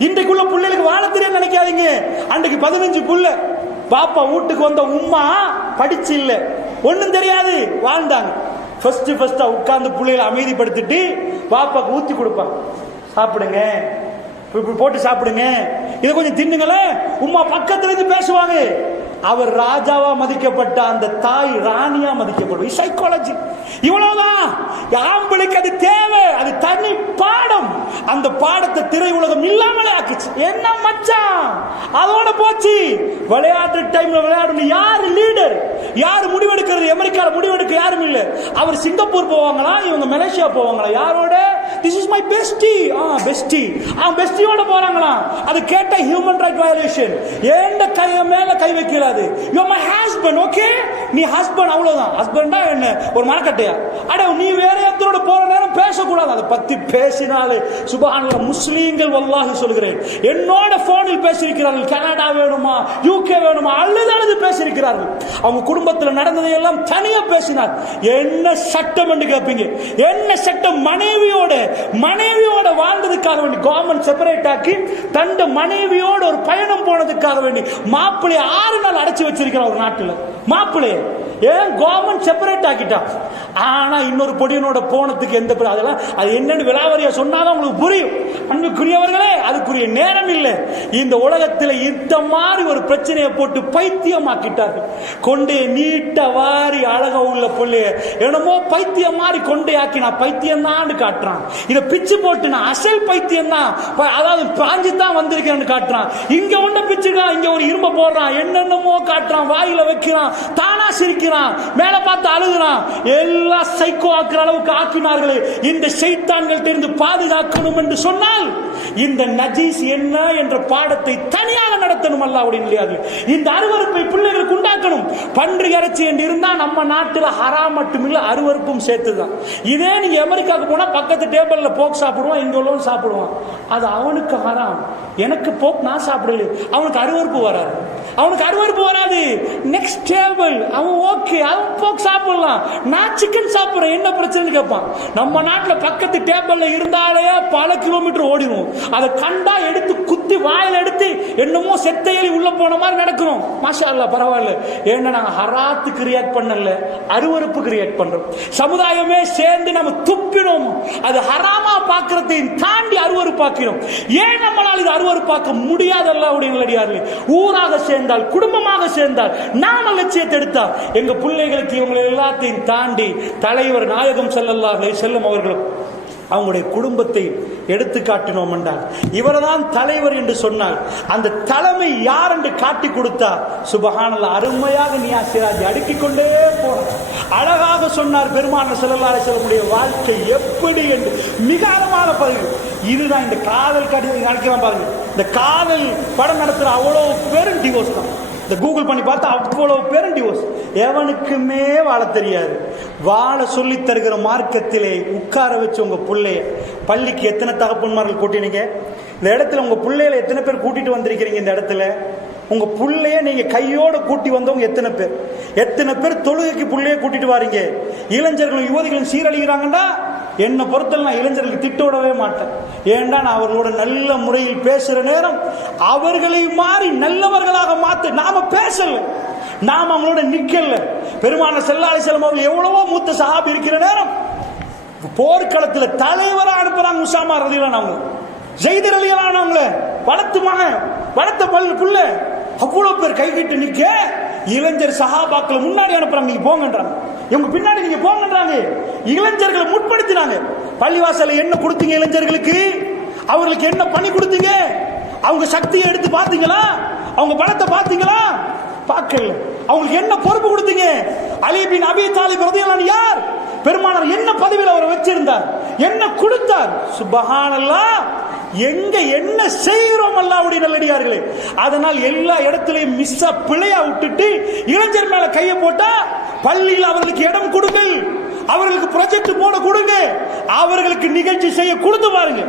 இன்றைக்குள்ள பிள்ளைகளுக்கு வாழ தெரியும் நினைக்காதீங்க. அன்றைக்கு 15 புள்ள பாப்பா வீட்டுக்கு வந்த உம்மா படிச்சு இல்ல, ஒண்ணும் தெரியாது, வாழ்ந்தாங்க. ஃபர்ஸ்ட் உட்கார்ந்து பிள்ளைகளை அமைதிப்படுத்திட்டு பாப்பாக்கு ஊத்தி கொடுப்பாங்க. சாப்பிடுங்க, போட்டு சாப்பிடுங்க, இதை கொஞ்சம் தின்னுங்களேன். உம்மா பக்கத்துல இருந்து பேசுவாங்க. அவர் ராஜாவா மதிக்கப்பட்ட அந்த தாய் ராணியா மதிக்கப்படும். சைக்காலஜி இவ்வளவுதான். ஆம்பளைக்கு அது தேவை, அது தனி பாடம். அந்த பாடத்தை திரை உலகம் இல்லாமலே ஆக்குச்சு. என்ன மச்சான் அதோட போச்சு. விளையாட்டு டைம்ல விளையாடணும். யாரு லீடர், யாரு முடிவெடுக்கிறது? அமெரிக்கால முடிவெடுக்க யாரும் இல்ல. அவர் சிங்கப்பூர் போவாங்களா, இவங்க மலேசியா போவாங்களா? யாரோட? This is my bestie. Bestie பெஸ்டியோட போறாங்களா? அது கேட்ட ஹியூமன் ரைட் வயலேஷன். ஏண்ட கை மேல கை வைக்கிறாரு. You my husband. ஓகே, நீ ஹஸ்பண்ட், அவ்வளவுதான். ஹஸ்பண்டா என்ன ஒரு மரக்கட்டையா? அட நீ வேற ஒருத்தரோட போற நேரம் பேசக்கூடாது. அதை பத்தி பேசினாலே சுப்ஹானல்லாஹ். முஸ்லீம்கள் வல்லாஹி சொல்கிறேன், என்னோட போனில் பேசியிருக்கிறார்கள். கனடா வேணுமா, யூகே வேணுமா, அழுது பேசியிருக்கிறார்கள். அவங்க குடும்பத்தில் நடந்ததை எல்லாம் தனியா பேசினார். என்ன சட்டம் என்று கேட்பீங்க? என்ன சட்டம்? மனைவியோட வாழ்ந்ததுக்காக வேண்டி கவர்மெண்ட் செப்பரேட் ஆக்கி தந்த மனைவியோட ஒரு பயணம் போனதுக்காக வேண்டி மாப்பிள்ளைய 6 நாள் அடைச்சு வச்சிருக்கிற ஒரு நாட்டுல மாப்பிள்ளைய ஏன் கவர்மெண்ட் செப்பரேட் ஆக்கிட்டா? ஆனா இன்னொரு பொடியனோட போனதுக்கு எந்த அதெல்லாம் அது என்னன்னு விலாவரியா சொன்னாதான் உங்களுக்கு புரியும். அன்புக்குரியவர்களே, அதுக்குரிய நேரம் இல்லை. இந்த உலகத்தில் இந்த மாதிரி ஒரு பிரச்சனையை போட்டு பைத்தியமாக்கிட்டார்கள். கொண்டே நீட்ட வாரி அழக உள்ள பிள்ளைய என்னமோ பைத்தியம் மாதிரி கொண்டே ஆக்கி நான் பைத்தியம் தான் காட்டுறான். இதை பிச்சு போட்டு நான் அசல் பைத்தியம் தான், அதாவது பாஞ்சு தான் வந்திருக்கேன்னு காட்டுறான். இங்க ஒண்ணு பிச்சுக்கான், இங்க ஒரு இரும்ப போடுறான், என்னென்னமோ காட்டுறான், வாயில வைக்கிறான், தானா சிரிக்கிறான். சிரிக்கிறான், மேல பார்த்து அழுகிறான், எல்லாம் சைக்கோ ஆக்குற அளவுக்கு ஆக்கினார்களே. இந்த ஷைத்தான்கள் இருந்து பாதுகாக்கணும் என்று சொன்னால் இந்த நஜீஸ் என்ன என்ற பாடத்தை தனியாக நடத்தணும். அல்லாஹ்வுடைய நல்லடியார்களே, இந்த அருவருப்பை பிள்ளைகளுக்கு உண்டாக்கணும். பன்றி இறைச்சி என்று இருந்தா நம்ம நாட்டில் ஹராம் மட்டுமில்லை, அருவருப்பும் சேர்த்துதான். இதே நீங்க அமெரிக்காவுக்கு போனா பக்கத்து டேபிள்ல போக் சாப்பிடுவான், இங்க உள்ளவன் சாப்பிடுவான். அது அவனுக்கு ஹராம், எனக்கு போக் நான் சாப்பிடல, அவனுக்கு அருவருப்பு வராது. அவனுக்கு அருவருப்பு வராது. நெக்ஸ்ட் டேபிள் அவன் ஓகே, அவன் போக் சாப்பிடலாம், நான் சிக்கன் சாப்பிடுறேன், என்ன பிரச்சனை கேட்பான். நம்ம நாட்டில் பக்கத்து டேபிள்ல இருந்தாலே பல கிலோமீட்டர் ஓடிடும். அதை கண்டா எடுத்து குத்தி வாயில எடுத்து என்னமோ செத்தையலி உள்ள போன மாதிரி நடக்கிறோம். மாஷா அல்லாஹ், பரவாயில்ல. ஏன்னா நாங்க ஹராத்துக்கு ரியாக்ட் பண்ணல, அருவருப்புக்கு ரியாக்ட் பண்றோம். சமுதாயமே சேர்ந்து நம்ம துப்பினோம். அது ஹராமா பார்க்கறதையும் தாண்டி அருவருப்பாக்கிறோம். ஏன் நம்மளால் இது அருவருப்பாக்க முடியாது? அல்லாஹ்வுடைய நல்லடியார்களே, ஊராக சேர்ந்தால், குடும்பமாக சேர்ந்தால், நாம லட்சியத்தை எடுத்தால், எங்க பிள்ளைகளுக்கு இவங்களை எல்லாத்தையும் தாண்டி தலைவர் நாயகம் ஸல்லல்லாஹு அலைஹி வஸல்லம் அவர்களும் அவங்களுடைய குடும்பத்தை எடுத்து காட்டினோம் என்றால், இவர்தான் தலைவர் என்று சொன்னால், அந்த தலைமை யார் என்று காட்டி கொடுத்தா சுபஹானல்லாஹ், அருமையாக நியாஸ் சிராஜி அடுக்கிக் கொண்டே போனார். அழகாக சொன்னார் பெருமானார் ஸல்லல்லாஹு அலைஹி வஸல்லம் வாழ்க்கை எப்படி என்று. மிக அழகான பதிவு இதுதான். இந்த காதல் கடிதம் நடக்கலாம் பாருங்க. இந்த காதல் படம் நடத்துற அவ்வளவு பேரும் டிவோர்ஸ் தான். இந்த கூகுள் பண்ணி பார்த்தா அவ்வளவு பேரும் டிவோர்ஸ். எவனுக்குமே வாழ தெரியாது. வாழ சொல்லி தருகிற மார்க்கத்திலே உட்கார வச்சு உங்க பிள்ளைய பள்ளிக்கு எத்தனை தகப்பன்மார்கள் கூட்டினீங்க? இந்த இடத்துல உங்க பிள்ளைகளை எத்தனை பேர் கூட்டிட்டு வந்திருக்கிறீங்க? இந்த இடத்துல உங்க பிள்ளைய நீங்க கையோட கூட்டி வந்தவங்க எத்தனை பேர்? எத்தனை பேர் தொழுகைக்கு பிள்ளைய கூட்டிட்டு வாரீங்க? இளைஞர்களும் யுவதிகளும் சீரழிகிறாங்கன்னா என்னை பொறுத்தல் நான் இளைஞர்களுக்கு திட்ட விடவே மாட்டேன். ஏண்டா நான் அவர்களோட நல்ல முறையில் பேசுற நேரம் அவர்களை மாறி நல்லவர்களாக மாத்த நாம பேசல, நாம அவங்களோட நிக்கல. பெருமானார் ஸல்லல்லாஹு அலைஹி வஸல்லம் அவர்கள் எவ்வளவோ மூத்த சஹாபி இருக்கிற நேரம் போர்க்களத்தில் தலைவரா அனுப்புறாங்க. உசாமா ரலியல்லாஹு அன்ஹு, ஸைத் ரலியல்லாஹு அன்ஹு வளர்த்து மகன், வளர்த்த புள்ள, அவ்வளவு பேர் கைகிட்டு நிக்க இளைஞர் சஹாபாக்களை முன்னாடி அனுப்புறாங்க. நீங்க போங்கன்றாங்க, இவங்க பின்னாடி நீங்க போங்கன்றாங்க. இளைஞர்களை முற்படுத்தினாங்க. பள்ளிவாசல என்ன கொடுத்தீங்க இளைஞர்களுக்கு? அவர்களுக்கு என்ன பண்ணி கொடுத்தீங்க? அவங்க சக்தியை எடுத்து பாத்தீங்களா? அவங்க பலத்தை பாத்தீங்களா? பார்க்கல. அவங்களுக்கு என்ன பொறுப்பு கொடுத்தீங்க? அலி பின் அபி தாலிப் ரலியல்லாஹு அன்ஹு யார்? பெருமானார் என்ன பதவியில் அவரை வச்சிருந்தார்? என்ன கொடுத்தார்? சுப்ஹானல்லாஹ். எங்க என்ன செய்கிறோம் அல்லாஹ்வுடைய நல்லடியார்களே. அதனால் எல்லா இடத்திலையும் மிஸ்ஸா பிழையா விட்டுட்டு இளைஞர் மேல கையை போட்டா பள்ளியில் அவர்களுக்கு இடம் கொடுங்கள், அவர்களுக்கு ப்ராஜெக்ட் போட கொடுங்க, அவர்களுக்கு நிகழ்ச்சி செய்ய கொடுத்து பாருங்க.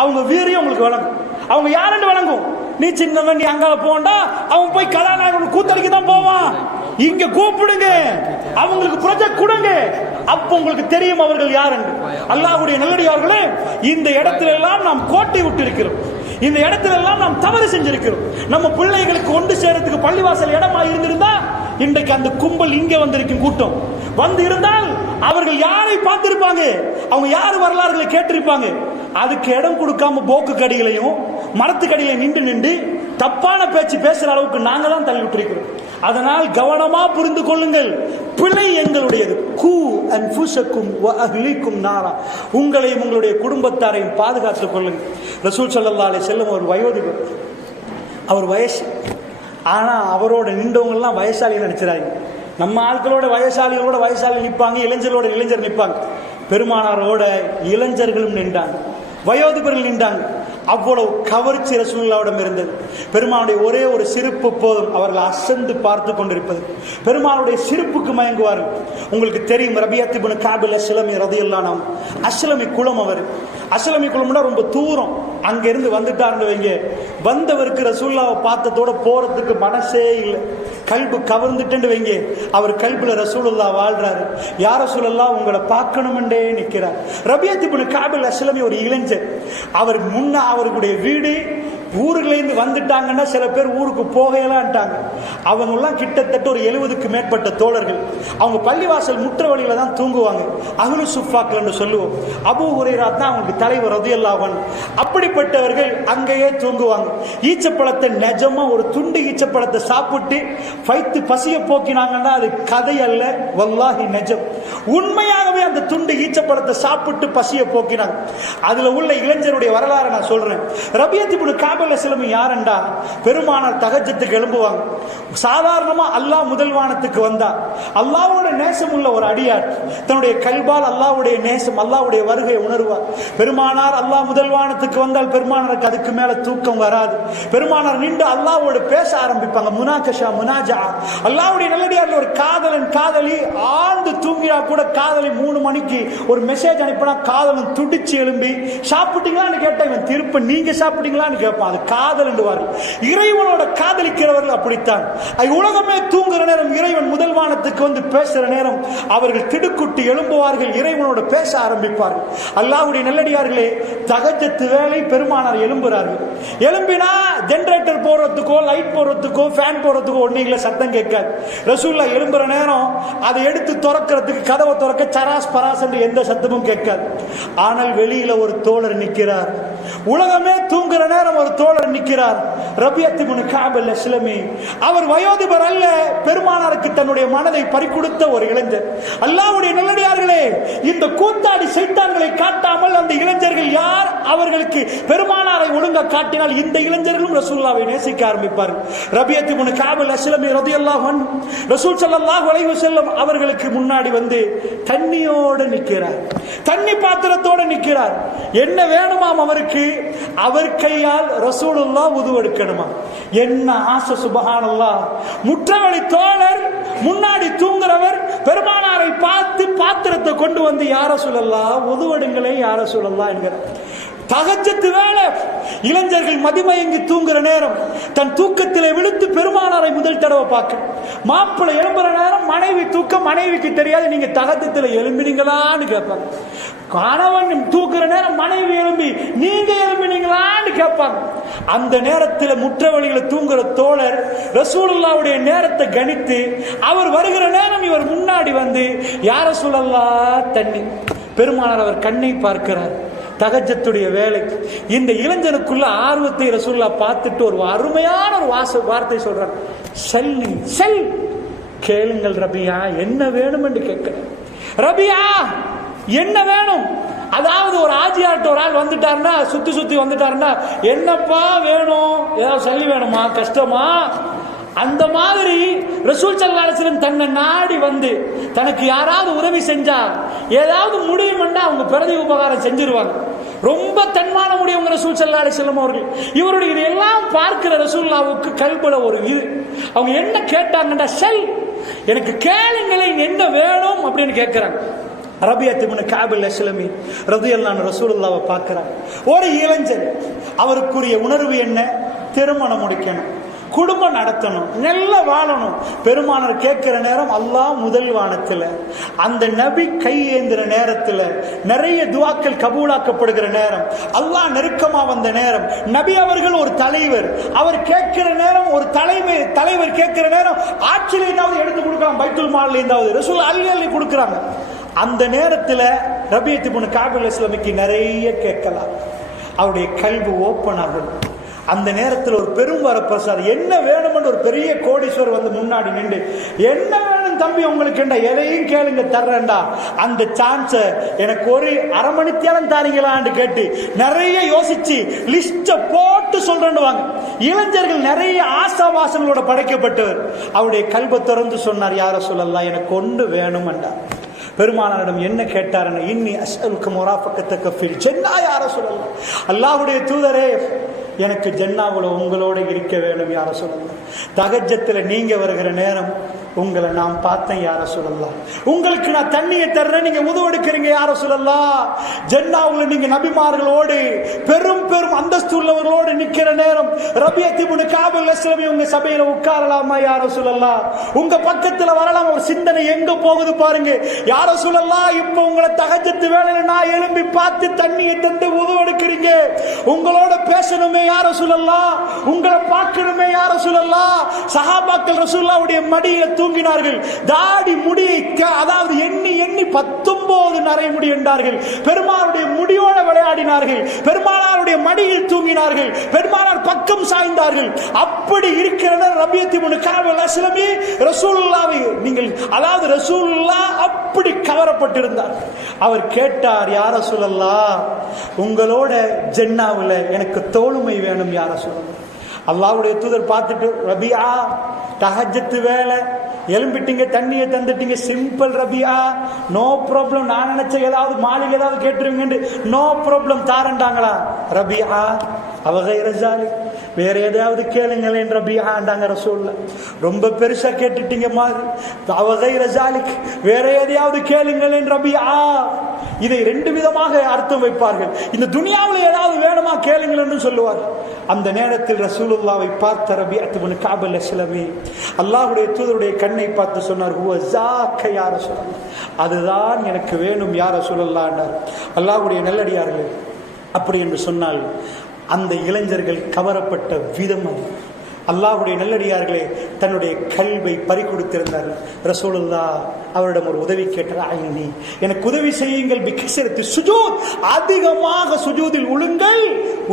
அவங்க வீரியம் உங்களுக்கு வழங்கும். அவங்க யாருன்னு வழங்கும். நீ சின்னவன், நீ அங்கால போண்டா, அவன் போய் கதாநாயகன் கூத்தடிக்க தான் போவான். இங்க கூப்பிடுங்க, அவங்களுக்கு ப்ராஜெக்ட் கொடுங்க, அப்ப உங்களுக்கு தெரியும் அவர்கள் யார் என்று. அல்லாஹ்வுடைய நல்லடியார்களே, இந்த இடத்துல எல்லாம் நாம் கோட்டை விட்டு இருக்கிறோம். இந்த இடத்துல எல்லாம் நாம் தவறு செஞ்சிருக்கிறோம். நம்ம பிள்ளைகளுக்கு ஒன்று சேரத்துக்கு பள்ளிவாசல் இடமா இருந்திருந்தா இன்றைக்கு அந்த கும்பல் இங்க வந்திருக்கும் கூட்டம் வந்து இருந்தால் அவர்கள் யாரை பார்த்திருப்பாங்க? அவங்க யார் வரலாறுகளை கேட்டிருப்பாங்க. அதுக்கு இடம் கொடுக்காம போக்கு கடிகளையும் மரத்துக்கடியில நின்று தப்பான பேச்சு பேசுற அளவுக்கு நாங்க தான் தள்ளி விட்டிருக்கிறோம். அதனால் கவனமா புரிந்து கொள்ளுங்கள், பிழை எங்களுடையது. கூ அன்ஃபுஸக்கும் வ அஹ்லிக்கும் நாரா, உங்களையும் உங்களுடைய குடும்பத்தாரையும் பாதுகாத்துக் கொள்ளுங்கள். ரசூல் ஸல்லல்லாஹு அலைஹி வஸல்லம் ஒரு வயோதிபர், அவர் வயசு, ஆனா அவரோட நின்றவங்க எல்லாம் வயசாளி நினைச்சாங்க. நம்ம ஆட்களோட வயசாளி நிற்பாங்க, இளைஞர்களோட இளைஞர் நிற்பாங்க. பெருமானாரோட இளைஞர்களும் நின்றாங்க, வயோதிபர்கள் நின்றாங்க. அவ்வளவு கவர்ச்சி ரசூலுல்லாஹ்விடம் இருந்தது. பெருமானுடைய ஒரே ஒரு சிரிப்பு போதும் அவர்கள் அசந்து பார்த்து கொண்டிருப்பது. பெருமானுடைய சிரிப்புக்கு மயங்குவார்கள். உங்களுக்கு தெரியும், ரபியத் இப்னு காபில் அஸ்லமி ரலியல்லாஹு அன்ஹு, அஸ்லமி குலம். அவர் அஸ்லமி குலம்னா ரொம்ப தூரம், அங்க இருந்து வந்துட்டாருன்னு வைங்க. வந்தவருக்கு ரசூலுல்லாஹ்வை பார்த்ததோட போறதுக்கு மனசே இல்லை, கல்பு கவர்ந்துட்டு வைங்க. அவர் கல்புல ரசூலுல்லாஹ் வாழ்றாரு. யார் ரசூலுல்லாஹ் உங்களை பார்க்கணும்ன்றே நிற்கிறார். ரபியத் இப்னு காபில் அஸ்லமி ஒரு இளைஞர். அவர் முன்ன அவர்களுடைய வீடு ஊர்களிலிருந்து வந்துட்டாங்கன்னா சில பேர் ஊருக்கு போகலான்ட்டாங்க. அவங்க எல்லாம் கிட்டத்தட்ட ஒரு 70க்கு மேற்பட்ட தோழர்கள். அவங்க பள்ளிவாசல் முற்ற வழியில தான் தூங்குவாங்க. அஹ்லு சுஃபாக்கள் என்று சொல்லுவோம். அபூ ஹுரைரா தான் அவங்களுக்கு தலைவர் ரலியல்லாஹு அன்ஹு. அப்படிப்பட்டவர்கள் அங்கேயே தூங்குவாங்க. ஈச்சப்பழத்தை நிஜமா ஒரு துண்டு ஈச்சப்பழத்தை சாப்பிட்டு வைத்து பசிய போக்கினாங்கன்னா அது கதை அல்ல, வல்லாஹி நிஜம். உண்மையாகவே அந்த துண்டு ஈச்சப்பழத்தை சாப்பிட்டு பசிய போக்கினாங்க. அதுல உள்ள இளைஞருடைய வரலாறு நான் சொல்றேன். ரபியத் இப்னு காபில் அலைஹிஸ்ஸலாம் யாருண்டா, பெருமானார் தஹஜ்ஜுக்கு எழும்புவாங்க. சாதாரணமா அல்லாஹ் முதல் வானத்துக்கு வந்தா அல்லாஹ்வோட நேசம் உள்ள ஒரு அடியார் தன்னுடைய கல்பால் அல்லாஹ்வுடைய நேசம் அல்லாஹ்வுடைய வருகையை உணர்வார். பெருமானார் அல்லாஹ் முதல் வானத்துக்கு வந்தால் பெருமானாருக்கு அதுக்கு மேல தூக்கம் வராது. பெருமானார் நின்று அல்லாஹ்வோடு பேச ஆரம்பிப்பாங்க. முனாகஷா முனாஜா. அல்லாஹ்வுடைய நல்லடியார்ல ஒரு காதலன் காதலி ஆழ்ந்து தூங்கினா கூட காதலி 3 மணிக்கு ஒரு மெசேஜ் அனுப்பினா காதலன் துடிச்சு எழும்பி சாப்பிட்டீங்களான்னு கேட்டா இவன் திருப்ப நீங்க சாப்பிட்டீங்களான்னு கேட்பான். அது காதல் என்றுவார்கள். இறைவனோட காதலிக்கிறவர்கள் அப்படித்தான். உலகமே தூங்குற நேரம் இறைவன் முதல் வானத்துக்கு வந்து பேசுற நேரம் அவர்கள் திடுக்குட்டி எழும்புவார்கள், இறைவனோட பேச ஆரம்பிப்பார்கள். அல்லாஹ்வுடைய நல்லடியார்களே, தஹஜ்ஜத் வேளை பெருமானார் எழும்புறார்கள். எழும்பினா ஜெனரேட்டர் போடுறதுக்கோ லைட் போடுறதுக்கோ ஃபேன் போடுறதுக்கோ ஒன்றுங்கள சத்தம் கேட்காது. ரசூலுல்லாஹ் எழும்புற நேரம் அதை எடுத்து திறக்கிறதுக்கு கதவை திறக்க சராஸ் பராஸ் என்று எந்த சத்தமும் கேட்காது. ஆனால் வெளியில ஒரு தோழர் நிற்கிறார். உலகமே தூங்குற நேரம் ஒரு தோழர் நிற்கிறார். ரபியத் இப்னு கஅப் அல்-அஸ்லமி. அவர் வயோதிபர் அல்ல, பெருமானாருக்கு தன்னுடைய மனதை பறிகொடுத்த ஒரு இளைஞர். அல்லாஹ்வுடைய நல்லடியார்களே, இந்த கூத்தாடி சைத்தான்களை காட்டாமல் அந்த இளைஞர்கள் யார், அவர்களுக்கு பெருமானாரை ஒழுங்கா காட்டினால் இந்த இளைஞர்களும் ரசூலுல்லாஹ்வை நேசிக்க ஆரம்பிப்பார்கள். ரபியத் இப்னு கஅப் அல்-அஸ்லமி ரலியல்லாஹு அன்ஹு ரசூல் ஸல்லல்லாஹு அலைஹி வஸல்லம் அவர்களுக்கு முன்னாடி வந்து தண்ணியோடு நிற்கிறார். தண்ணி பாத்திரத்தோடு நிற்கிறார். என்ன வேணுமாம் அவருக்கு? அவர் கையால் ரசூலுல்லாஹ் வுது எடுக்கணுமா? என்ன ஆசை! சுப்ஹானல்லாஹ். முற்றவழி தோழர் முன்னாடி தூங்குறவர் பெருமானாரை பார்த்து பாத்திரத்தை கொண்டு வந்து யா ரசூலல்லாஹ் வுது எடுங்களே யா ரசூலல்லாஹ் என்கிறார். தஹஜ்ஜத் வேளை இளைஞர்கள் மதிமயங்கி தூங்குற நேரம் தன் தூக்கத்திலே விழுத்து பெருமானாரை முதல் தடவை பார்க்க. மாப்பிள்ளை எழும்புற நேரம் மனைவி தூக்கம் மனைவிக்கு தெரியாது. நீங்க தஹஜ்ஜத்துல எழும்பினீங்களான்னு கேட்பாங்க. கணவன் தூக்குற நேரம் மனைவி எழும்பி நீங்க எழும்பினீங்களான்னு கேட்பாங்க. அந்த நேரத்தில் முற்றவழிகளை தூங்குற தோழர் ரசூலுல்லாஹ்வுடைய நேரத்தை கணித்து அவர் வருகிற நேரம் இவர் முன்னாடி வந்து யா ரசூலல்லாஹ் தண்ணி. பெருமானார் அவர் கண்ணை பார்க்கிறார். தஹஜ்ஜத்துடைய வேலை. இந்த இளைஞனுக்குள்ள ஆர்வத்தை ரசூலுல்லாஹ் பார்த்துட்டு ஒரு அருமையான ஒரு வார்த்தை சொல்றார். செல்லி செல், கேளுங்கள் ரபியா, என்ன வேணும் என்று கேட்கிறேன். ரபியா என்ன வேணும்? அதாவது ஒரு ஆஜியாட்ட ஒரு ஆள் வந்துட்டாருன்னா சுத்தி வந்துட்டாருன்னா என்னப்பா வேணும், ஏதாவது சொல்லி வேணுமா, கஷ்டமா? அந்த மாதிரி ரசூல் ஸல்லல்லாஹு அலைஹி வஸல்லம் தன்னை நாடி வந்து தனக்கு யாராவது உதவி செஞ்சா ஏதாவது முடியும்னா அவங்க பிரதி உபகாரம் செஞ்சிருவாங்க. ரொம்ப தன்மான முடியும் ரசூல் ஸல்லல்லாஹு அலைஹி வஸல்லம் அவர்கள். இவருடைய இதெல்லாம் பார்க்கிற ரசூலுல்லாஹ்வுக்கு கல்புல ஒரு இது. அவங்க என்ன கேட்டாங்கன்னா, செல், எனக்கு கேளுங்களேன், என்ன வேணும் அப்படின்னு கேட்கிறாங்க. ரபியத் இப்னு கஅப் அல்-அஸ்லமி ரலியல்லாஹு அன்ஹு ரசூலுல்லாஹ்வை பார்க்கிறார். ஒரு இளைஞர், அவருக்குரிய உணர்வு என்ன? திருமணம் முடிக்கணும், குடும்பம் நடத்தணும், நல்லா வாழணும். பெருமானார் கேட்கிற நேரம் அல்லாஹ் முதல் வானத்தில், அந்த நபி கை ஏந்திர நேரத்தில், நிறைய துஆக்கள் கபூலாக்கப்படுகிற நேரம், அல்லாஹ் நெருக்கமா வந்த நேரம், நபி அவர்கள் ஒரு தலைவர், அவர் கேட்கிற நேரம் ஒரு தலைவர் கேட்கிற நேரம் ஆட்சியில் ஏதாவது எடுத்து கொடுக்கலாம், பைத்துல் மால்ல ஏதாவது ரசூல் அள்ளி கொடுக்குறாங்க. அந்த நேரத்தில் ரபியத் இப்னு கஅப் அல்-அஸ்லமிக்கு நிறைய கேட்கலாம். அவருடைய கல்வி ஓப்பன் ஆகும். அந்த நேரத்தில் ஒரு பெரும் வரப்பிரசார், என்ன வேணும் என்று ஒரு பெரிய கோடீஸ்வரர் வந்து முன்னாடி நின்று, என்ன வேணும் தம்பி உங்களுக்கு, எதையும் கேளுங்க தர்றேன்டா, அந்த சான்ஸ எனக்கு ஒரு அரை மணித்தியாலம் தாரீங்களான்னு கேட்டு நிறைய யோசிச்சு லிஸ்ட போட்டு சொல்றேன்னு வாங்க. இளைஞர்கள் நிறைய ஆசாவாசங்களோட படைக்கப்பட்டவர். அவருடைய கல்வை திறந்து சொன்னார், யா ரசூலல்லாஹ் எனக்கு ஒன்று வேணும் என்றார். பெருமானாரிடம் என்ன கேட்டார்? இன்னி அஸ்அலுக முராஃபகத்தக ஃபில் ஜன்னah யா ரசூலல்லாஹ். அல்லாஹ்வுடைய தூதரே, எனக்கு ஜன்னாவுல உங்களோட இருக்க வேணும் யா ரசூலல்லாஹ். தஹஜ்ஜத்துல நீங்க வருகிற நேரம் உங்களை நான் பார்த்தேன் யா ரசூலல்லாஹ். உங்களுக்கு நான் தண்ணியை தர்றேன், நீங்க உது எடுக்கிறீங்க யா ரசூலல்லாஹ். ஜன்னாவுல நீங்க நபிமார்களோடு பெரும் அந்தஸ்து உள்ளவர்களோடு நிக்கிற நேரம் ரபியத் இப்னு கஅப் அல்-அஸ்லமி உங்க சபையில உட்காரலாமா யா ரசூலல்லாஹ்? உங்க பக்கத்துல வரலாம். ஒரு சிந்தனை எங்க போகுது பாருங்க யா ரசூலல்லாஹ். இப்ப உங்களை தஹஜ்ஜத் வேளையில நான் எழும்பி பார்த்து தண்ணியை தந்து உது எடுக்கிறீங்க, உங்களோட பேசணுமே யா ரசூலல்லாஹ், உங்களை பார்க்கணுமே யா ரசூலல்லாஹ். சஹாபாக்கள் ரசூலுல்லாஹ்வுடைய மடியில தூங்கினார்கள். தாடி முடியை அதாவது எண்ணி 19 19 நரைமுடி என்றார்கள். பெருமாளுடைய முடியோட விளையாடினார்கள், பெருமானாருடைய மடியில் தூங்கினார்கள், பெருமானார் பக்கம் சாய்ந்தார்கள். அப்படி இருக்கிற ரபியத் இப்னு கஅப் அல்-அஸ்லமி ரசூலுல்லாஹ்வை நீங்கள் அதாவது ரசூலுல்லாஹ் அப்படி கவரப்பட்டிருந்தார். அவர் கேட்டார், யா ரசூலல்லாஹ், உங்களோட ஜன்னாவுல எனக்கு தோளுமை வேணும் யா ரசூலல்லாஹ். அல்லாஹ்வுடைய தூதர் பார்த்துட்டு, ரபியா தஹஜ்ஜத் வேலை, எலும்பிட்டீங்க, தண்ணியை தந்துட்டீங்க, சிம்பிள் ரபியா, நோ ப்ராப்ளம். நான் நினைச்ச ஏதாவது மாளிகை ஏதாவது கேட்டுருவீங்க, நோ ப்ராப்ளம் தாரண்டாங்களா? ரபியா அவகைரஜாலி, வேற ஏதாவது கேளுங்களேன் ரபியாண்டாங்க ரசூலுல்லாஹ். ரொம்ப பெருசா கேட்டுட்டீங்க மாதிரி, அவகைரஜாலிக், வேற எதையாவது கேளுங்களேன் ரபியா. இதை 2 விதமாக அர்த்தம் வைப்பார்கள். இந்த துனியாவில் ஏதாவது வேணுமா கேளுங்கள் என்று சொல்லுவார். அந்த நேரத்தில் ரசூலுல்லாஹ்வை பார்த்த ரபியத் இப்னு கஅப் அல்-அஸ்லமி அல்லாஹ்வுடைய தூதருடைய கண்ணை பார்த்து சொன்னார், ஹுவ ஸாக்க யா ரசூலல்லாஹ், அதுதான் எனக்கு வேணும் யா ரசூலல்லாஹ் என்றார். அல்லாஹ்வுடைய நல்லடியார்களே, அப்படி என்று சொன்னால் அந்த இளைஞர்கள் கவரப்பட்ட விதம் அது. அல்லாஹ்வுடைய நல்லடியார்களே, தன்னுடைய கல்வை பறிகொடுத்திருந்தார்கள். ரசூலுல்லாஹ் அவரிடம் ஒரு உதவி கேட்டார், ஐனி, எனக்கு உதவி செய்யுங்கள், பிகஸரத்தி சுஜூத், அதிகமாக சுஜூதில்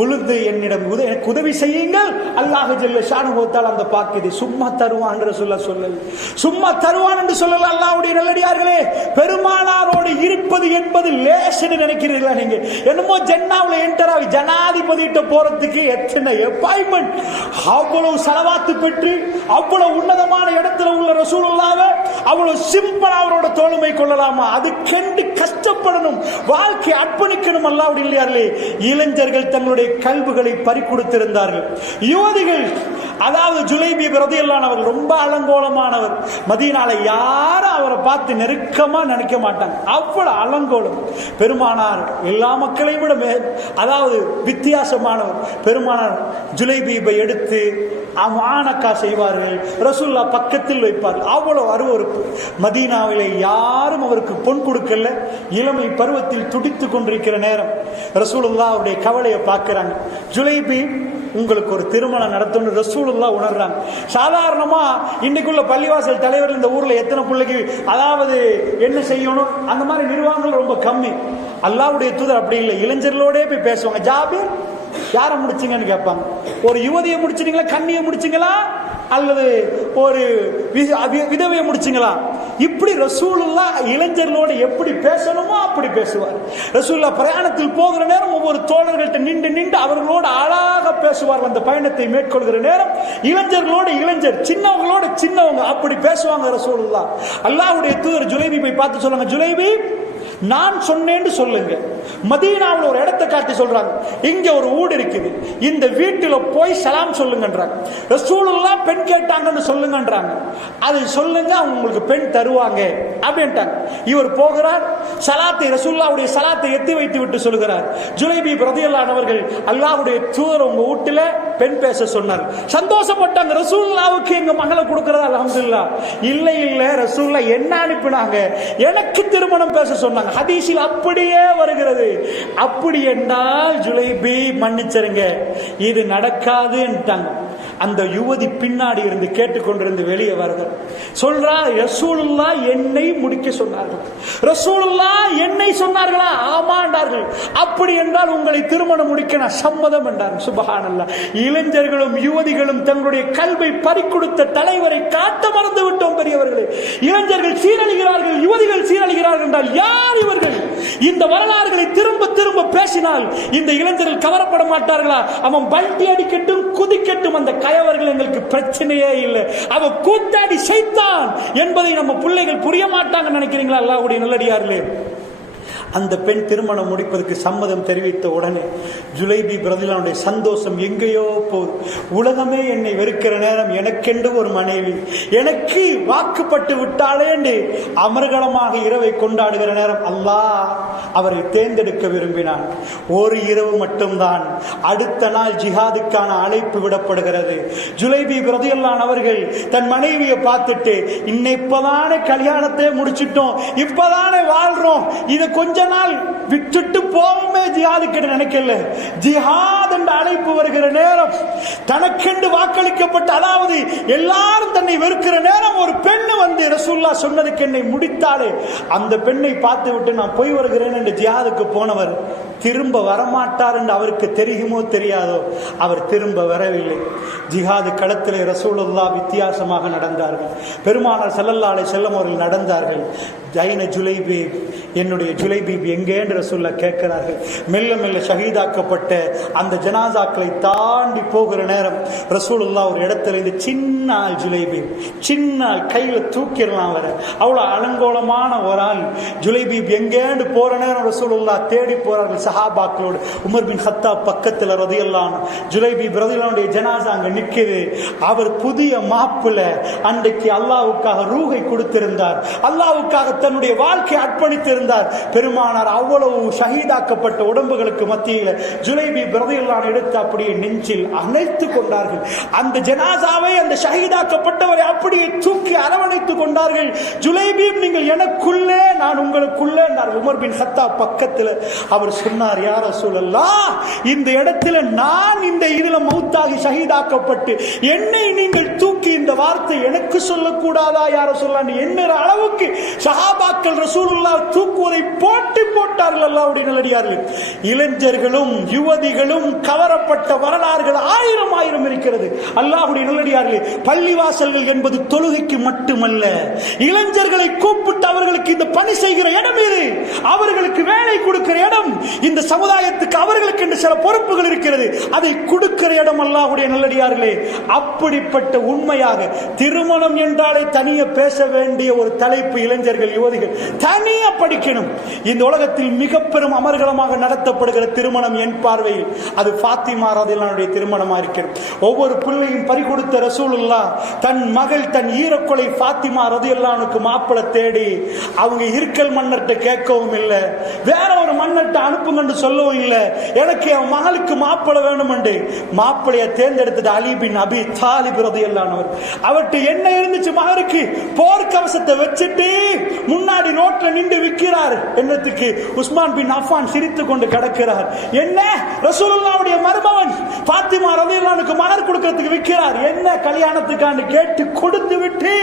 உளுந்து என்னிடம் எனக்கு உதவி செய்யுங்கள். அல்லாஹ் ஜல்ல ஷானுஹு தஆலா அந்த பாக்கியத்தை சும்மா தருவான் என்று சொல்லல, சும்மா தருவான் என்று சொல்லல. அல்லாஹ்வுடைய நல்லடியார்களே, பெருமானாரோடு இருப்பது என்பது லேசன்னு நினைக்கிறீர்களா நீங்க? என்னமோ ஜன்னாவுல என்டர் ஆகி ஜனாதிபதிட்ட போறதுக்கு எத்தனை அப்பாயின்மெண்ட், அவ்வளவு சலவாத்து பெற்று அவ்வளவு உன்னதமான இடத்துல உள்ள ரசூலுல்லாஹ்வை அவ்வளவு சிம்பிளா அவரோட தோளுமை கொள்ளலாமா? அதுக்கென்று கஷ்டப்படணும், வாழ்க்கை அர்ப்பணிக்கணும். அல்லாஹ்வுடைய இல்லையார்களே, இளைஞர்கள் தங்களுடைய கல்விகளை பறிகொடுத்திருந்தார்கள். யுவதிகள், அதாவது ஜுலைபீப் ரலியல்லாஹு அன்ஹு அவர்கள் ரொம்ப அலங்கோலமானவர். மதீனால யாரும் அவரை பார்த்து நெருக்கமா நினைக்க மாட்டாங்க, அவ்வளவு அலங்கோலம். பெருமானார் எல்லா மக்களையும் விட அதாவது வித்தியாசமானவர். பெருமானார் ஜுலைபீபை எடுத்து ஆனக்கா செய்வார்கள், ரசூலுல்லாஹ் பக்கத்தில் வைப்பார்கள். அவ்வளவு அருவருப்பு. மதீனாவிலே யாரும் அவருக்கு பொன் கொடுக்கல. இளமை பருவத்தில் துடித்துக் கொண்டிருக்கிற நேரம் ரசூலுல்லாஹ் அவருடைய கவலையை பார்க்கிறாங்க. ஜுலைபீப், உங்களுக்கு ஒரு திருமணம் நடத்தணும் ரசூலுல்லாஹ் உணர்றாங்க. சாதாரணமா இன்னைக்குள்ள பள்ளிவாசல் தலைவர் இந்த ஊர்ல எத்தனை பிள்ளைக்கு அதாவது என்ன செய்யணும் அந்த மாதிரி நிர்வாகங்கள் ரொம்ப கம்மி. அல்லாஹ்வுடைய தூதர் அப்படி இல்லை, இளைஞர்களோடே போய் பேசுவாங்க. ஜாபீர், யாரை முடிச்சீங்கன்னு கேட்பாங்க. ஒரு யுவதியை முடிச்சிட்டீங்களா, கண்ணியை முடிச்சிங்களா, அல்லது ஒரு விதவையை முடிச்சிங்களா? இப்படி ரசூலுல்லாஹ் இளைஞர்களோடு எப்படி பேசணுமோ அப்படி பேசுவார். ரசூலுல்லாஹ் பிரயாணத்தில் போகிற நேரம் ஒவ்வொரு தோழர்கள்ட்ட நின்று அவர்களோடு அழகாக பேசுவார்கள். அந்த பயணத்தை மேற்கொள்கிற நேரம் இளைஞர்களோடு இளைஞர், சின்னவங்களோட சின்னவங்க, அப்படி பேசுவாங்க ரசூலுல்லாஹ். அல்லாஹ்வுடைய தூதர் ஜுலைபீபை பார்த்து சொல்லுங்க, ஜுலைபீப், நான் சொன்னேன்னு சொல்லுங்க. மதீனாவில் ஒரு இடத்தை காட்டி சொல்றாங்க, இங்க ஒரு வீடு இருக்குது, இந்த வீட்டுல போய் சலாம் சொல்லுங்கன்றாங்க. ரசூலுல்லாஹ் பெண் கேட்டாங்கன்னு சொல்லுங்கன்றாங்க. அதை சொல்லுங்க, அவங்க உங்களுக்கு பெண் தருவாங்க அப்படின்ட்டாங்க. இவர் போகிறார், சலாத்தை ரசூலுல்லாஹ்வுடைய சலாத்தை எத்தி வைத்து விட்டு சொல்கிறார், ஜுலைபீப் ரலியல்லாஹு அன்ஹு அவர்கள் அல்லாஹ்வுடைய தூதர் உங்க வீட்டுல பெண் பேச சொன்னார். சந்தோஷப்பட்டாங்க. ரசூலுல்லாஹ்வுக்கு எங்க மகளை கொடுக்கறதா? அல்ஹம்துலில்லாஹ். இல்ல ரசூலுல்லாஹ் என்ன அனுப்பினாங்க, எனக்கு திருமணம் பேச சொன்னாங்க. ஹதீஸில் அப்படியே வருகிறது. அப்படி என்றால் ஜுலைபீப் மன்னிச்சிருங்க, இது நடக்காது என்றாங்க. அந்த யுவதி பின்னாடி இருந்து கேட்டுக்கொண்டிருந்து வெளியே வருகிறார். சொல்றா, ரசூலுல்லாஹ் என்னை முடிக்க சொன்னார்கள். ரசூலுல்லாஹ் என்னை சொன்னார்களா? ஆமாண்டார்கள். அப்படி என்றால் உங்களை திருமணம் முடிக்க நான் சம்மதம் என்றார்கள். சுப்ஹானல்லாஹ். இளைஞர்களும் யுவதிகளும் தங்களுடைய கல்வை பறிகொடுத்த தலைவரை காட்ட மறந்து விட்டோம் பெரியவர்களே. இளைஞர்கள் சீரழிகிறார்கள், யுவதிகள் சீரழிகிறார்கள் என்றால் யார் இவர்கள்? இந்த வரலாறுகளை திரும்ப திரும்ப பேசினால் இந்த இளைஞர்கள் கவரப்பட மாட்டார்களா? அவன் பல்டி அடிக்கட்டும், குதிக்கட்டும், அந்த கயவர்கள் எங்களுக்கு பிரச்சனையே இல்லை. அவன் கூத்தாடி சைத்தான் என்பதை நம்ம பிள்ளைகள் புரிய மாட்டாங்க நினைக்கிறீங்களா? அல்லாஹ்வுடைய நல்லடியார்களே, அந்த பெண் திருமணம் முடிப்பதற்கு சம்மதம் தெரிவித்த உடனே ஜுலைபீப் ரலியல்லாஹு அன்ஹுடைய சந்தோஷம் எங்கேயோ போகுது. உலகமே என்னை வெறுக்கிற நேரம் எனக்கென்று ஒரு மனைவி, எனக்கு வாக்குப்பட்டு விட்டாளே என்று அமர்கலமாக இரவை கொண்டாடுகிற நேரம் அல்லாஹ் அவரை தேர்ந்தெடுக்க விரும்பினான். ஒரு இரவு மட்டும்தான். அடுத்த நாள் ஜிஹாதுக்கான அழைப்பு விடப்படுகிறது. ஜுலைபீப் ரலியல்லாஹு அன்ஹு அவர்கள் தன் மனைவியை பார்த்துட்டு, இப்பதானே கல்யாணத்தை முடிச்சிட்டோம், இப்பதானே வாழ்றோம், இதை கொஞ்ச நாள் விட்டுட்டு போவோமே ஜிஹாதுக்கு நினைக்கல. ஜிஹாத் என்ற அழைப்பு வருகிற நேரம், தனக்கென்று வாக்களிக்கப்பட்ட, அதாவது எல்லாரும் தன்னை வெறுக்கிற நேரம், ஒரு பெண்ணு வந்து ரசூலுல்லாஹ் சொன்னதுக்கு என்னை முடித்தாலே அந்த பெண்ணை பார்த்து விட்டு நான் போய் வருகிறேன் என்று ஜிஹாதுக்கு போனவர் திரும்ப வரமாட்டார் என்று அவருக்கு தெரியுமோ தெரியாதோ, அவர் திரும்ப வரவில்லை. ஜிஹாது களத்திலே ரசூலுல்லாஹ் வித்தியாசமாக நடந்தார்கள். பெருமானார் ஸல்லல்லாஹு அலைஹி வஸல்லம் அவர்கள் நடந்தார்கள். ஜைன ஜுலைபீப், என்னுடைய ஜுலைபீப் எங்கே என்று ரசூலுல்லாஹ் கேட்கிறார்கள். மெல்ல மெல்ல ஷஹீதாக்கப்பட்ட அந்த ஜனாசாக்களை தாண்டி போகிற நேரம் ரசூலுல்லாஹ் ஒரு இடத்துல இந்த சின்ன ஆள் ஜுலைபீப், சின்ன ஆள், கையில தூக்கிடலாம் வர, அவ்வளவு அலங்கோலமான ஒரு ஆள் ஜுலைபீப் எங்கேன்னு போற நேரம் ரசூலுல்லாஹ் தேடி போறார்கள் சஹாபாக்களோடு. உமர் பின் கத்தாப் பக்கத்துல ரலியல்லாஹு அன்ஹு, ஜுலைபீப் ரலியல்லாஹுடைய ஜனாசா அங்க நிக்குது. அவர் புதிய மாப்பிள்ளை, அன்றைக்கு அல்லாஹ்வுக்காக ரூஹை கொடுத்திருந்தார், அல்லாஹ்வுக்காக தன்னுடைய வாழ்க்கை அர்ப்பணித்திருந்தார். பெருமானார் அவ்வளவு ஷஹீதாக்கப்பட்ட உடம்புகளுக்கு மத்தியில் ஜுலைபீப் ரலியல்லாஹு அன்ஹு எடுத்து அப்படியே நெஞ்சில் அணைத்து கொண்டார்கள். அந்த ஜனாசாவை, அந்த ஷஹீதாக்கப்பட்டவரை அப்படியே தூக்கி அரவணைத்துக் கொண்டார்கள். ஜுலைபீப், நீங்கள் எனக்குள்ளே, நான் உங்களுக்குள்ளே என்றார். உமர் பின் கத்தாப் பக்கத்தில் அவர் சொன்னார், யா ரசூலல்லாஹ், இந்த இடத்துல நான் இந்த இதுல மௌத்தாகி ஷஹீதாக்கப்பட்டு என்னை நீங்கள் தூக்கி இந்த வார்த்தை எனக்கு சொல்லக்கூடாதா யா ரசூலல்லாஹ் என்கிற அளவுக்கு சஹாபாக்கள் ரசூலுல்லாஹ் தூக்குவதை போட்டி போட்டார்கள். அல்லாஹ்வுடைய நல்லடியார்கள், இளைஞர்களும் யுவதிகளும் கவரப்பட்ட வரலாறுகள் ஆயிரம் ஆயிரம் இருக்கிறது. அல்லாஹ்வுடைய நல்லடியார்களே, பள்ளிவாசல்கள் என்பது தொழுகைக்கு மட்டுமல்ல, இளைஞர்களை கூப்பிட்டு அவர்களுக்கு இந்த பணி செய்கிற இடம் இது, அவர்களுக்கு வேலை கொடுக்கிற இடம், இந்த சமுதாயத்துக்கு அவர்களுக்கு என்று சில பொறுப்புகள் இருக்கிறது, அதை கொடுக்கிற இடம். அல்லாஹ்வுடைய நல்லடியார்களே, அப்படிப்பட்ட உண்மையாக திருமணம் என்றாலே தனியே பேச வேண்டிய ஒரு தலைப்பு. இளைஞர்கள் யுவதிகள் தனியே படிக்கணும். இந்த உலகத்தில் மிக பெரும் அமர்கலமாக நடத்தப்படுகிற திருமணம் என் பார்வையில் அது ஃபாத்திமா ரலியல்லாஹுடைய திருமணமா இருக்கிறது. ஒவ்வொரு பிள்ளையும் பறிகொடுத்த ரசூலுல்லாஹ் தன் மகள், தன் ஈரக்கொலை ஃபாத்திமா ரலியல்லாஹுக்கு மாப்பிள்ளை தேடி அவங்க இருக்கல் மன்னர்கிட்ட கேட்கவும் இல்லை, வேற ஒரு மன்னர்கிட்ட அனுப்புங்கன்னு சொல்லவும் இல்லை, எனக்கு என் மகளுக்கு மாப்பிள்ளை வேணும் என்று மாப்பிள்ளைய தேர்ந்தெடுத்தது அலி பின் அபி தாலிப் ரலியல்லாஹு அன்ஹு. அவர்கிட்ட என்ன இருந்துச்சு? மகருக்கு போர்க்கவசத்தை வச்சுட்டு முன்னாடி ரோட்ல நின்று விற்கிறார். என்னத்துக்கு? உஸ்மான் பின் அஃபான் சிரித்துக் கொண்டு கிடக்கிறார். என்ன? ரசூலுல்லாஹ்வுடைய மருமகன் ஃபாத்திமா ரலியல்லாஹு அன்ஹுக்கு மகர் கொடுக்கிறதுக்கு விற்கிறார். என்ன? கல்யாணத்துக்காண்டு கேட்டு கொடுத்து விட்டு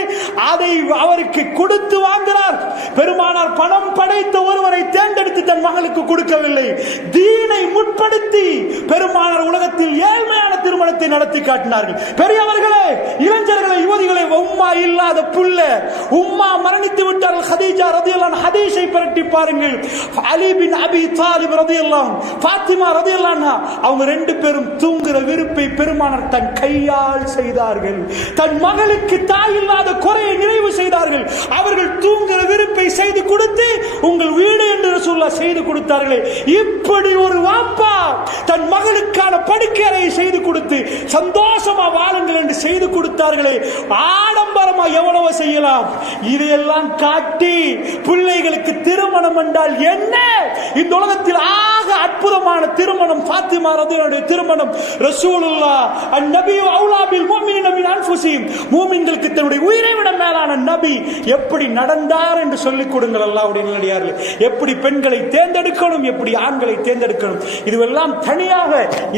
அதை அவருக்கு கொடுத்து வாங்குகிறார். பெருமானார் பணம் படைத்த ஒருவரை தேர்ந்தெடுத்து தன் மகளுக்கு கொடுக்கவில்லை, தீனை முற்படுத்தி பெருமானார் உலகத்தில் ஏழ்மையான திருமணத்தை நடத்தி காட்டினார்கள். பெரியவர்களே, இளைஞர்களே, யுவதிகளே, உம்மா இல்லாத புள்ள, உம்மா மரணித்து விட்டார்கள். ஹதீஜா ரலியல்லாஹு அன்ஹா ஹதீஸை பரட்டி பாருங்கள். அலி பின் அபி தாலிப் ரலியல்லாஹு அன்ஹு, ஃபாத்திமா ரலியல்லாஹு அன்ஹா, அவங்க ரெண்டு பேரும் தூங்குற விருப்பை பெருமானார் தன் கையால் செய்தார்கள். தன் மகளுக்கு தாய் இல்லாத குறையை நிறைவு செய்தார்கள். அவர்கள் தூங்குற விருப்பை செய்து கொடுத்து உங்கள் வீடு என்று ரசூலுல்லாஹ் செய்து கொடுத்தார்களே, இப்படி ஒரு வாப்பா தன் மகளுக்கான படுக்கையறையை செய்து கொடுத்து சந்தோஷமா வாழுங்கள் என்று செய்து கொடுத்தார்களே, ஆடம்பரமா எவ்வளவு செய்யலாம். இதையெல்லாம் காட்டி பிள்ளைகளுக்கு திருமணம் என்றால் என்ன? இந்த உலகத்தில் ஆக அற்புதமான திருமணம் ஃபாத்திமா ரலியல்லாஹுடைய திருமணம். ரசூலுல்லாஹ் அன்-நபியு அவுலா பில் முஃமினீன மின் அன்ஃபுஸிஹிம், மூமின்களுக்கு தன்னுடைய உயிரை விட மேலான நபி எப்படி நடந்தார் என்று சொல்லிக் கொடுங்கள். அல்லாஹ்வுடைய நல்லடியார்களே, எப்படி பெண்களை தேர்ந்தெடுக்கணும், எப்படி ஆண்களை தேர்ந்தெடுக்கணும், இதுவெல்லாம் தனியாக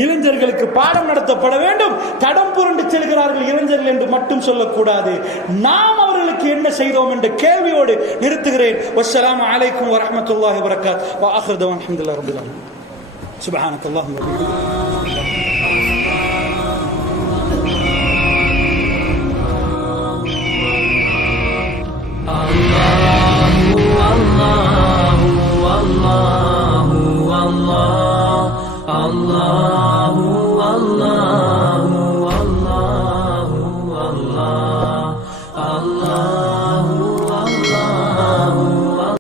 இளைஞர்களுக்கு பாடம் நடத்தப்பட வேண்டும். தடம் புரண்டு செல்கிறார்கள் இளைஞர்கள் என்று மட்டும் சொல்லக்கூடாது. நாம் அவர்களுக்கு என்ன செய்தோம் என்ற கேள்வியோடு நிறுத்துகிறேன். வஸ்ஸலாமு அலைக்கும் வரஹ்மத்துல்லாஹி வபரகாத்துஹு. வ ஆகிரு தஅவானா அல்ஹம்துலில்லாஹி ரப்பில் ஆலமீன். சுப்ஹானக்கல்லாஹும்ம வ பிஹம்திக. Allah